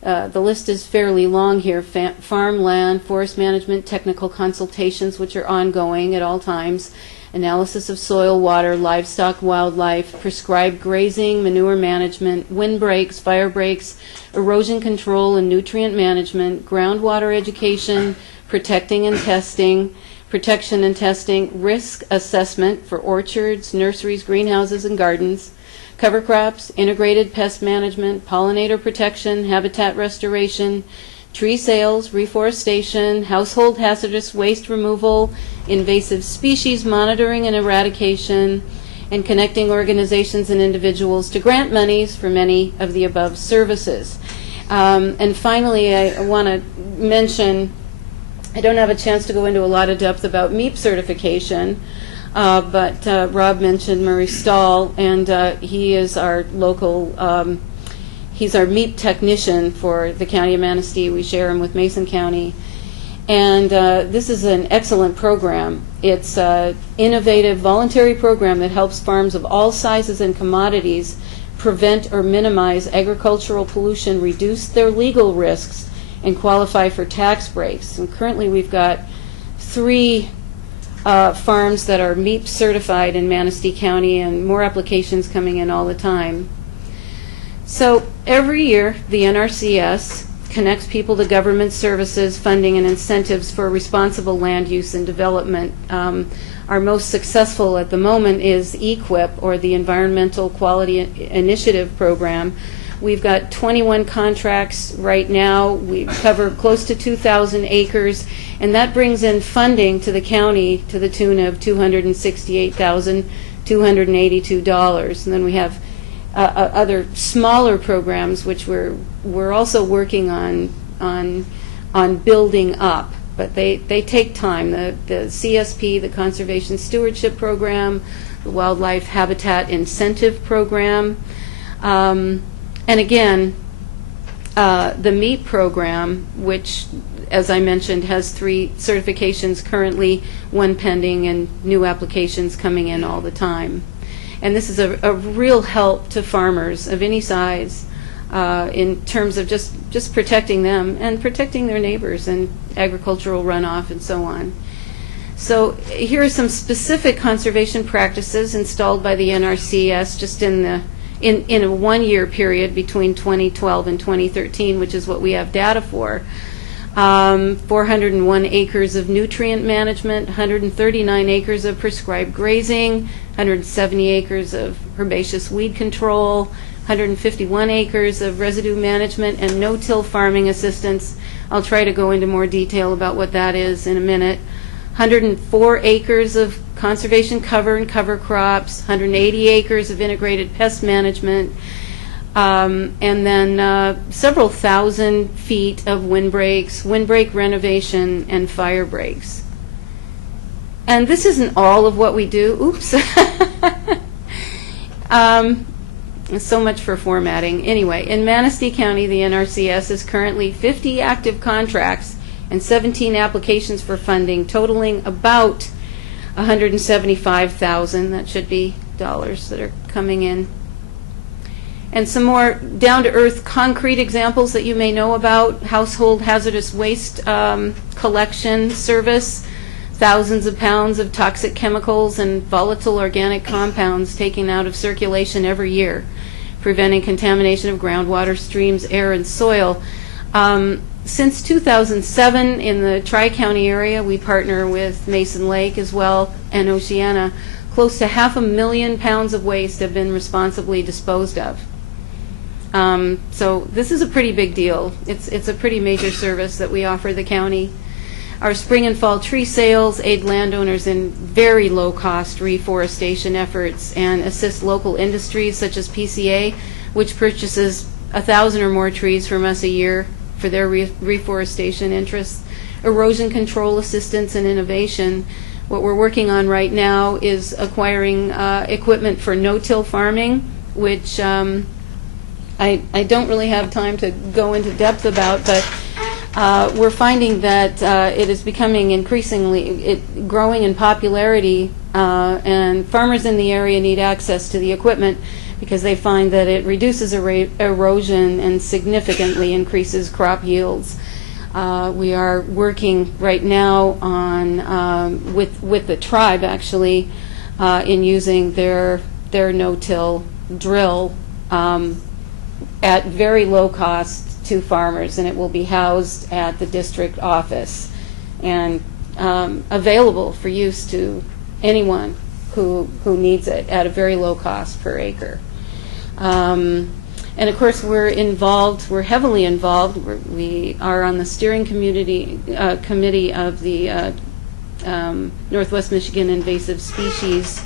The list is fairly long here. Farmland, forest management, technical consultations, which are ongoing at all times, analysis of soil, water, livestock, wildlife, prescribed grazing, manure management, windbreaks, fire breaks, erosion control and nutrient management, groundwater education, protection and testing, risk assessment for orchards, nurseries, greenhouses, and gardens, cover crops, integrated pest management, pollinator protection, habitat restoration, tree sales, reforestation, household hazardous waste removal, invasive species monitoring and eradication, and connecting organizations and individuals to grant monies for many of the above services. And finally, I want to mention, I don't have a chance to go into a lot of depth about MEEP certification, but Rob mentioned Murray Stahl, and he is our local, he's our MEEP technician for the County of Manistee. We share him with Mason County. And this is an excellent program. It's an innovative voluntary program that helps farms of all sizes and commodities prevent or minimize agricultural pollution, reduce their legal risks, and qualify for tax breaks. And currently we've got 3 farms that are MEEP certified in Manistee County, and more applications coming in all the time. So every year the NRCS connects people to government services, funding, and incentives for responsible land use and development. Our most successful at the moment is EQIP, or the Environmental Quality Initiative Program. We've got 21 contracts right now. We cover close to 2,000 acres, and that brings in funding to the county to the tune of $268,282. And then we have other smaller programs which we're also working on building up, but they take time. The CSP, the Conservation Stewardship Program, the Wildlife Habitat Incentive Program, and again, the MEEP program, which, as I mentioned, has 3 certifications currently, 1 pending, and new applications coming in all the time. And this is a real help to farmers of any size in terms of just protecting them and protecting their neighbors and agricultural runoff and so on. So here are some specific conservation practices installed by the NRCS just in a 1-year period between 2012 and 2013, which is what we have data for. 401 acres of nutrient management, 139 acres of prescribed grazing, 170 acres of herbaceous weed control, 151 acres of residue management, and no-till farming assistance. I'll try to go into more detail about what that is in a minute. 104 acres of conservation cover and cover crops, 180 acres of integrated pest management, and then several thousand feet of windbreak renovation, and fire breaks. And this isn't all of what we do. Oops. So much for formatting. Anyway, in Manistee County, the NRCS is currently 50 active contracts and 17 applications for funding, totaling about $175,000. That should be dollars that are coming in. And some more down-to-earth concrete examples that you may know about: household hazardous waste collection service, thousands of pounds of toxic chemicals and volatile organic compounds taken out of circulation every year, preventing contamination of groundwater, streams, air, and soil. Since 2007, in the Tri-County area, we partner with Mason Lake as well and Oceana. Close to 500,000 pounds of waste have been responsibly disposed of. So this is a pretty big deal. It's a pretty major service that we offer the county. Our spring and fall tree sales aid landowners in very low-cost reforestation efforts and assist local industries such as PCA, which purchases 1,000 or more trees from us a year for their reforestation interests. Erosion control assistance and innovation. What we're working on right now is acquiring equipment for no-till farming, which I don't really have time to go into depth about, but we're finding that it is becoming increasingly growing in popularity, and farmers in the area need access to the equipment because they find that it reduces erosion and significantly increases crop yields. We are working right now on with the tribe actually in using their no-till drill at very low cost to farmers, and it will be housed at the district office and available for use to anyone who needs it at a very low cost per acre. And of course, we're heavily involved. We are on the steering committee of the Northwest Michigan Invasive Species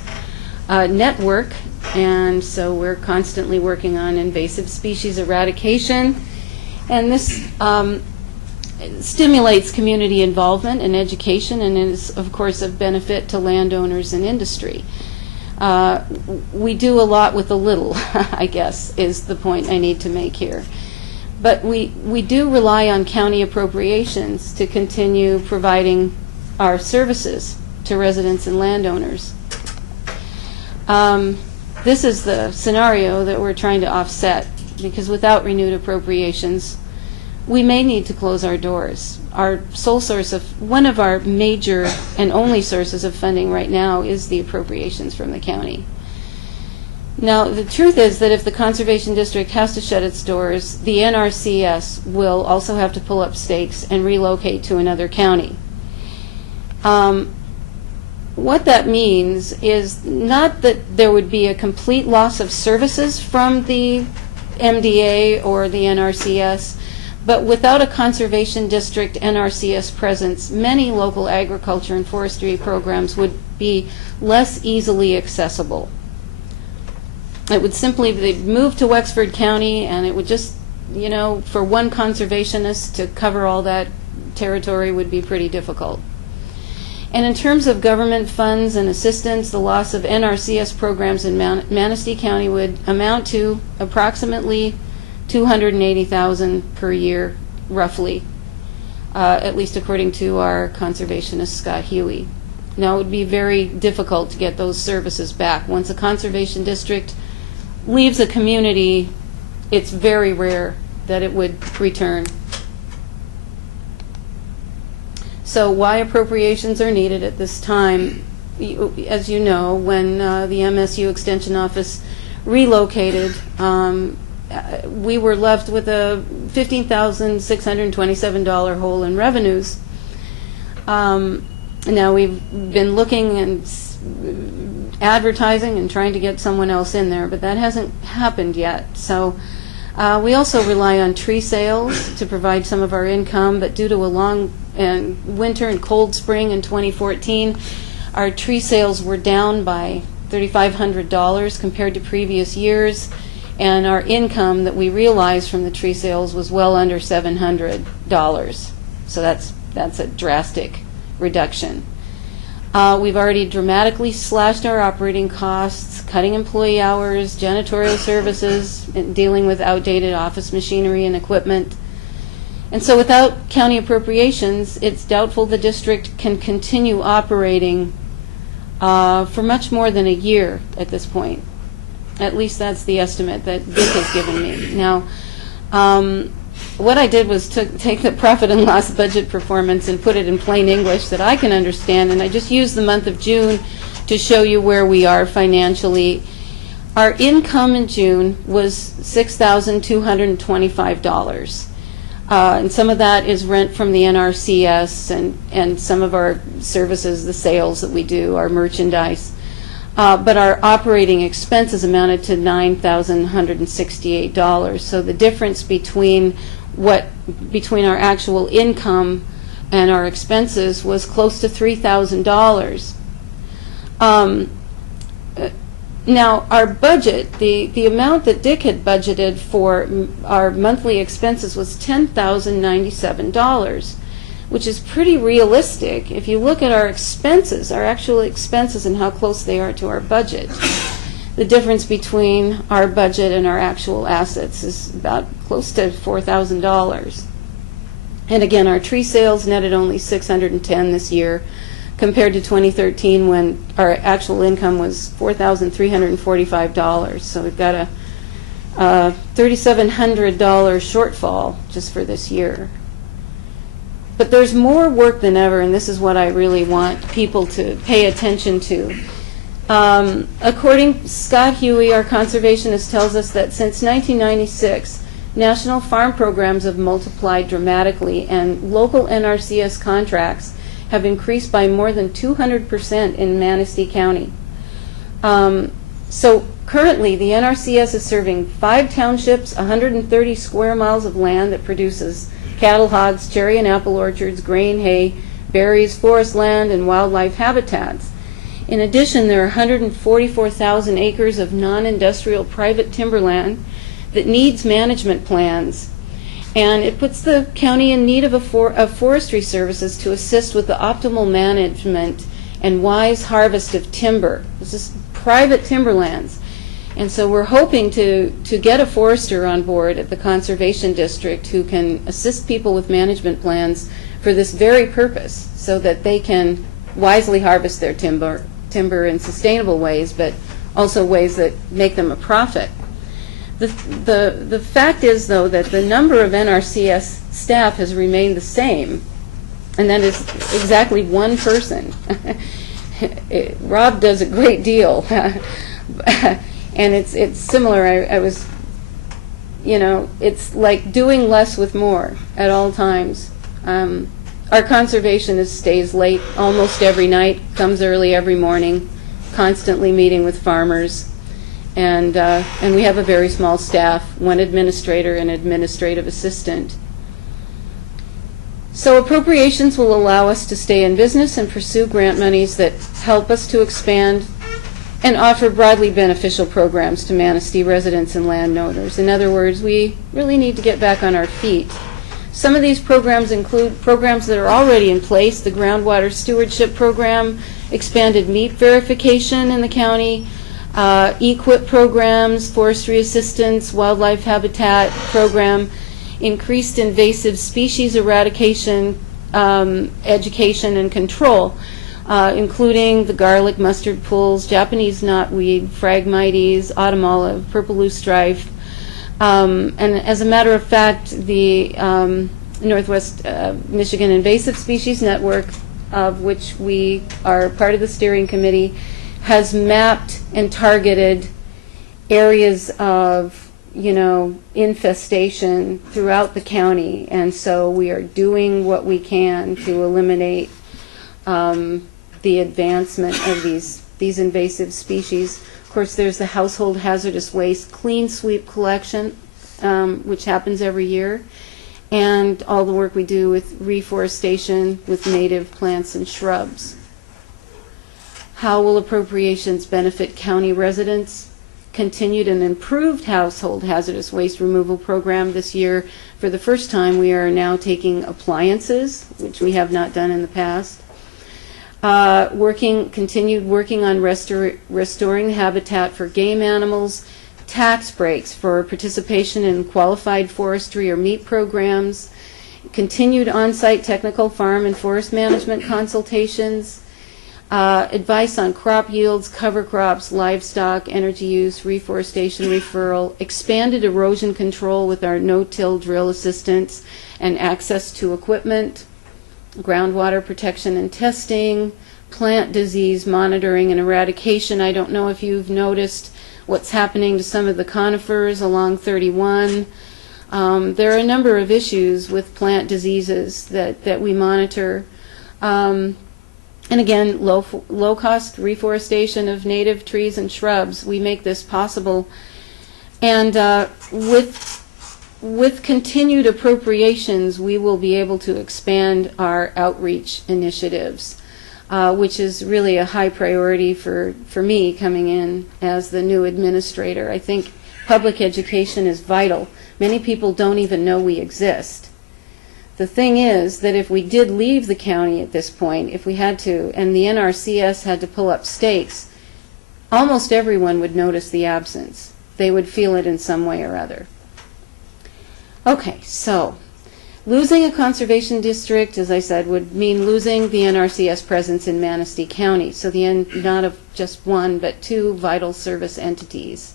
Network, and so we're constantly working on invasive species eradication. And this stimulates community involvement and education, and is, of course, of benefit to landowners and industry. We do a lot with a little, I guess, is the point I need to make here. But we do rely on county appropriations to continue providing our services to residents and landowners. This is the scenario that we're trying to offset, because without renewed appropriations, we may need to close our doors. Our sole source one of our major and only sources of funding right now is the appropriations from the county. Now, the truth is that if the Conservation District has to shut its doors, the NRCS will also have to pull up stakes and relocate to another county. What that means is not that there would be a complete loss of services from the MDA or the NRCS, but without a Conservation District NRCS presence, many local agriculture and forestry programs would be less easily accessible. It would simply move to Wexford County, and it would just, for one conservationist to cover all that territory would be pretty difficult. And in terms of government funds and assistance, the loss of NRCS programs in Manistee County would amount to approximately $280,000 per year, roughly, at least according to our conservationist Scott Huey. Now, it would be very difficult to get those services back. Once a conservation district leaves a community, it's very rare that it would return. So why appropriations are needed at this time, as you know, when the MSU Extension Office relocated, we were left with a $15,627 hole in revenues. Now we've been looking and advertising and trying to get someone else in there, but that hasn't happened yet. So we also rely on tree sales to provide some of our income, but due to a long winter and cold spring in 2014, our tree sales were down by $3,500 compared to previous years, and our income that we realized from the tree sales was well under $700. So that's a drastic reduction. We've already dramatically slashed our operating costs, cutting employee hours, janitorial services, and dealing with outdated office machinery and equipment. And so without county appropriations, it's doubtful the district can continue operating for much more than a year at this point. At least that's the estimate that Dick has given me. Now, what I did was take the profit and loss budget performance and put it in plain English that I can understand, and I just used the month of June to show you where we are financially. Our income in June was $6,225. And some of that is rent from the NRCS and some of our services, the sales that we do, our merchandise. But our operating expenses amounted to $9,168. So the difference between our actual income and our expenses was close to $3,000. Now, our budget, the amount that Dick had budgeted for our monthly expenses was $10,097, which is pretty realistic if you look at our expenses, our actual expenses, and how close they are to our budget. The difference between our budget and our actual assets is about close to $4,000. And again, our tree sales netted only $610 this year, compared to 2013 when our actual income was $4,345. So we've got a $3,700 shortfall just for this year. But there's more work than ever, and this is what I really want people to pay attention to. According to Scott Huey, our conservationist, tells us that since 1996, national farm programs have multiplied dramatically, and local NRCS contracts have increased by more than 200% in Manistee County. So currently, the NRCS is serving 5 townships, 130 square miles of land that produces cattle, hogs, cherry and apple orchards, grain, hay, berries, forest land, and wildlife habitats. In addition, there are 144,000 acres of non-industrial private timberland that needs management plans. And it puts the county in need of forestry services to assist with the optimal management and wise harvest of timber. This is private timberlands. And so we're hoping to get a forester on board at the Conservation District who can assist people with management plans for this very purpose, so that they can wisely harvest their timber in sustainable ways, but also ways that make them a profit. The fact is, though, that the number of NRCS staff has remained the same, and that is exactly one person. Rob does a great deal, and it's similar. I was, it's like doing less with more at all times. Our conservationist stays late almost every night, comes early every morning, constantly meeting with farmers. And we have a very small staff, one administrator and administrative assistant. So appropriations will allow us to stay in business and pursue grant monies that help us to expand and offer broadly beneficial programs to Manistee residents and landowners. In other words, we really need to get back on our feet. Some of these programs include programs that are already in place: the groundwater stewardship program, expanded meat verification in the county, EQIP programs, forestry assistance, wildlife habitat program, increased invasive species eradication, education and control, including the garlic mustard pulls, Japanese knotweed, Phragmites, autumn olive, purple loosestrife. And as a matter of fact, the Northwest Michigan Invasive Species Network, of which we are part of the steering committee, has mapped and targeted areas of, infestation throughout the county, and so we are doing what we can to eliminate the advancement of these invasive species. Of course, there's the household hazardous waste clean sweep collection, which happens every year, and all the work we do with reforestation with native plants and shrubs. How will appropriations benefit county residents? Continued and improved household hazardous waste removal program this year. For the first time, we are now taking appliances, which we have not done in the past. Continued working on restoring the habitat for game animals, tax breaks for participation in qualified forestry or meat programs, continued on-site technical farm and forest management consultations, advice on crop yields, cover crops, livestock, energy use, reforestation referral, expanded erosion control with our no-till drill assistance and access to equipment, groundwater protection and testing, plant disease monitoring and eradication. I don't know if you've noticed what's happening to some of the conifers along 31. There are a number of issues with plant diseases that we monitor. And again, low-cost reforestation of native trees and shrubs. We make this possible. And with continued appropriations, we will be able to expand our outreach initiatives, which is really a high priority for me coming in as the new administrator. I think public education is vital. Many people don't even know we exist. The thing is that if we did leave the county at this point, if we had to, and the NRCS had to pull up stakes, almost everyone would notice the absence. They would feel it in some way or other. Okay, so losing a conservation district, as I said, would mean losing the NRCS presence in Manistee County, so the end not of just one, but two vital service entities.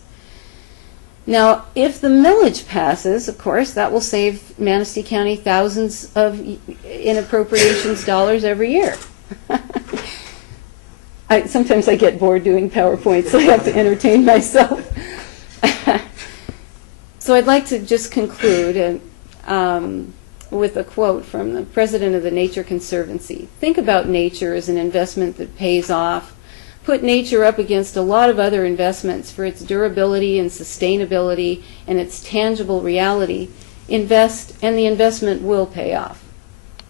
Now, if the millage passes, of course, that will save Manistee County thousands of in appropriations dollars every year. Sometimes I get bored doing PowerPoints, so I have to entertain myself. So I'd like to just conclude with a quote from the president of the Nature Conservancy. Think about nature as an investment that pays off. Put nature up against a lot of other investments for its durability and sustainability and its tangible reality. Invest, and the investment will pay off.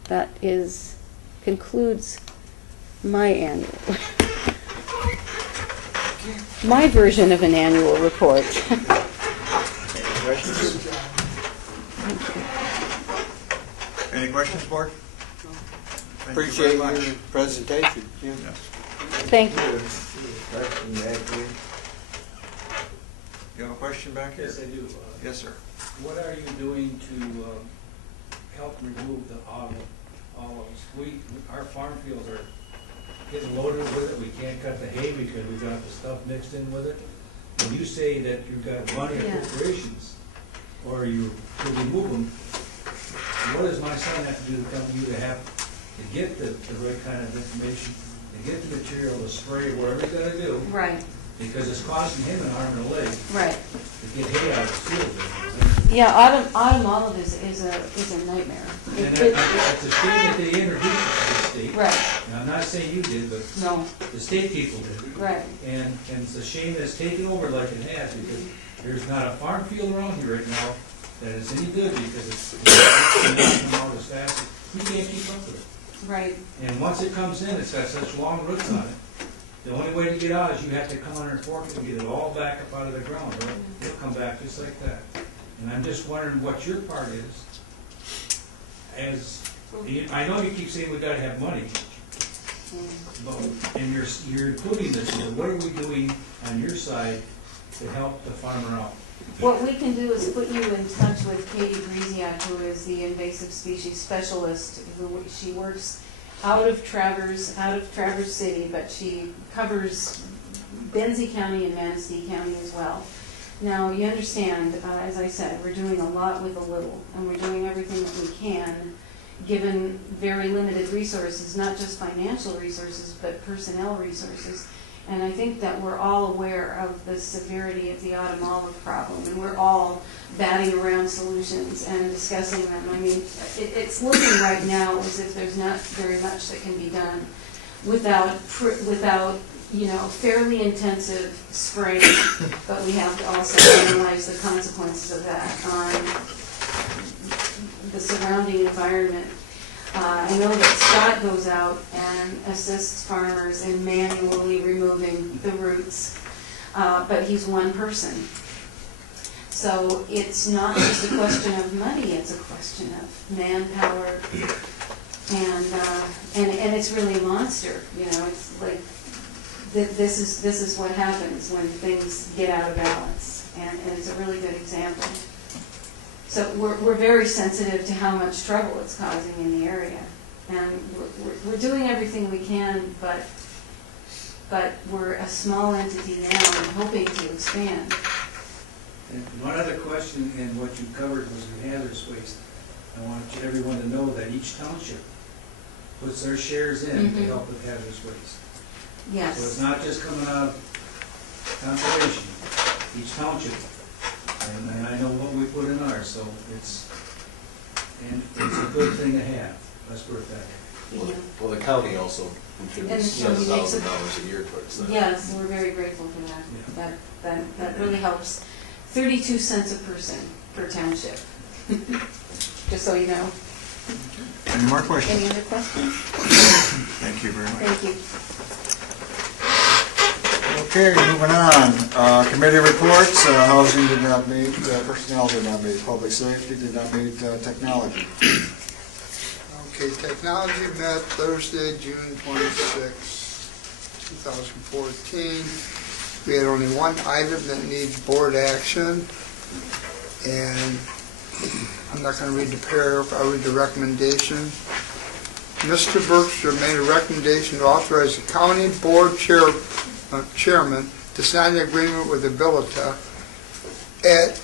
That concludes my my version of an annual report. Any questions, Board? Appreciate your presentation. Yeah. Thank you. You have a question back here? Yes, I do. Yes, sir. What are you doing to help remove the olives? Our farm fields are getting loaded with it. We can't cut the hay because we've got the stuff mixed in with it. When you say that you've got money appropriations, or you remove them, what does my son have to do to come to you to get the right kind of information, to get the material to spray, whatever he's got to do? Right. Because it's costing him an arm and a leg. Right. To get hay out of the field. Yeah, autumn olive is a nightmare. And it's a shame that they introduced it to the state. Right. And I'm not saying you did, but no, the state people did. Right. And it's a shame that it's taken over like it has, because there's not a farm field around here right now that is any good, because it's not come out as fast. You can't keep up with it. Right. And once it comes in, it's got such long roots on it. The only way to get out is you have to come under and fork it and get it all back up out of the ground, or it'll come back just like that. And I'm just wondering what your part is. I know you keep saying we gotta have money, but, and you're including this here, what are we doing on your side to help the farmer out? What we can do is put you in touch with Katie Breziak, who is the invasive species specialist. She works out of Traverse City, but she covers Benzie County and Manistee County as well. Now, you understand, as I said, we're doing a lot with a little, and we're doing everything that we can, given very limited resources, not just financial resources, but personnel resources. And I think that we're all aware of the severity of the autumn olive problem, and we're all batting around solutions and discussing them. I mean, it's looking right now as if there's not very much that can be done without fairly intensive spraying, but we have to also analyze the consequences of that on the surrounding environment. I know that Scott goes out and assists farmers in manually removing the roots, but he's one person. So it's not just a question of money, it's a question of manpower, and it's really a monster. It's like this is what happens when things get out of balance, and it's a really good example. So we're very sensitive to how much trouble it's causing in the area, and we're doing everything we can, but we're a small entity now and hoping to expand. And one other question, and what you covered was the hazardous waste. I want everyone to know that each township puts their shares in to help with hazardous waste. Yes. So it's not just coming out of conservation, each township. And I know what we put in ours, so it's a good thing to have. Let's put it that way. Well, the county also contributes $7,000 a year towards that. Yes, we're very grateful for that. Yeah. That really helps. 32 cents a person per township, just so you know. Any more questions? Any other questions? Thank you very much. Thank you. Okay, moving on. Committee reports, housing did not meet, personnel did not meet, public safety did not meet, technology. Okay, technology met Thursday, June 26, 2014. We had only one item that needs board action, and I'm not going to read the paragraph, I'll read the recommendation. Mr. Berkshire made a recommendation to authorize the county board chairman to sign the agreement with Abilita at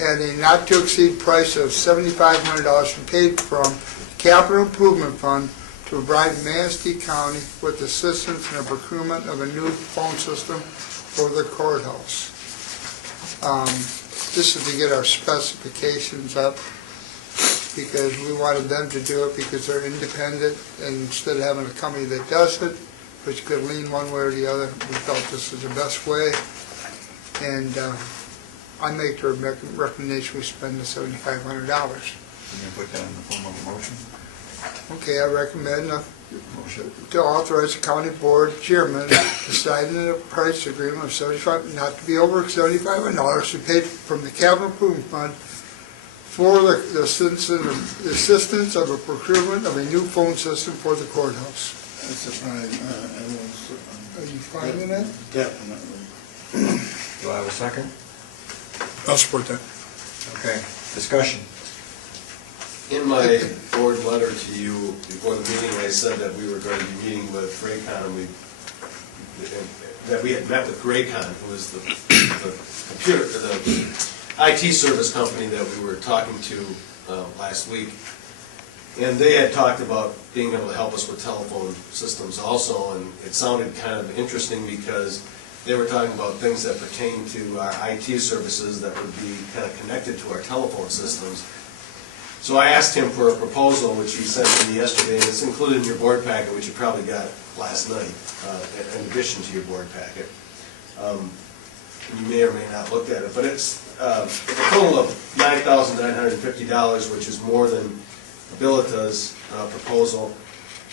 a not-to-exceed price of $7,500 to be paid from Capital Improvement Fund to provide Manistee County with assistance in the procurement of a new phone system for the courthouse. This is to get our specifications up, because we wanted them to do it because they're independent, and instead of having a company that does it, which could lean one way or the other, we felt this was the best way. And I make the recommendation we spend the $7,500. Can you put that in the form of a motion? Okay, I recommend to authorize the county board chairman to sign a price agreement of $75, not to be over $7,500, to be paid from the capital improvement fund for the assistance of a procurement of a new phone system for the courthouse. That's a fine, Are you fine with that? definitely. Do I have a second? I'll support that. Okay, discussion. In my board letter to you before the meeting, I said that we were going to be meeting with Graycon, that we had met with Graycon, who is the IT service company that we were talking to last week. And they had talked about being able to help us with telephone systems also, and it sounded kind of interesting because they were talking about things that pertain to our IT services that would be kind of connected to our telephone systems. So I asked him for a proposal, which he sent to me yesterday, and it's included in your board packet, which you probably got last night, in addition to your board packet. You may or may not look at it, but it's a total of $9,950, which is more than Abilita's proposal.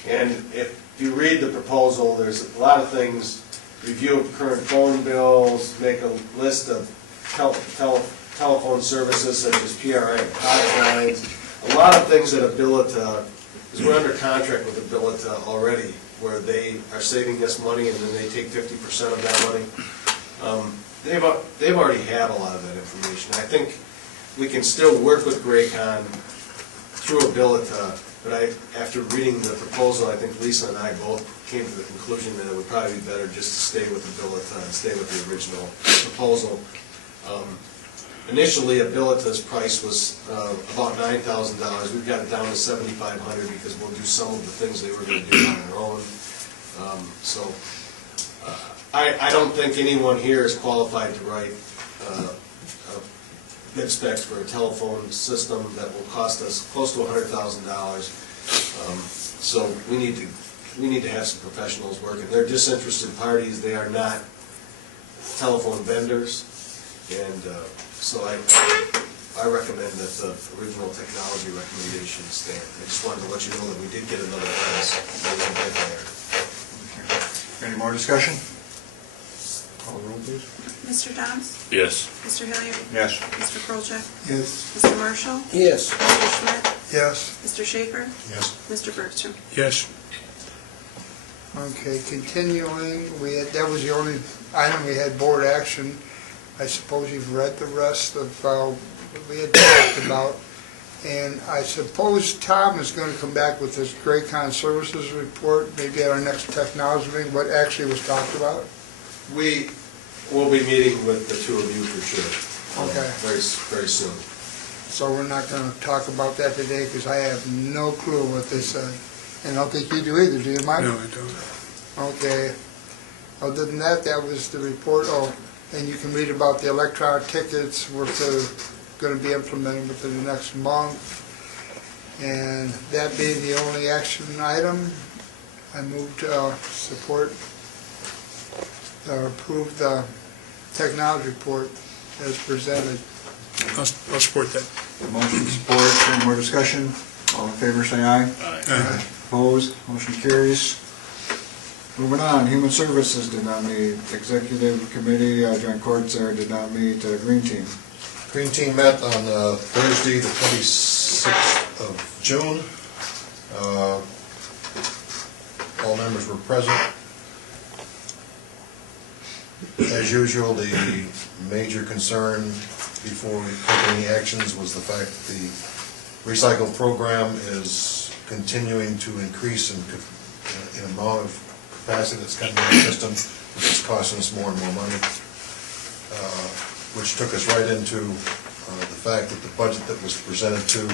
And if you read the proposal, there's a lot of things: review of current phone bills, make a list of telephone services such as PRI and hotlines, a lot of things that Abilita, because we're under contract with Abilita already, where they are saving us money and then they take 50% of that money. They've already had a lot of that information. I think we can still work with Graycon through Abilita, But after reading the proposal, I think Lisa and I both came to the conclusion that it would probably be better just to stay with the Billeta and stay with the original proposal. Initially, a Billeta's price was about $9,000. We've got it down to $7,500 because we'll do some of the things they were going to do on their own. I don't think anyone here is qualified to write bid specs for a telephone system that will cost us close to $100,000. So we need to have some professionals working. They're disinterested parties. They are not telephone vendors, and so I recommend that the original technology recommendation stand. I just wanted to let you know that we did get another price. Any more discussion? Call the roll, please. Mr. Downs? Yes. Mr. Hilliard? Yes. Mr. Kolchak? Yes. Mr. Marshall? Yes. Mr. Schmidt? Yes. Mr. Schaefer? Yes. Mr. Bergstrom? Yes. Okay, continuing, that was the only item we had board action. I suppose you've read the rest of what we had talked about. And I suppose Tom is going to come back with his Graycon Services report, maybe at our next technology meeting, what actually was talked about. We will be meeting with the two of you for sure. Okay. Very soon. So we're not going to talk about that today because I have no clue what they said. And I don't think you do either, do you, Mike? No, I don't. Okay. Other than that, that was the report. Oh, and you can read about the electronic tickets, which are going to be implemented within the next month. And that being the only action item, I move to support, approve the technology report as presented. I'll support that. Motion support, any more discussion? All in favor, say aye. Aye. Opposed, motion carries. Moving on, Human Services did not meet, Executive Committee, Joint Courts did not meet, Green Team. Green Team met on Thursday, the 26th of June. All members were present. As usual, the major concern before we took any actions was the fact that the recycle program is continuing to increase in amount of capacity that's coming in the system, which is costing us more and more money, which took us right into the fact that the budget that was presented to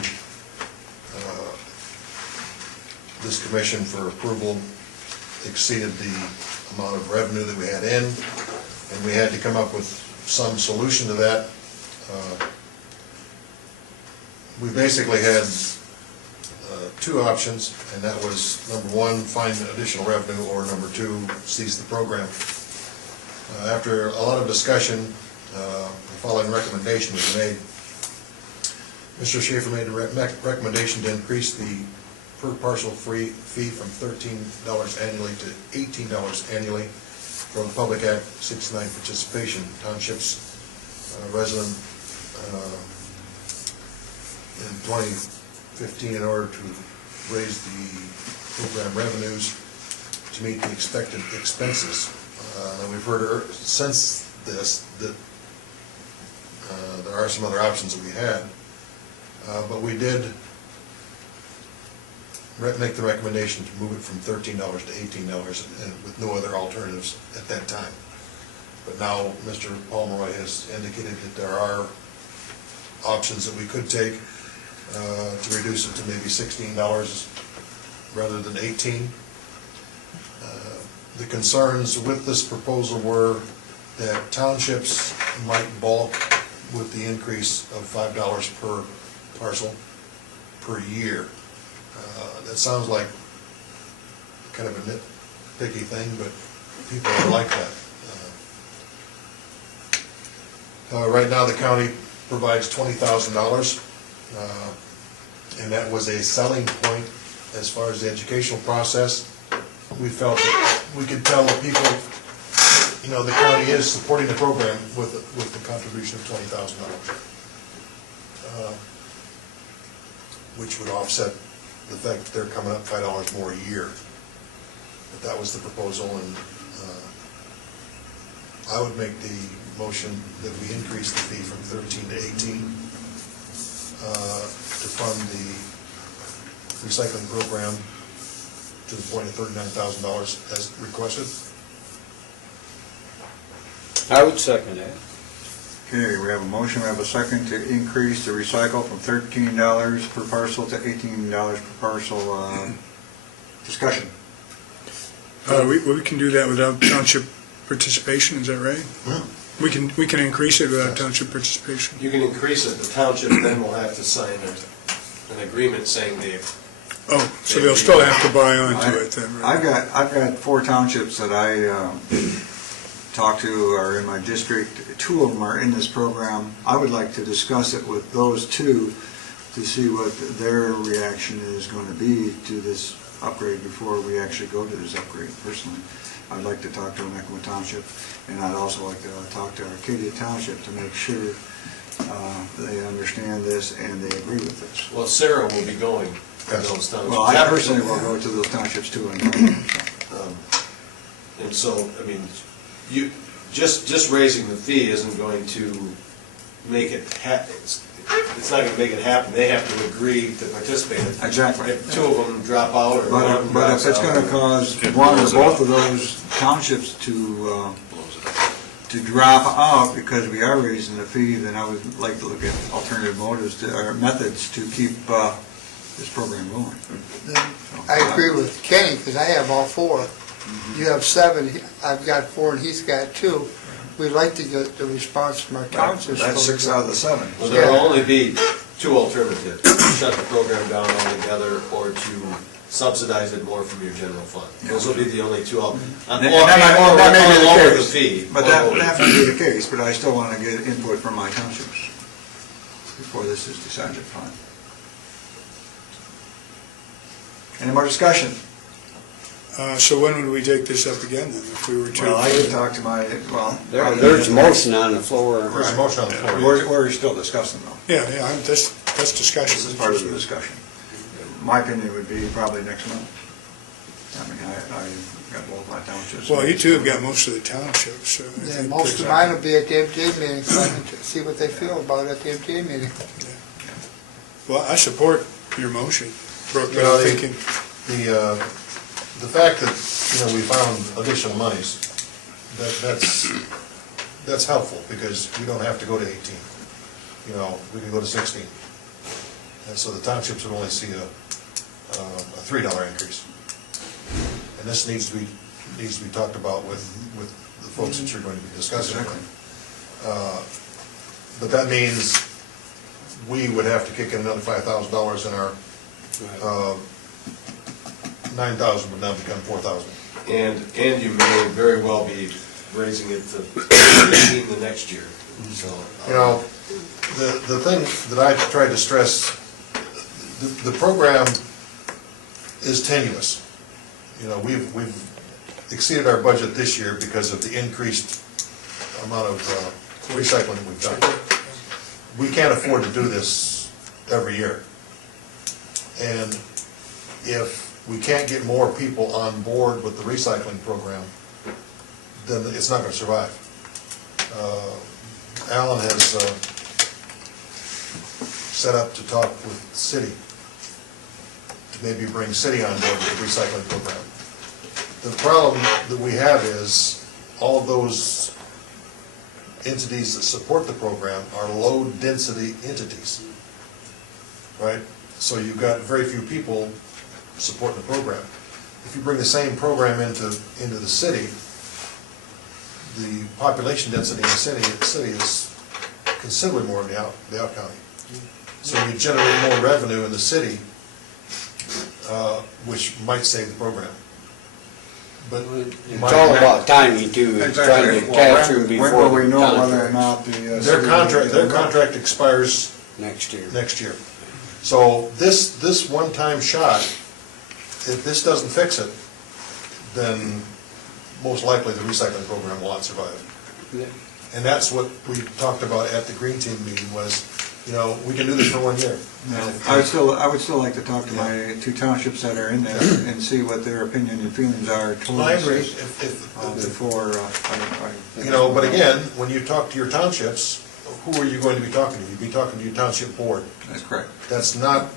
this commission for approval exceeded the amount of revenue that we had in, and we had to come up with some solution to that. We basically had two options, and that was, number one, find additional revenue, or number two, cease the program. After a lot of discussion, the following recommendation was made. Mr. Schaefer made a recommendation to increase the per parcel fee from $13 annually to $18 annually for the Public Act 69 participation. Townships resident in 2015 in order to raise the program revenues to meet the expected expenses. And we've heard since this that there are some other options that we had, but we did make the recommendation to move it from $13 to $18 and with no other alternatives at that time. But now Mr. Pomeroy has indicated that there are options that we could take to reduce it to maybe $16 rather than $18. The concerns with this proposal were that townships might balk with the increase of $5 per parcel per year. That sounds like kind of a nitpicky thing, but people are like that. Right now, the county provides $20,000, and that was a selling point as far as the educational process. We felt that we could tell the people, you know, the county is supporting the program with the contribution of $20,000, which would offset the fact that they're coming up $5 more a year. But that was the proposal, and I would make the motion that we increase the fee from 13 to 18 to fund the recycling program to the point of $39,000 as requested. I would second that. Okay, we have a motion, we have a second to increase the recycle from $13 per parcel to $18 per parcel. Discussion. We can do that without township participation, is that right? We can increase it without township participation. You can increase it, the township then will have to sign an agreement saying they. Oh, so they'll still have to buy onto it then, right? I've got 4 townships that I talk to are in my district. 2 of them are in this program. I would like to discuss it with those 2 to see what their reaction is going to be to this upgrade before we actually go to this upgrade. Personally, I'd like to talk to Onekama Township, and I'd also like to talk to Arcadia Township to make sure they understand this and they agree with this. Well, Sarah will be going to those townships. Well, I personally will go to those townships too. And so, I mean, you, just raising the fee isn't going to make it it's not gonna make it happen. They have to agree to participate. Exactly. If 2 of them drop out, or one of them But drops if it's out, gonna cause one or both of those townships to drop out because we are raising the fee, then I would like to look at alternative motives or methods to keep this program going. I agree with Kenny, because I have all 4. You have 7, I've got 4, and he's got 2. We'd like to get the response from our townships. That's 6 out of the 7. Well, there'll only be 2 alternatives: shut the program down altogether, or to subsidize it more from your general fund. Those will be the only 2. Or That may be lower the the case. fee. But that may be the case, but I still want to get input from my townships before this is decided upon. Any more discussion? So when would we take this up again then, if we were to? Well, I could talk to my, There's a motion on the floor. There's a motion on the floor. We're still discussing though. Yeah, that's discussion. This is part of the discussion. My opinion would be probably next month. I mean, I got both my townships. Well, you 2 have got most of the townships, so. I Yeah, think most of mine will be at the MTA meeting, so I can see what they feel about it at the MTA meeting. Well, I support your motion, Brooke, but You know, I'm thinking, the fact that, we found additional monies, that's helpful, because we don't have to go to 18. We can go to 16. And so the townships would only see a $3 increase. And this needs to be talked about with the folks that you're going to be discussing. But that means we would have to kick in another $5,000 in our 9,000 would now become 4,000. And you may very well be raising it to 18 the next year. So, the thing that I tried to stress, the program is tenuous. We've exceeded our budget this year because of the increased amount of recycling we've done. We can't afford to do this every year. And if we can't get more people on board with the recycling program, then it's not going to survive. Alan has set up to talk with the city to maybe bring city on board with the recycling program. The problem that we have is all of those entities that support the program are low-density entities, right? So you've got very few people supporting the program. If you bring the same program into the city, the population density in the city is considerably more in the out county. So you generate more revenue in the city, which might save the program. But It's all about timing too, it's trying to capture them before. When will we know whether or not the... their contract expires next year. So this one-time shot, if this doesn't fix it, then most likely the recycling program will not survive. And that's what we talked about at the Green Team meeting was, we can do this for 1 year. I would still like to talk to my 2 townships that are in there and see what their opinion and feelings are towards I agree. before But again, when you talk to your townships, who are you going to be talking to? You'd be talking to your township board. That's correct. That's not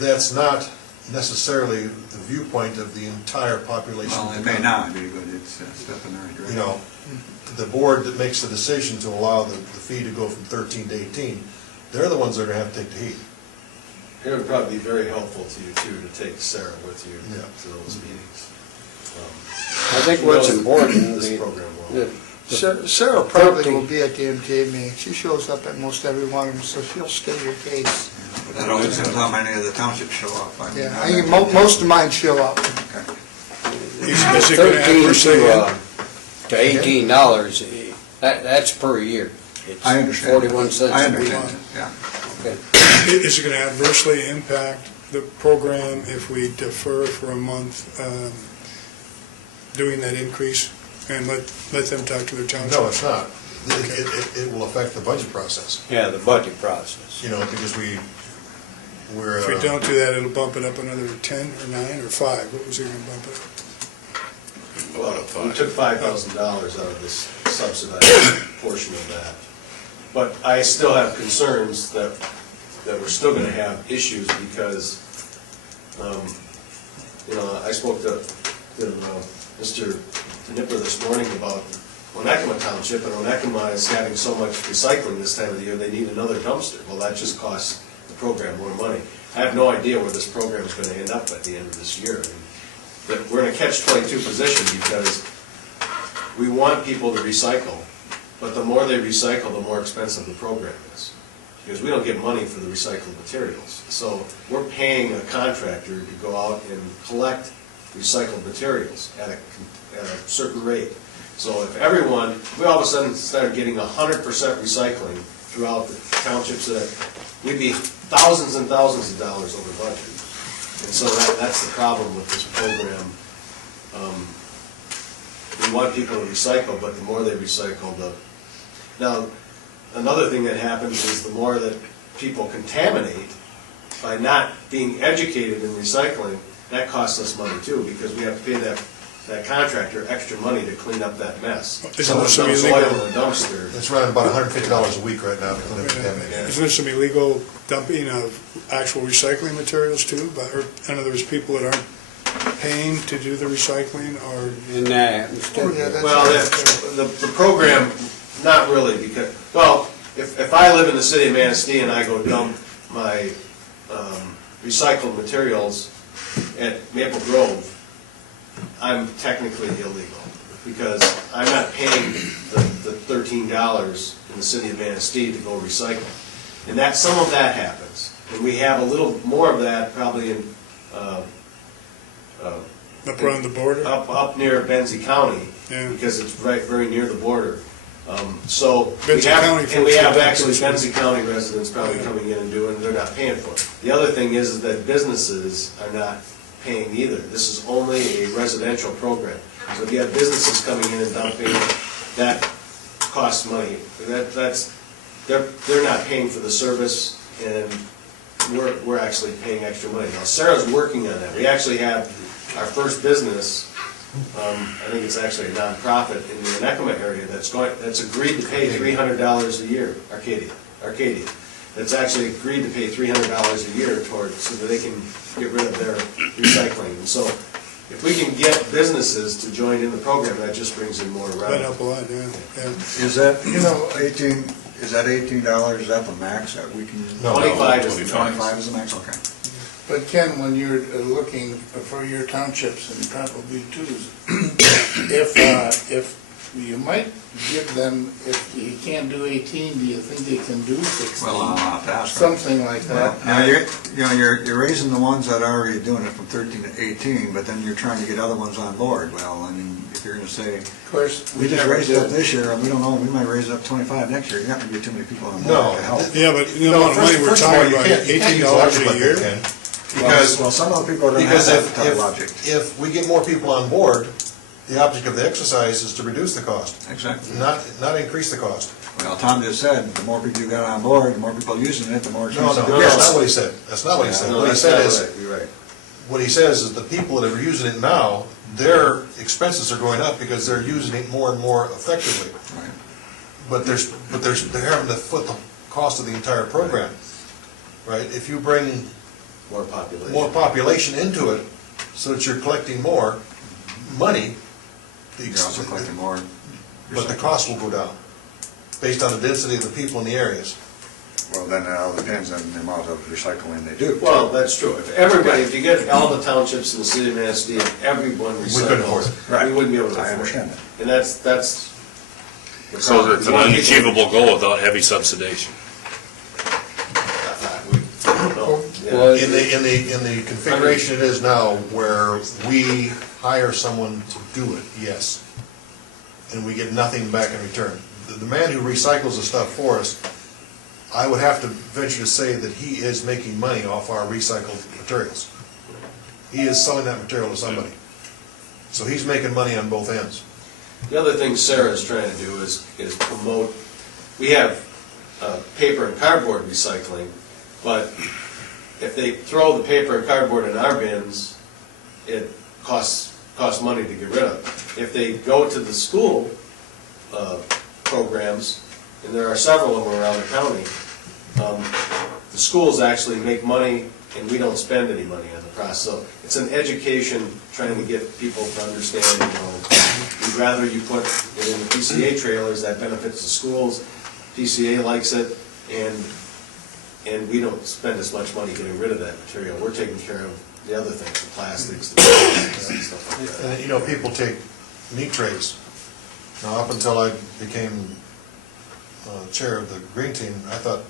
that's not necessarily the viewpoint of the entire population. Well, it may not be, but it's a step in the right direction. You know, the board that makes the decision to allow the fee to go from 13 to 18, they're the ones that are gonna have to take the heat. It would probably be very helpful to you too, to take Sarah with you Yeah. to those meetings. I think what's important, This the- program will. Sarah probably will be at the MTA meeting. She shows up at most every one of them, so she'll state your case. But that all depends how many of the townships show up. I mean, Yeah, I think most of mine show up. Is it going to 13 adversely to $18, that's per year. It's I understand. 41 cents. I a understand, week. yeah. Okay. Is it going to adversely impact the program if we defer for a month doing that increase and let them talk to their township? No, it's not. It will affect the budget process, Yeah, the budget process. you know, because we're. If we don't do that, it'll bump it up another 10 or 9 or 5. What was it going to bump it up? We took $5,000 out of this subsidized portion of that. But I still have concerns that we're still gonna have issues because, you know, I spoke to Mr. Nipper this morning about Onekama Township, and Onekama is having so much recycling this time of the year, they need another dumpster. Well, that just costs the program more money. I have no idea where this program is gonna end up at the end of this year. I mean, that we're in a catch-22 position because we want people to recycle, but the more they recycle, the more expensive the program is. Because we don't get money for the recycled materials. So we're paying a contractor to go out and collect recycled materials at a certain rate. So if we all of a sudden started getting 100% recycling throughout the townships, we'd be thousands and thousands of dollars over budget. And so that's the problem with this program. We want people to recycle, but the more they recycle, Now, another thing that happens is the more that people contaminate by not being educated in recycling, that costs us money too, because we have to pay that contractor extra money to clean up that mess. Isn't there some Dumps illegal- oil in a dumpster. It's running about $150 a week right now to clean up the contamination. Isn't there some illegal dumping of actual recycling materials too? Or, in other words, people that aren't paying to do the recycling or? And that happens too. Well, the program, not really, because, well, if I live in the city of Manistee and I go dump my recycled materials at Maple Grove, I'm technically illegal, because I'm not paying the $13 in the city of Manistee to go recycle. And some of that happens. And we have a little more of that probably in Up around the border? up near Benzie County, Yeah. because it's right very near the border. So Benzie County and we folks have are actually dumping Benzie County residents probably coming in and doing, they're not paying for it. The other thing is that businesses are not paying either. This is only a residential program. So if you have businesses coming in and dumping, that costs money. They're not paying for the service, and we're actually paying extra money. Now, Sarah's working on that. We actually have our first business, I think it's actually a nonprofit in the Onekama area that's agreed to pay $300 a year, Arcadia. That's actually agreed to pay $300 a year towards, so that they can get rid of their recycling. And so if we can get businesses to join in the program, that just brings in more revenue. That'd help a lot, yeah. Is that, is that $18, is that the max that we can? No, 25 is the max. 25 is the max, okay. But Ken, when you're looking for your townships, and probably too, if you might give them, if you can't do 18, do you think they can do 16? Well, I'll have to ask her. Something like that. Now, you're raising the ones that are already doing it from 13 to 18, but then you're trying to get other ones on board. Well, I mean, if you're gonna say, Of course. we just raised it up this year, and we don't know, we might raise it up 25 next year, you're not gonna get too many people on board to help. Yeah, but you know, the amount of money we're First of all, talking you about, can't use $18 logic a like year? that, Ken. Because, Well, some of the people are gonna have because that type of logic. if we get more people on board, the object of the exercise is to reduce the cost, Exactly. not increase the cost. Well, Tom just said, the more people you got on board, the more people using it, the more No, expensive no, it that's gets. not what he said. That's not what he said. No, What he that's said not is, right. You're right. what he says is the people that are using it now, their expenses are going up because they're using it more and more effectively. Right. But they're having to foot the cost of the entire program, right? If you bring More population. more population into it, so that you're collecting more money. You're also collecting more. But the cost will go down, based on the density of the people in the areas. Well, then it all depends on the amount of recycling they do. Well, that's true. If you get all the townships in the city of Manistee, if everyone couldn't afford it. recycles, we wouldn't be able to afford it. I understand that. And that's. So it's an unachievable goal without heavy subsidization. Well, In the configuration it is now, where we hire someone to do it, yes. And we get nothing back in return. The man who recycles the stuff for us, I would have to venture to say that he is making money off our recycled materials. He is selling that material to somebody. So he's making money on both ends. The other thing Sarah's trying to do is promote, we have paper and cardboard recycling, but if they throw the paper and cardboard in our bins, it costs money to get rid of. If they go to the school programs, and there are several of them around the county, the schools actually make money and we don't spend any money on the process. So it's an education trying to get people to understand, we'd rather you put it in the PCA trailers, that benefits the schools, PCA likes it, and we don't spend as much money getting rid of that material. We're taking care of the other things, the plastics, the plastics and stuff like that. And, people take meat trays. Now, up until I became chair of the green team, I thought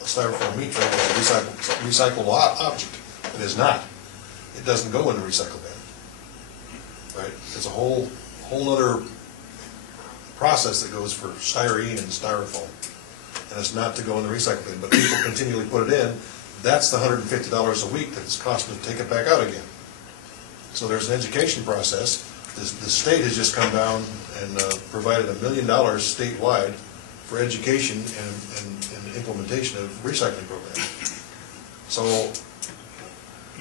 a styrofoam meat tray was a recyclable object. It is not. It doesn't go in the recycle bin. Right? It's a whole other process that goes for styrene and styrofoam. And it's not to go in the recycle bin, but people continually put it in. That's the $150 a week that it's costing to take it back out again. So there's an education process. The state has just come down and provided $1 million statewide for education and implementation of recycling programs. So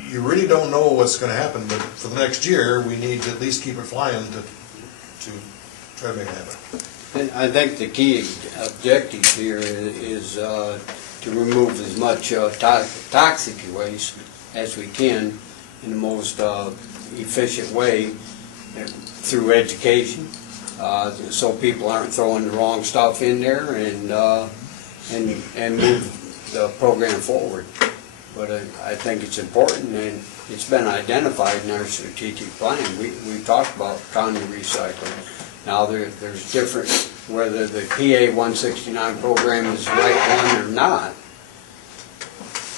you really don't know what's going to happen, but for the next year, we need to at least keep it flying to try to make it happen. I think the key objective here is to remove as much toxic waste as we can in the most efficient way through education, so people aren't throwing the wrong stuff in there and move the program forward. But I think it's important, and it's been identified in our strategic plan. We talked about county recycling. Now there's different, whether the PA 169 program is the right one or not.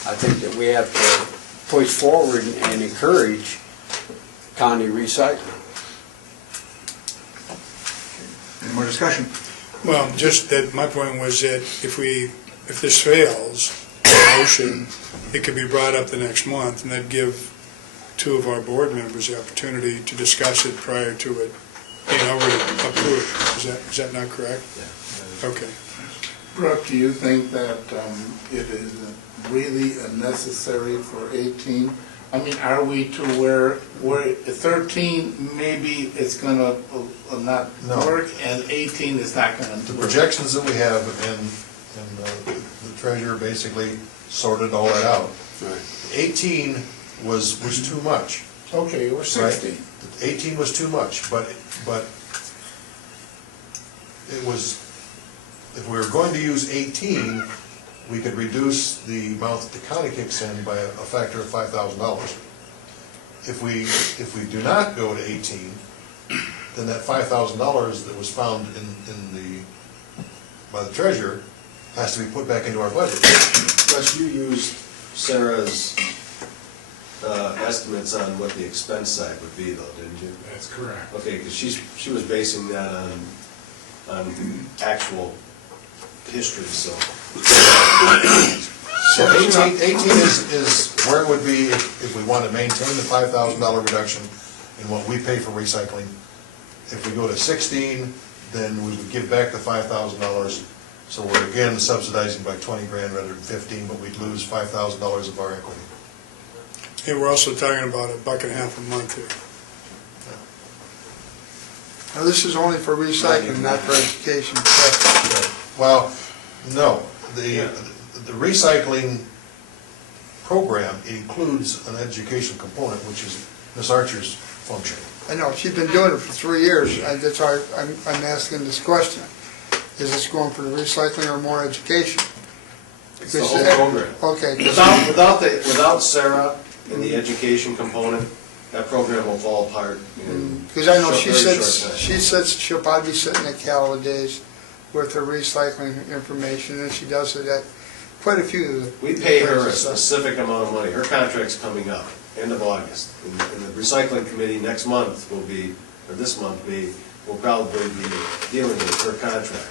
I think that we have to push forward and encourage county recycling. Any more discussion? Well, just that, my point was that if this fails, the motion, it could be brought up the next month, and that'd give two of our board members the opportunity to discuss it prior to it being already approved. Is that not correct? Yeah. Okay. Brooke, do you think that it is really necessary for 18? I mean, are we to where 13 maybe it's going to not work, and 18 is not going to work? The projections that we have, and the treasurer basically sorted all that out. Right. 18 was too much. Okay, or 16. Right? 18 was too much, but it was, if we were going to use 18, we could reduce the amount that the county kicks in by a factor of $5,000. If we do not go to 18, then that $5,000 that was found by the treasurer has to be put back into our budget. Russ, you used Sarah's estimates on what the expense side would be, though, didn't you? That's correct. Okay, because she was basing that on actual history, so. So 18 is where it would be if we want to maintain the $5,000 reduction in what we pay for recycling. If we go to 16, then we would give back the $5,000. So we're again subsidizing by 20 grand rather than 15, but we'd lose $5,000 of our equity. And we're also talking about $1.50 a month here. Now, this is only for recycling, not for education. Well, no. The recycling program, it includes an education component, which is Ms. Archer's function. I know, she's been doing it for 3 years, that's why I'm asking this question. Is this going for the recycling or more education? It's the whole program. Okay. Without Sarah and the education component, that program will fall apart in Because I know very she short sits, she'll probably be sitting at Cal days with her recycling information, and she does it at quite a few of the. We pay her a specific amount of money. Her contract's coming up, end of August. And the recycling committee next month will be, or this month will probably be dealing with her contract.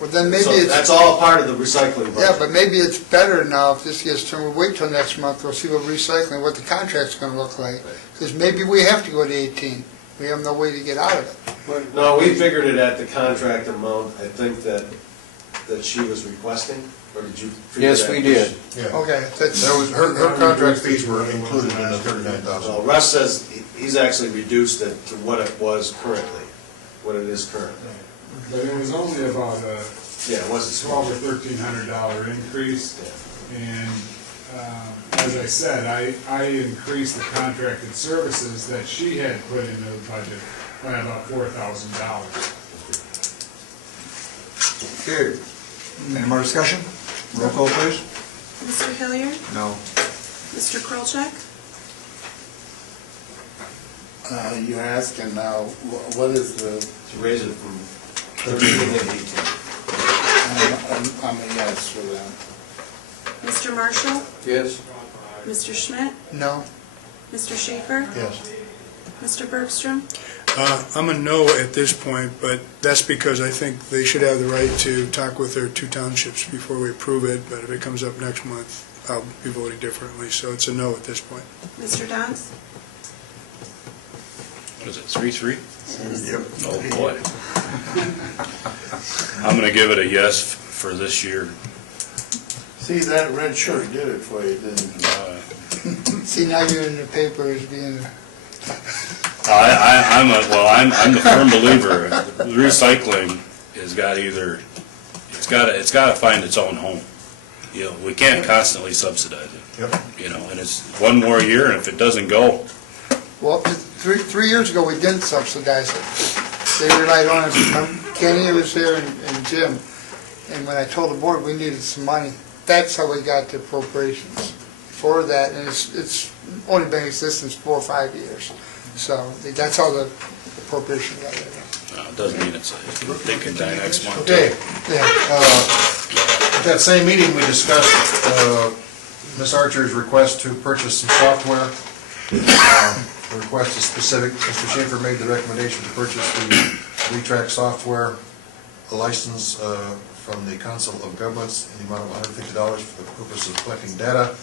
Well, then maybe So it's. that's all part of the recycling budget. Yeah, but maybe it's better now if this gets turned, we'll wait till next month, we'll see what recycling, what the contract's gonna look like. Because maybe we have to go to 18, we have no way to get out of it. No, we figured it at the contract amount, I think that she was requesting, or did you? figure Yes, that? we did. Yeah. Okay, that's. There was, her contract fees were included in the 39,000. Well, Russ says he's actually reduced it to what it was currently, what it is currently. But it was only about a Yeah, it wasn't $1,200 small. or $1,300 increase. And as I said, I increased the contracted services that she had put into the budget by about $4,000. Okay, any more discussion? Roll call, please. Mr. Hilliard? No. Mr. Krolchek? You're asking now, what is the, To raise it from 13 to 18. I'm a yes for that. Mr. Marshall? Yes. Mr. Schmidt? No, Mr. Schaefer? Yes. Mr. Bergstrom? I'm a no at this point, but that's because I think they should have the right to talk with their 2 townships before we approve it, but if it comes up next month, I'll be voting differently, so it's a no at this point. Mr. Dons? What is it, 3-3? Yep. Oh, boy. I'm gonna give it a yes for this year. See, that red shirt did it for you, didn't it? see, now you're in the paper as being, I'm the firm believer, recycling has got it's gotta find its own home. You know, we can't constantly subsidize it. Yep. You know, and it's one more year, and if it doesn't go, well, 3 years ago, we didn't subsidize it. They relied on it, Kenny was here and Jim, and when I told the board we needed some money, that's how we got the appropriations for that, and it's only been in existence 4 or 5 years. So that's how the appropriation got there. it doesn't mean they can die next month. Okay, Yeah, at that same meeting, we discussed Ms. Archer's request to purchase some software. The request is specific. Mr. Schaefer made the recommendation to purchase the retrack software, a license from the Council of Governments in the amount of $150 for the purpose of collecting data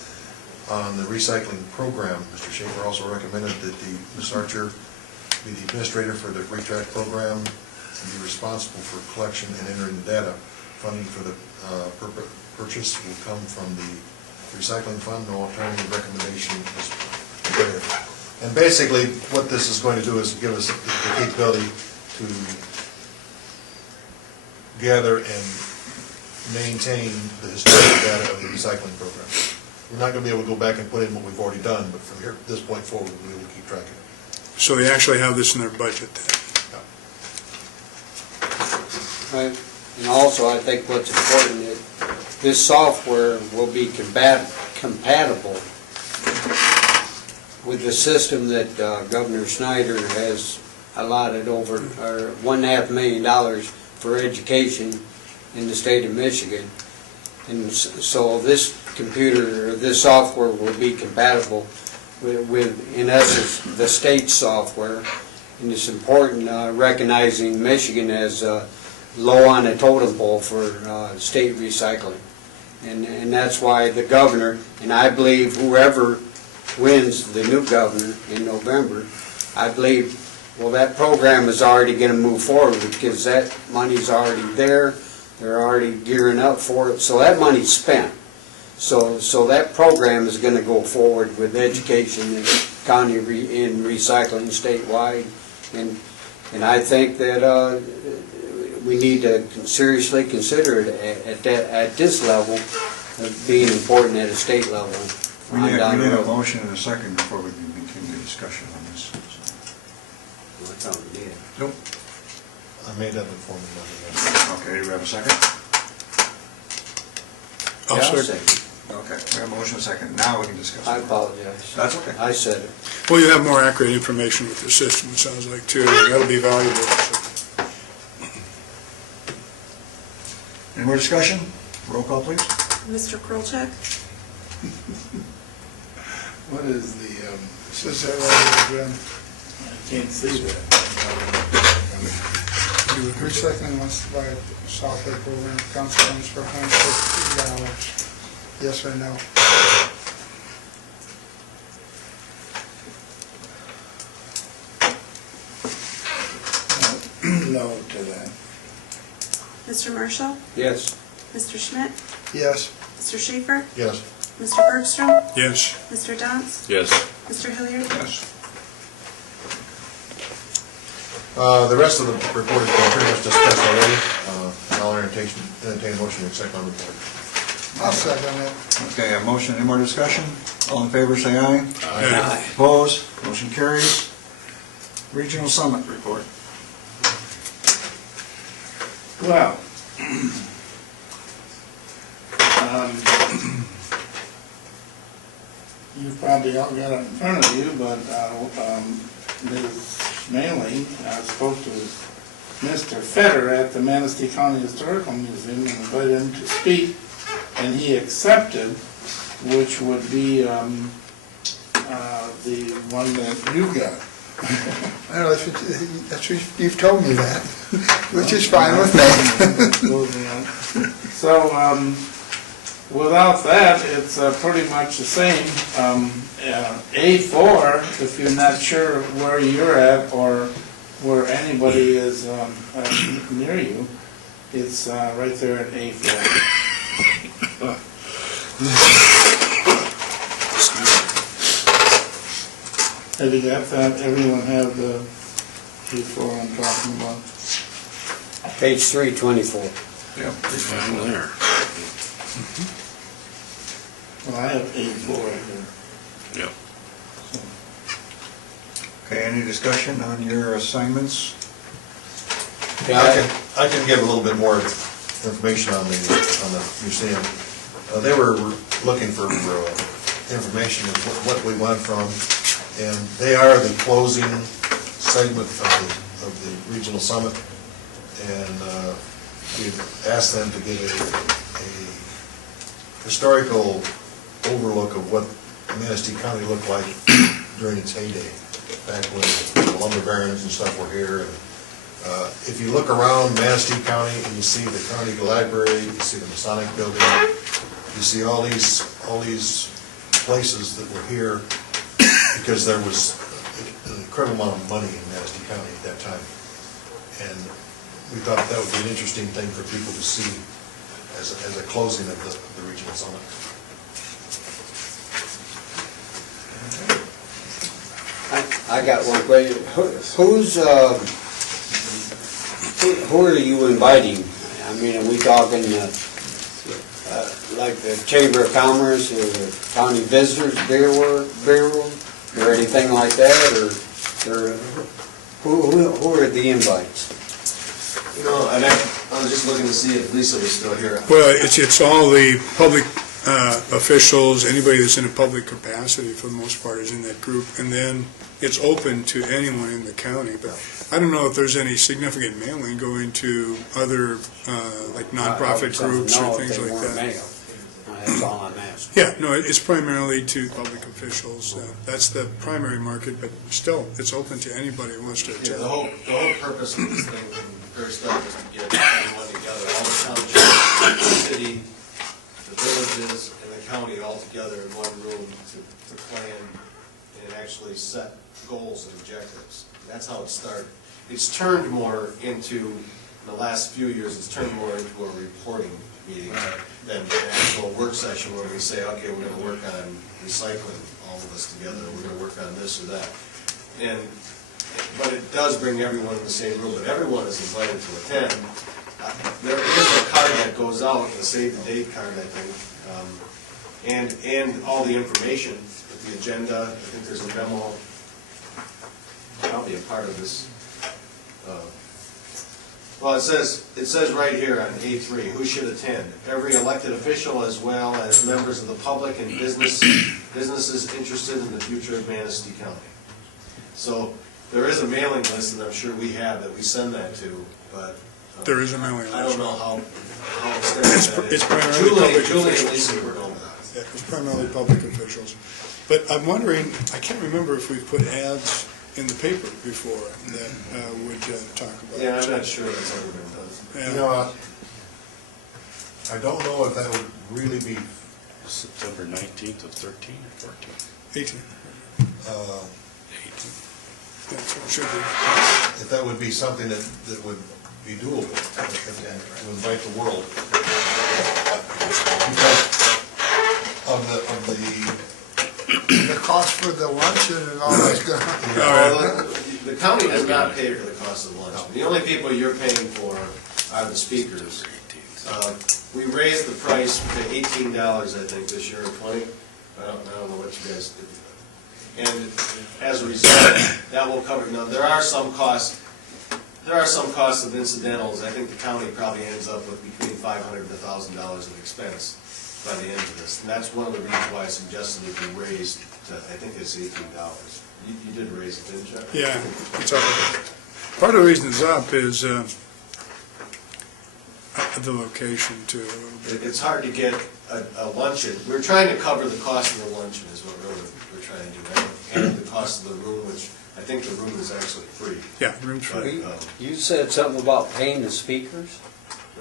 on the recycling program. Mr. Schaefer also recommended that Ms. Archer be the administrator for the retrack program and be responsible for collection and entering the data. Funding for the purchase will come from the recycling fund. No alternative recommendation is prepared. And basically, what this is going to do is give us the capability to gather and maintain the historical data of the recycling program. We're not going to be able to go back and put in what we've already done, but from here, this point forward, we'll be able to keep track of it. So they actually have this in their budget then. Right. And also, I think what's important is this software will be compatible with the system that Governor Snyder has allotted over $1.5 million for education in the state of Michigan. And so this computer, or this software will be compatible with, in essence, the state software. And it's important recognizing Michigan as low on the totem pole for state recycling. And that's why the governor, and I believe whoever wins the new governor in November, I believe, well, that program is already going to move forward because that money's already there. They're already gearing up for it. So that money's spent. So that program is going to go forward with education and county in recycling statewide. And I think that we need to seriously consider it at this level being important at a state level. We on need down the a road. motion and a second before we can continue discussion on this. Well, I thought we did. Nope. I made that before we moved Okay, do we have a second? I'll Yeah, I'll second. second. Okay, we have a motion and a second. Now we can discuss. I it. apologize. That's okay. I said it. Well, you have more accurate information with the system, it sounds like, too. That'll be valuable. Any more discussion? Roll call, please. Mr. Krolchek? What is the, Says that right here, Jim. I can't see that. Recycling must provide software program, council funds for $150. Yes or no? No to that. Mr. Marshall? Yes. Mr. Schmidt? Yes. Mr. Schaefer? Yes. Mr. Bergstrom? Yes. Mr. Dance? Yes. Mr. Hilliard? Yes. The rest of the report has been pretty much discussed already. I'll entertain a motion to accept my report. I'll second it. Okay, a motion, any more discussion? All in favor, say aye. Aye. Opposed? Motion carries. Regional Summit report. Well, you probably all got it in front of you, but Ms. Schmeling spoke to Mr. Fetter at the Manistee County Historical Museum and invited him to speak, and he accepted, which would be the one that you got. I don't know, that's what you've told me that, which is fine with me. So, without that, it's pretty much the same. A4, if you're not sure where you're at or where anybody is near you, it's right there at A4. Have you got that? Everyone have the A4 I'm talking about? Page 324. Yep. I'm there. Well, I have A4 right here. Yep. Okay, any discussion on your assignments? I can give a little bit more information on the museum. They were looking for information of what we went from, and they are the closing segment of the regional summit, and we've asked them to give a historical overlook of what Manistee County looked like during its heyday, back when the lumber barons and stuff were here. And if you look around Manistee County and you see the county library, you see the Masonic building, you see all these places that were here because there was an incredible amount of money in Manistee County at that time. And we thought that would be an interesting thing for people to see as a closing of the regional summit. I got one question. Who are you inviting? I mean, are we talking like the Chamber of Commerce or the County Visitors Bureau or anything like that? Or who are the invites? You know, and I was just looking to see if Lisa was still here. Well, it's all the public officials, anybody that's in a public capacity for the most part is in that group, and then it's open to anyone in the county. But I don't know if there's any significant mailing going to other like nonprofit groups or things like that. That's all I'm asking. Yeah, no, it's primarily to public officials. That's the primary market, but still, it's open to anybody who wants to Yeah, attend. the whole purpose of this thing from the very start was to get everyone together, all the townships, the city, the villages, and the county all together in one room to plan and actually set goals and objectives. That's how it started. It's turned more into, in the last few years, it's turned more into a reporting meeting than an actual work session where we say, okay, we're going to work on recycling, all of us together, we're going to work on this or that. But it does bring everyone in the same room, but everyone is invited to attend. There is a card that that goes out, the save the date card, I think, and all the information, with the agenda. I think there's a memo, probably a part of this. Well, it says right here on A3, who should attend? Every elected official as well as members of the public and businesses interested in the future of Manistee County. So there is a mailing list, and I'm sure we have that we send that to, but There is a mailing list. I don't know how extensive that is. It's primarily public Julie and officials. Lisa were on that. Yeah, it's primarily public officials. But I'm wondering, I can't remember if we've put ads in the paper before that would talk about. Yeah, I'm not sure that's ever been done. Yeah. You know, I don't know if that would really be, September 19th of 13 or 14? 18. uh, 18. That's what it should be. if that would be something that would be doable, to invite the world. Because of The cost for the luncheon and all that's gonna, Well, the county does not pay for the cost of lunch. The only people you're paying for are the speakers. We raised the price to $18, I think, this year, or 20. I don't know what you guys did. And as a result, that will cover, now, there are some costs of incidentals. I think the county probably ends up with between $500 and $1,000 of expense by the end of this. And that's one of the reasons why I suggested it be raised to, I think it's $18. You did raise it, didn't you? Yeah, it's up. Part of the reason it's up is the location too, a little bit. It's hard to get a luncheon. We're trying to cover the cost of the luncheon is what really we're trying to do, right? And the cost of the room, which I think the room is actually free. Yeah, room's free. But, You said something about paying the speakers?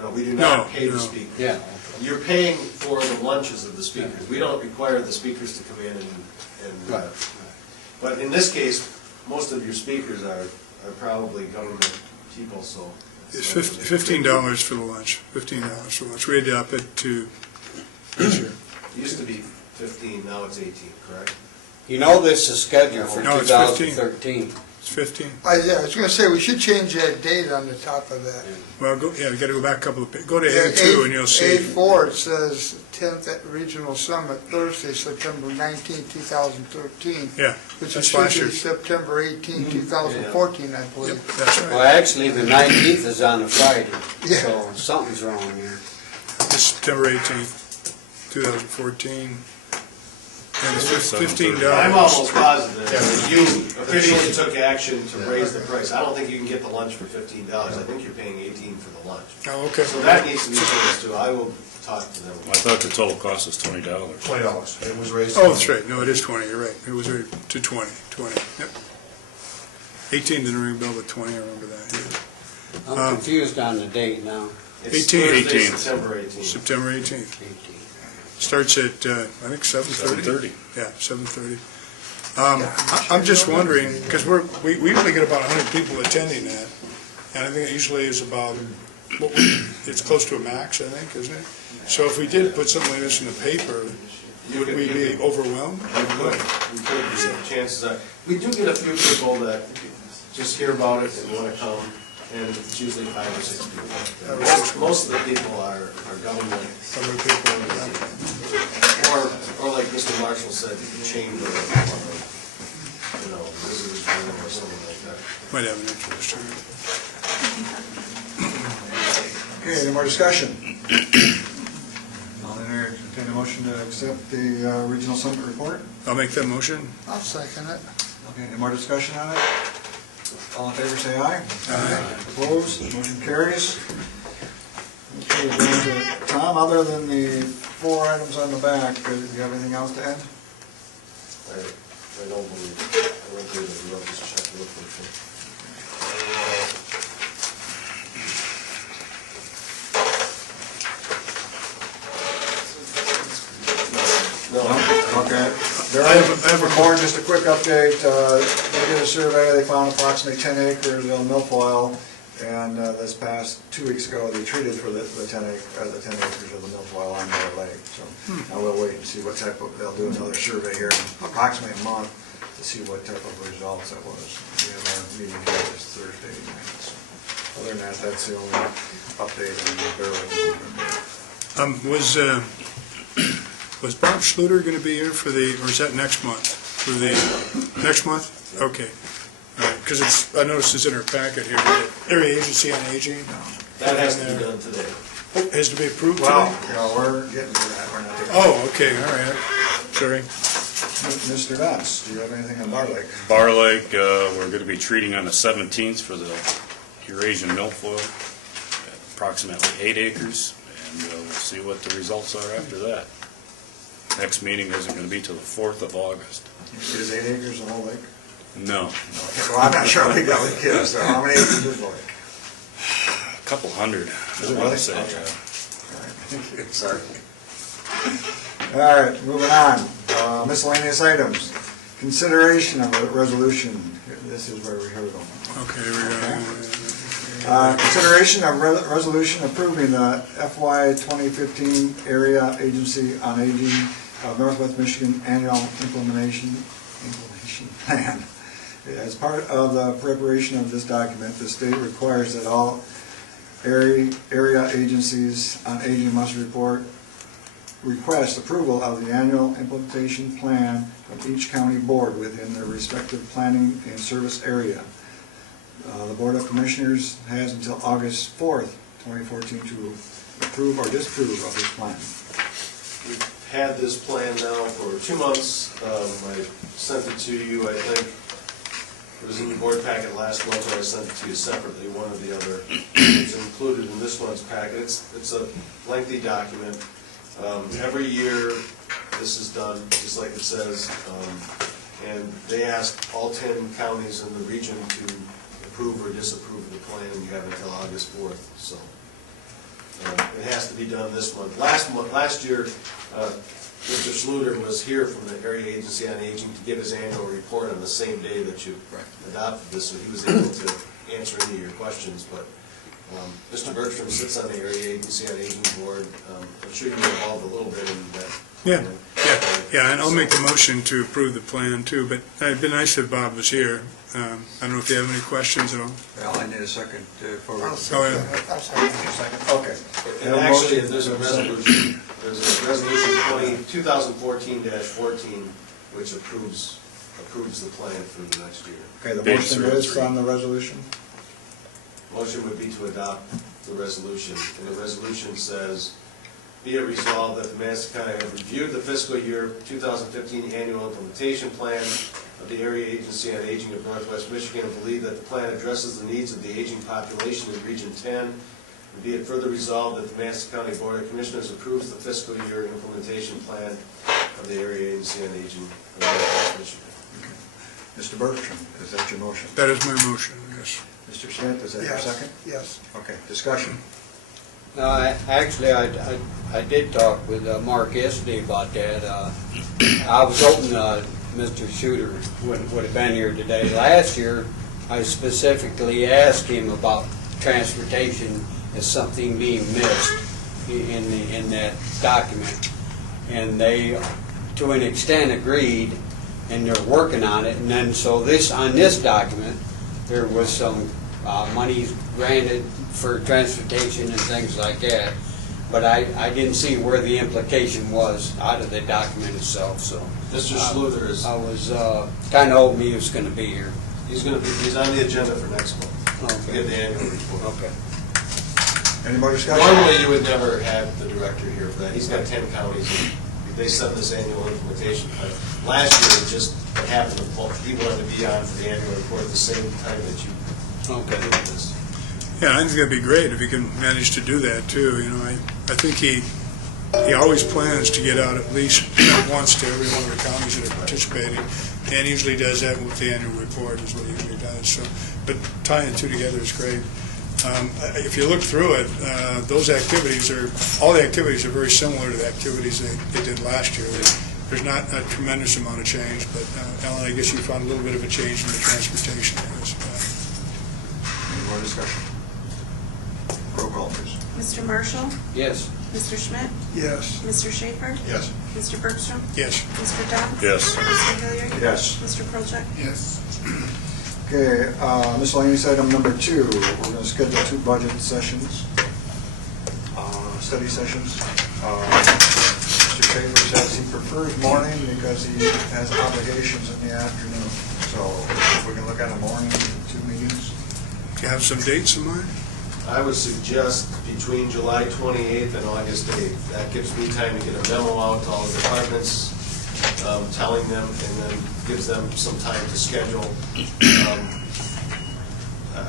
no, we do not No, pay the no. speakers. Yeah. You're paying for the lunches of the speakers. We don't require the speakers to come in and Right. but in this case, most of your speakers are probably government people, so. It's $15 for the lunch, $15 for lunch. We had to up it to this year. It used to be 15, now it's 18, correct? You know this is scheduled for No, it's 15. 2013. It's 15. yeah, I was gonna say, we should change that date on the top of that. Well, we gotta go back a couple of, go to A2 and you'll see. A4, it says 10th Regional Summit, Thursday, September 19, 2013. Yeah, Which that's should last be year. September 18, 2014, I Yep, believe. that's Well, right. actually, the 19th is on a Friday, Yeah. so something's wrong here. It's September 18th, 2014. And it's $15. I'm almost positive that you officially took action to raise the price. I don't think you can get the lunch for $15. I think you're paying 18 for the lunch. Oh, okay. So that needs to be changed too. I will talk to them. I thought the total cost was $20. $20. It was raised. Oh, that's right. No, it is 20, you're right. It was raised to 20, yep. 18 didn't ring a bell, but 20, I remember that, yeah. I'm confused on the date now. It's 18. Thursday, 18th. September 18th. September 18th. 18. Starts at, I think, 7:30? 7:30. Yeah, 7:30. I'm just wondering, because we usually get about 100 people attending that, and I think it usually is about, it's close to a max, I think, isn't it? So if we did put something like this in the paper, would we be overwhelmed? We could. Chances are, we do get a few people that just hear about it and want to come, and it's usually 5 or 6 people. Most of the people are government, Other people, or like Mr. Marshall said, chamber, visitors bureau or something like that. might have an interest. Okay, any more discussion? I'll entertain a motion to accept the Regional Summit report. I'll make that motion. I'll second it. Okay, any more discussion on it? All in favor, say aye. Aye. Opposed, motion carries. Okay, going to Tom, other than the 4 items on the back, do you have anything else to add? I don't believe, I went through the, I'll just check real quick. No. Okay. I have a more, just a quick update. They did a survey, they found approximately 10 acres of milfoil, and this past 2 weeks ago, they treated for the 10 acres of the milfoil on their lake. So now we'll wait and see what type of, they'll do another survey here in approximately a month to see what type of results that was. We have our meeting here this Thursday night. So other than that, that's the only update on the barrel. Was Bob Schluter going to be here for the, or is that next month? For the, next month? Okay. All right, because it's, I noticed it's in our packet here, the Area Agency on Aging. That has to be done today. Oh, has to be approved Well, today? you know, we're getting to that, we're not there. Oh, okay, all right. Sorry. Mr. Nuts, do you have anything on Bar Lake? Bar Lake, we're going to be treating on the 17th for the Eurasian milfoil, approximately 8 acres, and we'll see what the results are after that. Next meeting isn't going to be till the 4th of August. Is 8 acres the whole lake? No, Well, I'm not sure how big that lake is, so how many acres is the lake? a couple hundred. Is it I wanna really? say. Okay. Sorry. All right, moving on. Miscellaneous items. Consideration of a resolution. This is where we heard them. Okay, we're going Consideration of resolution approving the FY 2015 Area Agency on Aging of Northwest Michigan Annual Implementation Plan. As part of the preparation of this document, the state requires that all area agencies on aging must request approval of the annual implementation plan from each county board within their respective planning and service area. The Board of Commissioners has until August 4th, 2014 to approve or disapprove of this plan. We've had this plan now for 2 months. I sent it to you, I think, it was in the board packet last month, and I sent it to you separately, one or the other. It's included in this month's packet. It's a lengthy document. Every year, this is done, just like it says, and they asked all 10 counties in the region to approve or disapprove the plan, and you have until August 4th, so it has to be done this month. Last year, Mr. Schluter was here from the Area Agency on Aging to give his annual report on the same day that you adopted this, so he was able to answer any of your questions, but Mr. Bergstrom sits on the Area Agency on Aging Board. I'm sure you're involved a little bit in that. Yeah, and I'll make the motion to approve the plan too, but it'd be nice if Bob was here. I don't know if you have any questions at all. Well, I need a second for. Go ahead. I'm sorry. Okay. And actually, there's a resolution, 2014-14, which approves the plan for the next year. Okay, the motion is on the resolution? Motion would be to adopt the resolution, and the resolution says, be it resolved that the Manistee County have reviewed the fiscal year 2015 annual implementation plan of the Area Agency on Aging of Northwest Michigan and believe that the plan addresses the needs of the aging population in Region 10. And be it further resolved that the Manistee County Board of Commissioners approves the fiscal year implementation plan of the Area Agency on Aging of Northwest Michigan. Mr. Bergstrom, is that your motion? That is my motion, yes. Mr. Smith, is that your second? Yes. Okay, discussion. No, I did talk with Mark yesterday about that. I was hoping Mr. Shooter would have been here today. Last year, I specifically asked him about transportation as something being missed in that document. And they, to an extent, agreed, and they're working on it. And then, so on this document, there was some money granted for transportation and things like that, but I didn't see where the implication was out of the document itself, so. Mr. Schluter is... I was kind of hoping he was going to be here. He's on the agenda for next month. Okay. Get the annual report. Okay. Any more discussion? Normally, you would never have the director here for that. He's got 10 counties, and they set this annual implementation plan. Last year, it just happened to, he wanted to be on for the annual report at the same time that you did this. Yeah, I think it'd be great if he can manage to do that too. You know, I think he always plans to get out at least once to every one of the counties that are participating, and usually does that with the annual report is what he usually does. So, but tying the two together is great. If you look through it, those activities all the activities are very similar to the activities they did last year. There's not a tremendous amount of change, but Alan, I guess you found a little bit of a change in the transportation. Any more discussion? Roll call, please. Mr. Marshall? Yes. Mr. Schmidt? Yes. Mr. Schaefer? Yes. Mr. Bergstrom? Yes. Mr. Downs? Yes. Mr. Hilliard? Yes. Mr. Prolchek? Yes. Okay, miscellaneous item number 2, we're going to schedule 2 budget sessions. study sessions. Mr. Schaefer says he prefers morning because he has obligations in the afternoon. So if we can look at a morning, 2 meetings. Do you have some dates in mind? I would suggest between July 28th and August 8th. That gives me time to get a memo out to all the departments, telling them, and then gives them some time to schedule.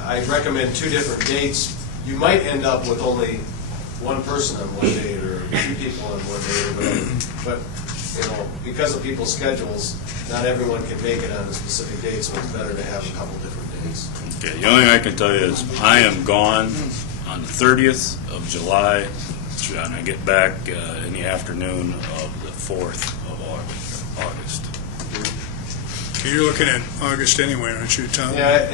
I'd recommend 2 different dates. You might end up with only one person on one date or 2 people on one date or whatever. But, because of people's schedules, not everyone can make it on a specific date, so it's better to have a couple different dates. Okay, the only thing I can tell you is I am gone on the 30th of July, and I get back in the afternoon of the 4th of August. You're looking at August anyway, aren't you, Tom? Yeah,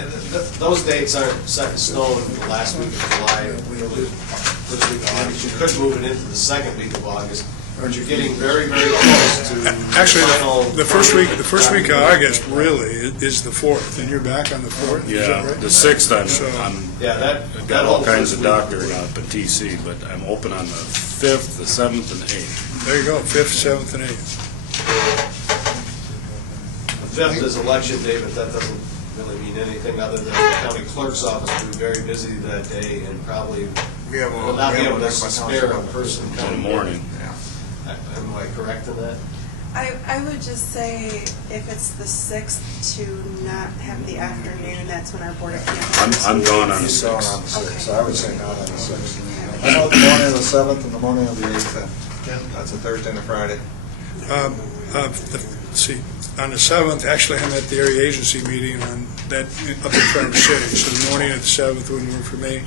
those dates aren't set in stone the last week of July. First week of August. You could move it into the second week of August, but you're getting very, very close to Actually, final. the first week of August really is the 4th, and you're back on the 4th? Is Yeah, that right? the 6th, Yeah, I've got all kinds of doctoring up at TC, but I'm open on the 5th, the 7th, and the 8th. There you go, 5th, 7th, and 8th. The 5th is election day, but that doesn't really mean anything other than the county clerk's office will be very busy that day and probably will not be able to spare a person In the coming in. morning. Am I correct in that? I would just say if it's the 6th to not have the afternoon, that's when our Board of Canvassers. I'm gone on the He's gone 6th. on the 6th, so Okay. I would say not on the 6th. I know the morning of the 7th and the morning of the 8th, that's a Thursday and a Friday. Let's see, on the 7th, actually, I'm at the area agency meeting on that, up in Traverse City, so the morning of the 7th wouldn't work for me.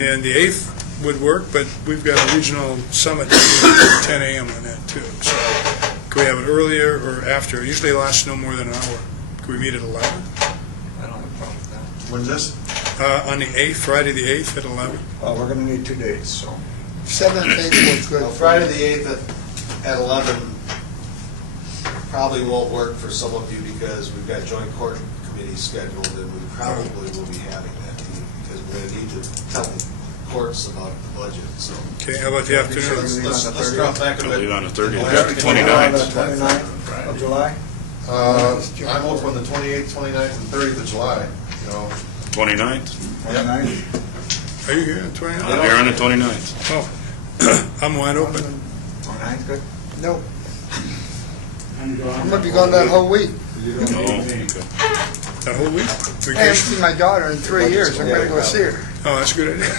And the 8th would work, but we've got a regional summit at 10 a.m. on that too. So can we have it earlier or after? Usually it lasts no more than an hour. Can we meet at 11? I don't have a problem with that. When's this? On the 8th, Friday the 8th at 11? Well, we're gonna need 2 dates, so. 7th, 8th was good. Well, Friday the 8th at 11 probably won't work for some of you because we've got joint court committees scheduled and we probably will be having that meeting because we're going to need to tell the courts about the budget, so. Okay, how about the afternoon? Let's drop back a I'll bit. leave on the 30th, We'll have the to- 29th. 29th of July? I'm open the 28th, 29th, and 30th of July, 29th? 29th? Are you here on 29th? I'm here on the 29th. Oh, I'm wide open. 29th, good? No. I'm gonna be gone that whole week. Oh, okay. That whole week? I haven't Vacation? seen my daughter in 3 years, I'm gonna go see her. Oh, that's a good idea.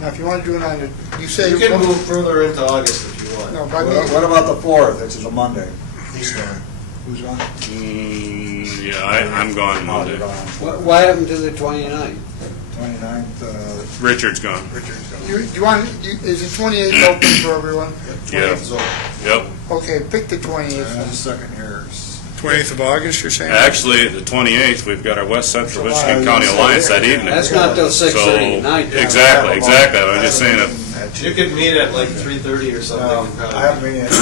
Now, if you wanna do it on the, you say. You can move further into August if you want. No, by me. What about the 4th, which is a Monday? He's gone. Who's gone? Yeah, I'm gone Oh, you're Monday. gone. What happened to the 29th? 29th, Richard's gone. Richard's gone. Do you want, is the 28th open for everyone? Yeah. Yep. Okay, pick the 28th. Just a second here. 28th of August, you're saying? Actually, the 28th, we've got our West Central Michigan County Alliance that evening. That's not till 6:30 at night. Exactly. I was just saying that. You could meet at like 3:30 or something. and I probably- haven't been yet.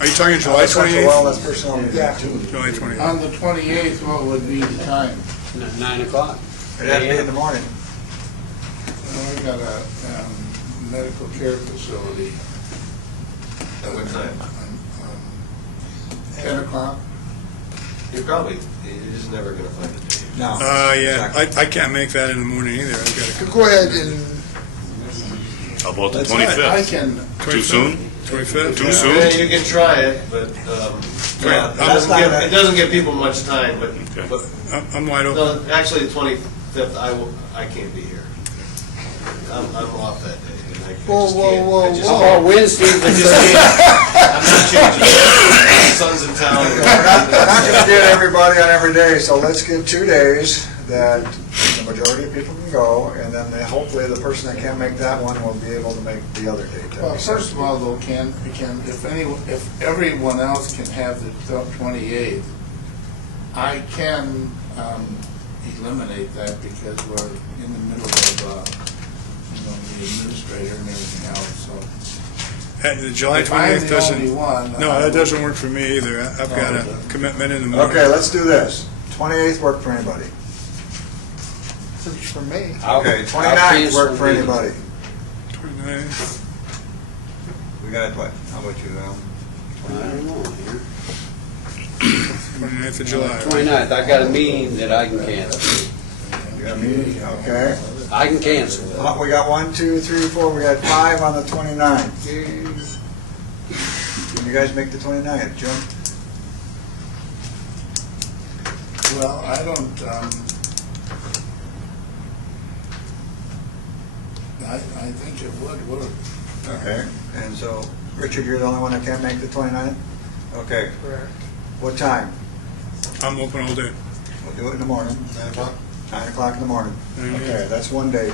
Are you talking July Central 28th? Wellness Personnel meeting, Yeah. too. July 28th. On the 28th, what would be the time? 9 o'clock. It'd have to be in the morning. We got a medical care facility. At what time? 10 o'clock? You're just never going to find a date. No. Yeah, I can't make that in the morning either. I've got to. Go ahead and, How about the That's 25th? I can, Too soon? 25th? Too Yeah, soon? you can try it, but yeah, it doesn't give people much time, but I'm wide open. no, actually, the 25th, I can't be here. I'm off that day. and I just whoa, can't- I just whoa. can't- Wednesday's the I just can't. I'm not changing. My son's in town. We're not gonna get everybody on every day, so let's give 2 days that the majority of people can go, and then hopefully the person that can't make that one will be able to make the other date. well, first of all, though, if everyone else can have the 28th, I can eliminate that because we're in the middle of, the administrator and everything else, so. The July If I'm 28th the doesn't. only one, No, that doesn't work for me either. I've got a commitment in the morning. Okay, let's do this. 28th work for anybody. For me. Okay, 29th work for anybody? 29th. We got what? How about you, Al? I don't know here. 29th of July. 29th, I got a meeting that I can cancel. You got a meeting, okay. I can cancel. We got 1, 2, 3, 4, we got 5 on the 29th. Can you guys make the 29th, Jim? Well, I don't, I think it would work. Okay, and so, Richard, you're the only one that can't make the 29th? Okay, Correct. what time? I'm open all day. We'll do it in the morning. 9 o'clock? 9 o'clock in the morning. Okay, that's one date.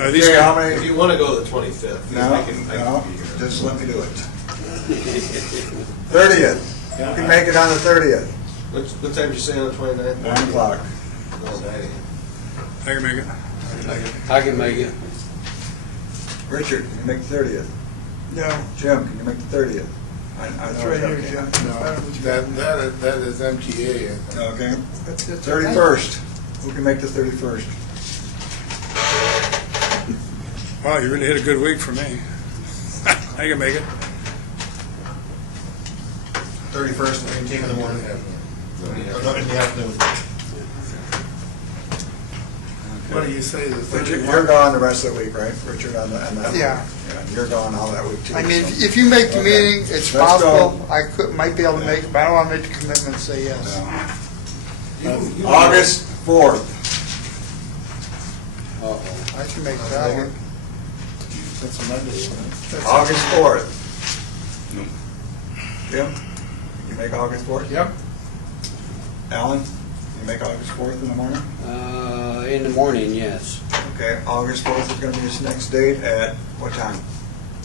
Are these Okay, how If many? you want to go to the 25th, No, I can no, be here. just let me do it. 30th, you can make it on the 30th, What time did you say on the 29th? 9 o'clock. No, 9 a.m. I can make it. I can make it. Richard, can you make the 30th? No. Jim, can you make the 30th? I That's know right Jeff here, can. Jim. That is MTA, I think. Okay. That's 31st, who can make the 31st? Wow, you really hit a good week for me. I can make it. 31st and 18th in the morning. Or not in the afternoon. What do you say, the Richard, 31st? you're gone the rest of the week, right? Richard, on that week? Yeah. Yeah, you're gone all that week too. I mean, so- if you make the Okay. meeting, it's Let's go. possible, I might be able to make it, but I don't want to make the commitment and say yes. August 4th. I can make that one. That's a Monday. August 4th. Nope. Jim, you make August 4th? Yep. Alan, you make August 4th in the morning? In the morning, yes. Okay, August 4th is gonna be this next date at what time?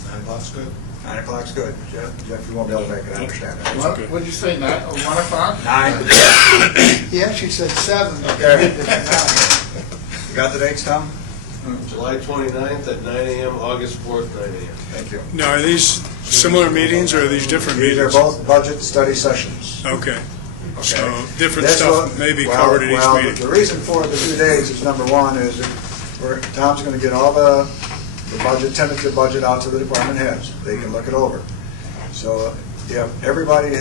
9 o'clock's good. 9 o'clock's good. Jeff, you won't be able to make it, I understand that. What, what'd you say, 1 o'clock? 9. He actually said 7. Okay. You got the dates, Tom? July 29th at 9 a.m., August 4th, 9 a.m. Thank you. Now, are these similar meetings or are these different These are meetings? both budget study sessions. Okay. So Okay. different This stuff will- may be well- covered at well, each meeting. the reason for the 2 days is, number one, is that Tom's gonna get all the budget, tentative budget out to the department heads. They can look it over. So if everybody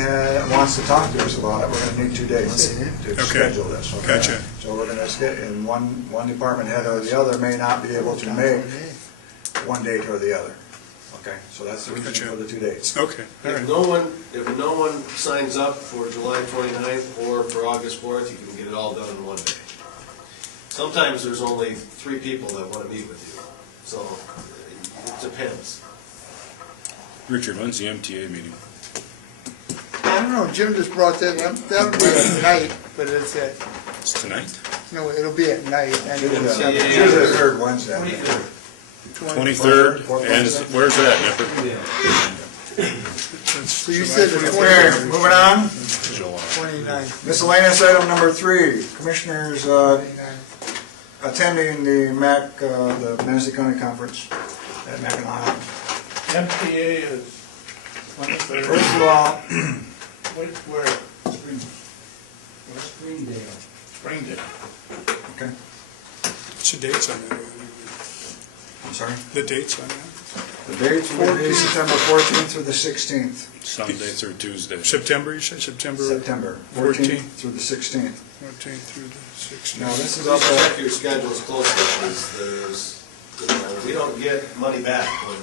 wants to talk to us about it, we're gonna need 2 days to Okay. schedule this. Okay? Gotcha. So we're gonna get, and one department head or the other may not be able to make one date or the other. Okay, so that's the reason Gotcha. for the 2 dates. Okay, all right. If no one signs up for July 29th or for August 4th, you can get it all done in one day. Sometimes there's only 3 people that want to meet with you, so it depends. Richard, when's the MTA meeting? I don't know, Jim just brought that up, that'll be at night, but it's at, It's tonight? no, it'll be at night. And Usually it's the- at usually the third Wednesday. 23rd, and where's that, Nipper? So you said the Okay, moving on. July. 29th. Miscellaneous item number 3, commissioners attending the the Manistee County Conference at Mackinac. MTA is 23rd. First of all, Where? Springdale. Springdale. okay, What's the dates on that? I'm sorry. The dates on that? The dates will be September 14th through the 16th. Sunday through Tuesday. September, you said September? September 14th. 14th through the 16th. 14th through the 16th. Now, this is Please up at, check your schedules closely, because we don't get money back when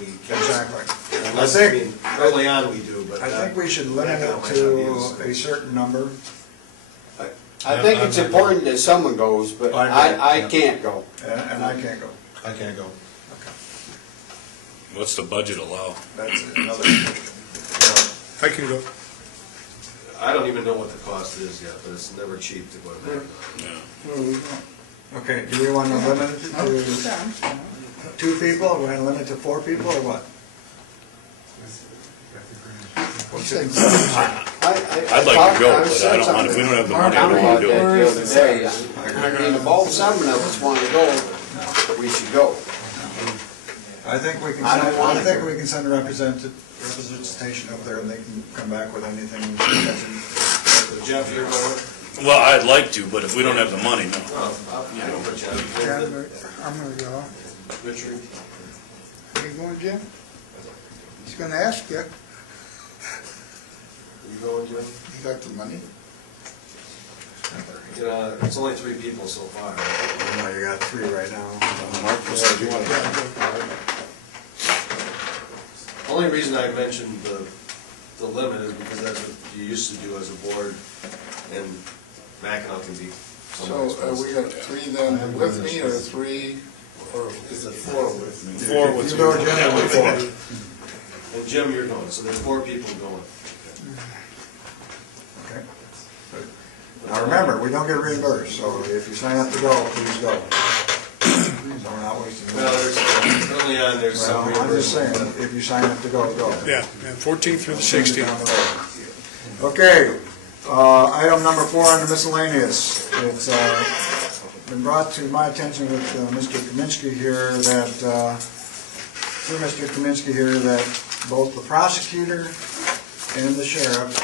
we cancel. exactly. Unless, I I think- mean, early on we do, but. I think we should not- limit that it might not be to a certain number. I think it's important that someone goes, but I can't go. And I can't go. I can't go. What's the budget allow? That's another question. I can go. I don't even know what the cost is yet, but it's never cheap to go to Mackinac. Yeah. Okay, do we want to limit it to 2 people, or we want to limit it to 4 people, or what? I'd like to go, but I don't want, if we don't have the money, I don't want to do it. The other day, I mean, if all 7 of us want to go, we should go. I think we can I send, don't wanna I think go. we can send a representation up there, and they can come back with anything. So Jeff, you're going? Well, I'd like to, but if we don't have the money, no. I don't put you on. Yeah, I'm gonna go. Richard? Are you going, Jim? He's gonna ask you. You going, Jim? You got the money? You know, it's only 3 people so far. No, you got 3 right now. Only reason I mentioned the limit is because that's what you used to do as a board, and Mackinac can be somewhat So we expensive. got 3 then with me, or 3, or is it 4 with me? 4 with You you. go, Jim, with 4. And Jim, you're going, so there's 4 people going. Okay. Now remember, we don't get reimbursed, so if you sign up to go, please go. So we're not wasting Well, money. there's, early on, there's some Well, I'm just saying, reimbursement. if you sign up to go, go. Yeah, 14th through the 16th. Okay, item number 4 under miscellaneous. It's been brought to my attention with Mr. Kaminsky here that, through Mr. Kaminsky here, that both the prosecutor and the sheriff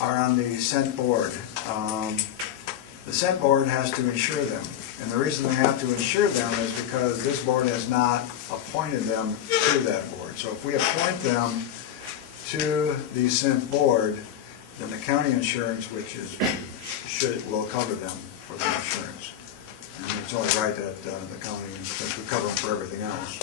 are on the scent board. The scent board has to insure them. And the reason they have to insure them is because this board has not appointed them to that board. So if we appoint them to the scent board, then the county insurance, which is, will cover them for the insurance. And it's only right that the county, since we cover them for everything else,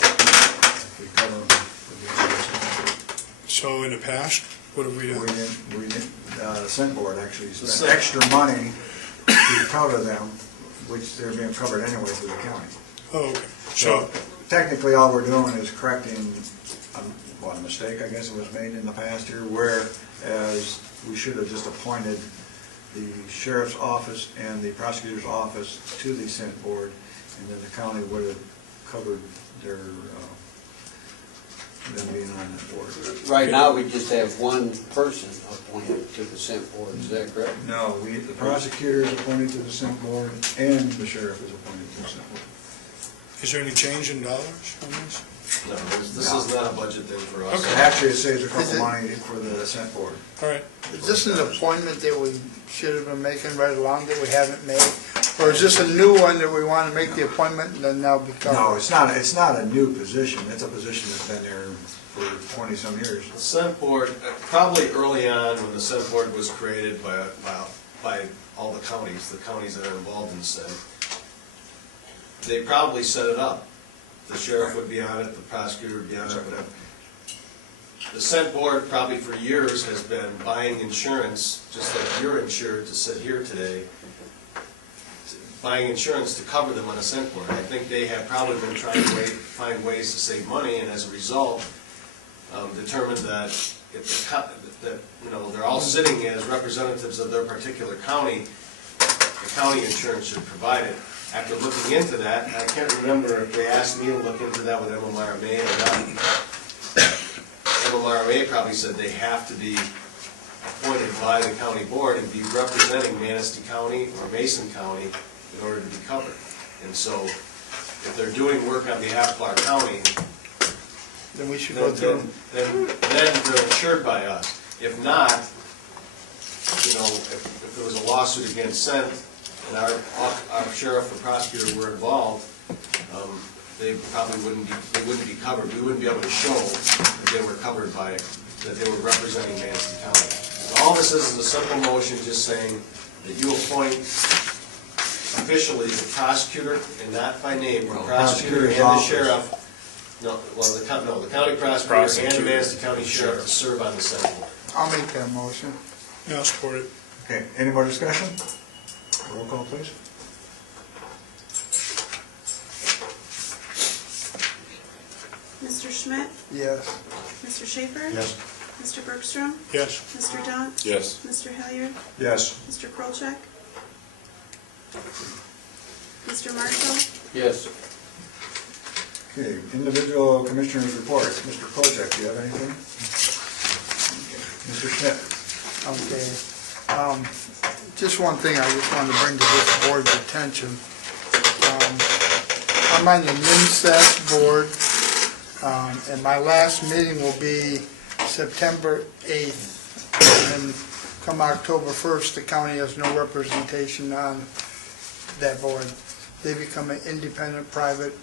we cover them for the insurance. So in the past, what have we done? The scent board actually spent extra money to cover them, which they're being covered anyway through the county. Oh, okay. So technically, all we're doing is correcting, a mistake, I guess it was made in the past here, whereas we should have just appointed the sheriff's office and the prosecutor's office to the scent board, and then the county would have covered their, them being on that board. Right now, we just have one person appointed to the scent board, is that correct? No, the prosecutor is appointed to the scent board, and the sheriff is appointed to the scent board. Is there any change in dollars on this? No, this is not a budget thing for us. Okay. Actually, it saves a Is couple it- money for the scent board. All right. Is this an appointment that we should have been making right along that we haven't made? Or is this a new one that we want to make the appointment and then now become? No, it's not a new position, it's a position that's been there for 20-some years. The Senate board, probably early on when the Senate board was created by all the counties that are involved in the Senate, they probably set it up. The sheriff would be on it, the prosecutor would be on it, whatever. The Senate board probably for years has been buying insurance, just like you're insured to sit here today, buying insurance to cover them on a Senate board. I think they have probably been trying to find ways to save money, and as a result, determined that if they're all sitting as representatives of their particular county, the county insurance should provide it. After looking into that, and I can't remember if they asked me to look into that with MMRMA or not. MMRMA probably said they have to be appointed by the county board and be representing Manistee County or Mason County in order to be covered. And so, if they're doing work on behalf of our county, Then we should go through. then they're insured by us. If not, if there was a lawsuit against Cent and our sheriff or prosecutor were involved, they probably wouldn't be covered. We wouldn't be able to show that they were covered that they were representing Manistee County. So all this is a simple motion just saying that you appoint officially the prosecutor, and not by name, the prosecutor and the sheriff. The county prosecutor and the Manistee County sheriff to serve on the Senate board. I'll make that motion. Yeah, I'll support it. Okay, any more discussion? Roll call, please. Mr. Schmidt? Yes. Mr. Schaefer? Yes. Mr. Bergstrom? Yes. Mr. Dunt? Yes. Mr. Hilliard? Yes. Mr. Krolchek? Mr. Marshall? Yes. Okay, individual commissioners' reports. Mr. Kojak, do you have anything? Mr. Schmidt? Okay. Just one thing I just wanted to bring to this board's attention. I'm on the NIMSAS board, and my last meeting will be September 8th. And come October 1st, the county has no representation on that board. They become an independent private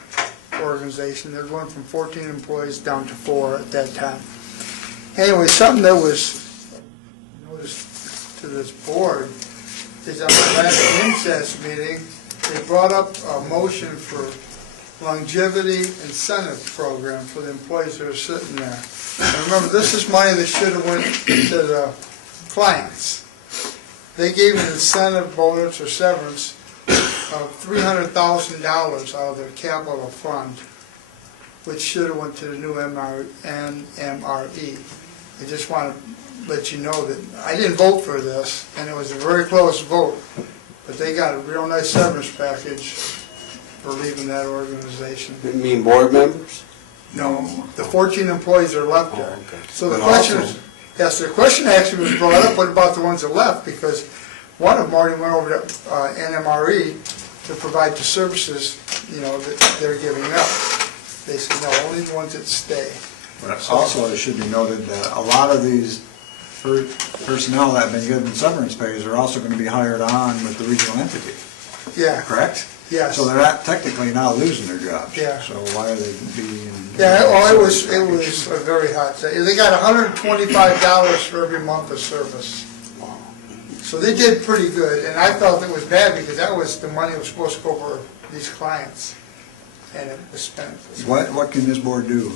organization. They're going from 14 employees down to 4 at that time. Anyway, something that was noticed to this board is on the last INSAS meeting, they brought up a motion for longevity incentive program for the employees that are sitting there. And remember, this is money that should have went to the clients. They gave an incentive bonus or severance of $300,000 out of their capital fund, which should have went to the new NMRE. I just want to let you know that I didn't vote for this, and it was a very close vote, but they got a real nice severance package for leaving that organization. You mean board members? No, the 14 employees are left there. okay. So the But question also- is, yes, the question actually was brought up, what about the ones that left? Because one of them already went over to NMRE to provide the services, that they're giving up. They said, no, only the ones that stay. But also, it should be noted that a lot of these personnel that have been given severance pays are also going to be hired on with the regional entity, Yeah, correct? yes. So they're not technically now losing their jobs. Yeah. So why are they being? Yeah, well, it was a very hot day. They got $125 for every month of service. So they did pretty good, and I felt it was bad because that was the money that was supposed to go for these clients, and it was spent. What can this board do?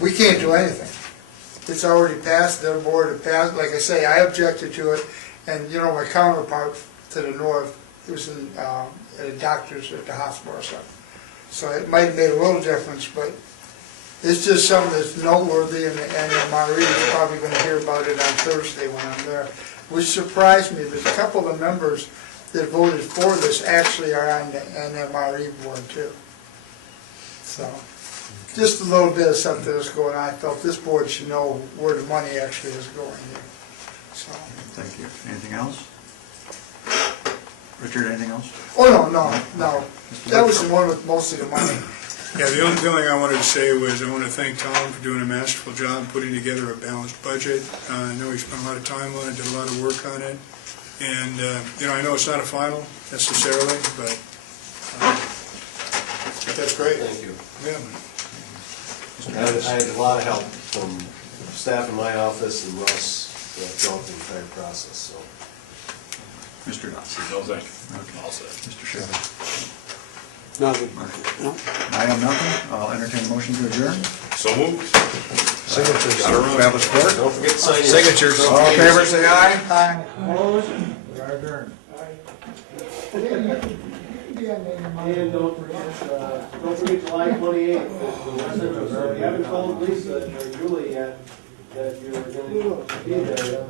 We can't do anything. It's already passed, their board had passed, like I say, I objected to it, and my counterpart to the north, he was in, at a doctor's at the hospital or something. So it might have made a little difference, but it's just something that's noteworthy, and NMRE is probably gonna hear about it on Thursday when I'm there. Which surprised me, there's a couple of members that voted for this actually are on the NMRE board too. So, just a little bit of something that's going on. I felt this board should know where the money actually is going here. So, Thank you. Anything else? Richard, anything else? oh, no. That was the one with most of the money. Yeah, the only thing I wanted to say was I want to thank Tom for doing a masterful job putting together a balanced budget. I know he spent a lot of time on it, did a lot of work on it. And, I know it's not a final necessarily, but that's great. Thank you. Yeah. I had a lot of help from staff in my office and Russ throughout the entire process, so. Mr. Dawson. No, thank you. All set. Mr. Schiffman. Nothing. No? I have nothing. I'll entertain a motion to adjourn. So moved. Signatures. We have a support? Don't forget to sign your. Signatures. All in favor, say aye. Aye. We are adjourned. And don't forget July 28th, the West Central Survey. You haven't told Lisa or Julie yet that you're going to be there.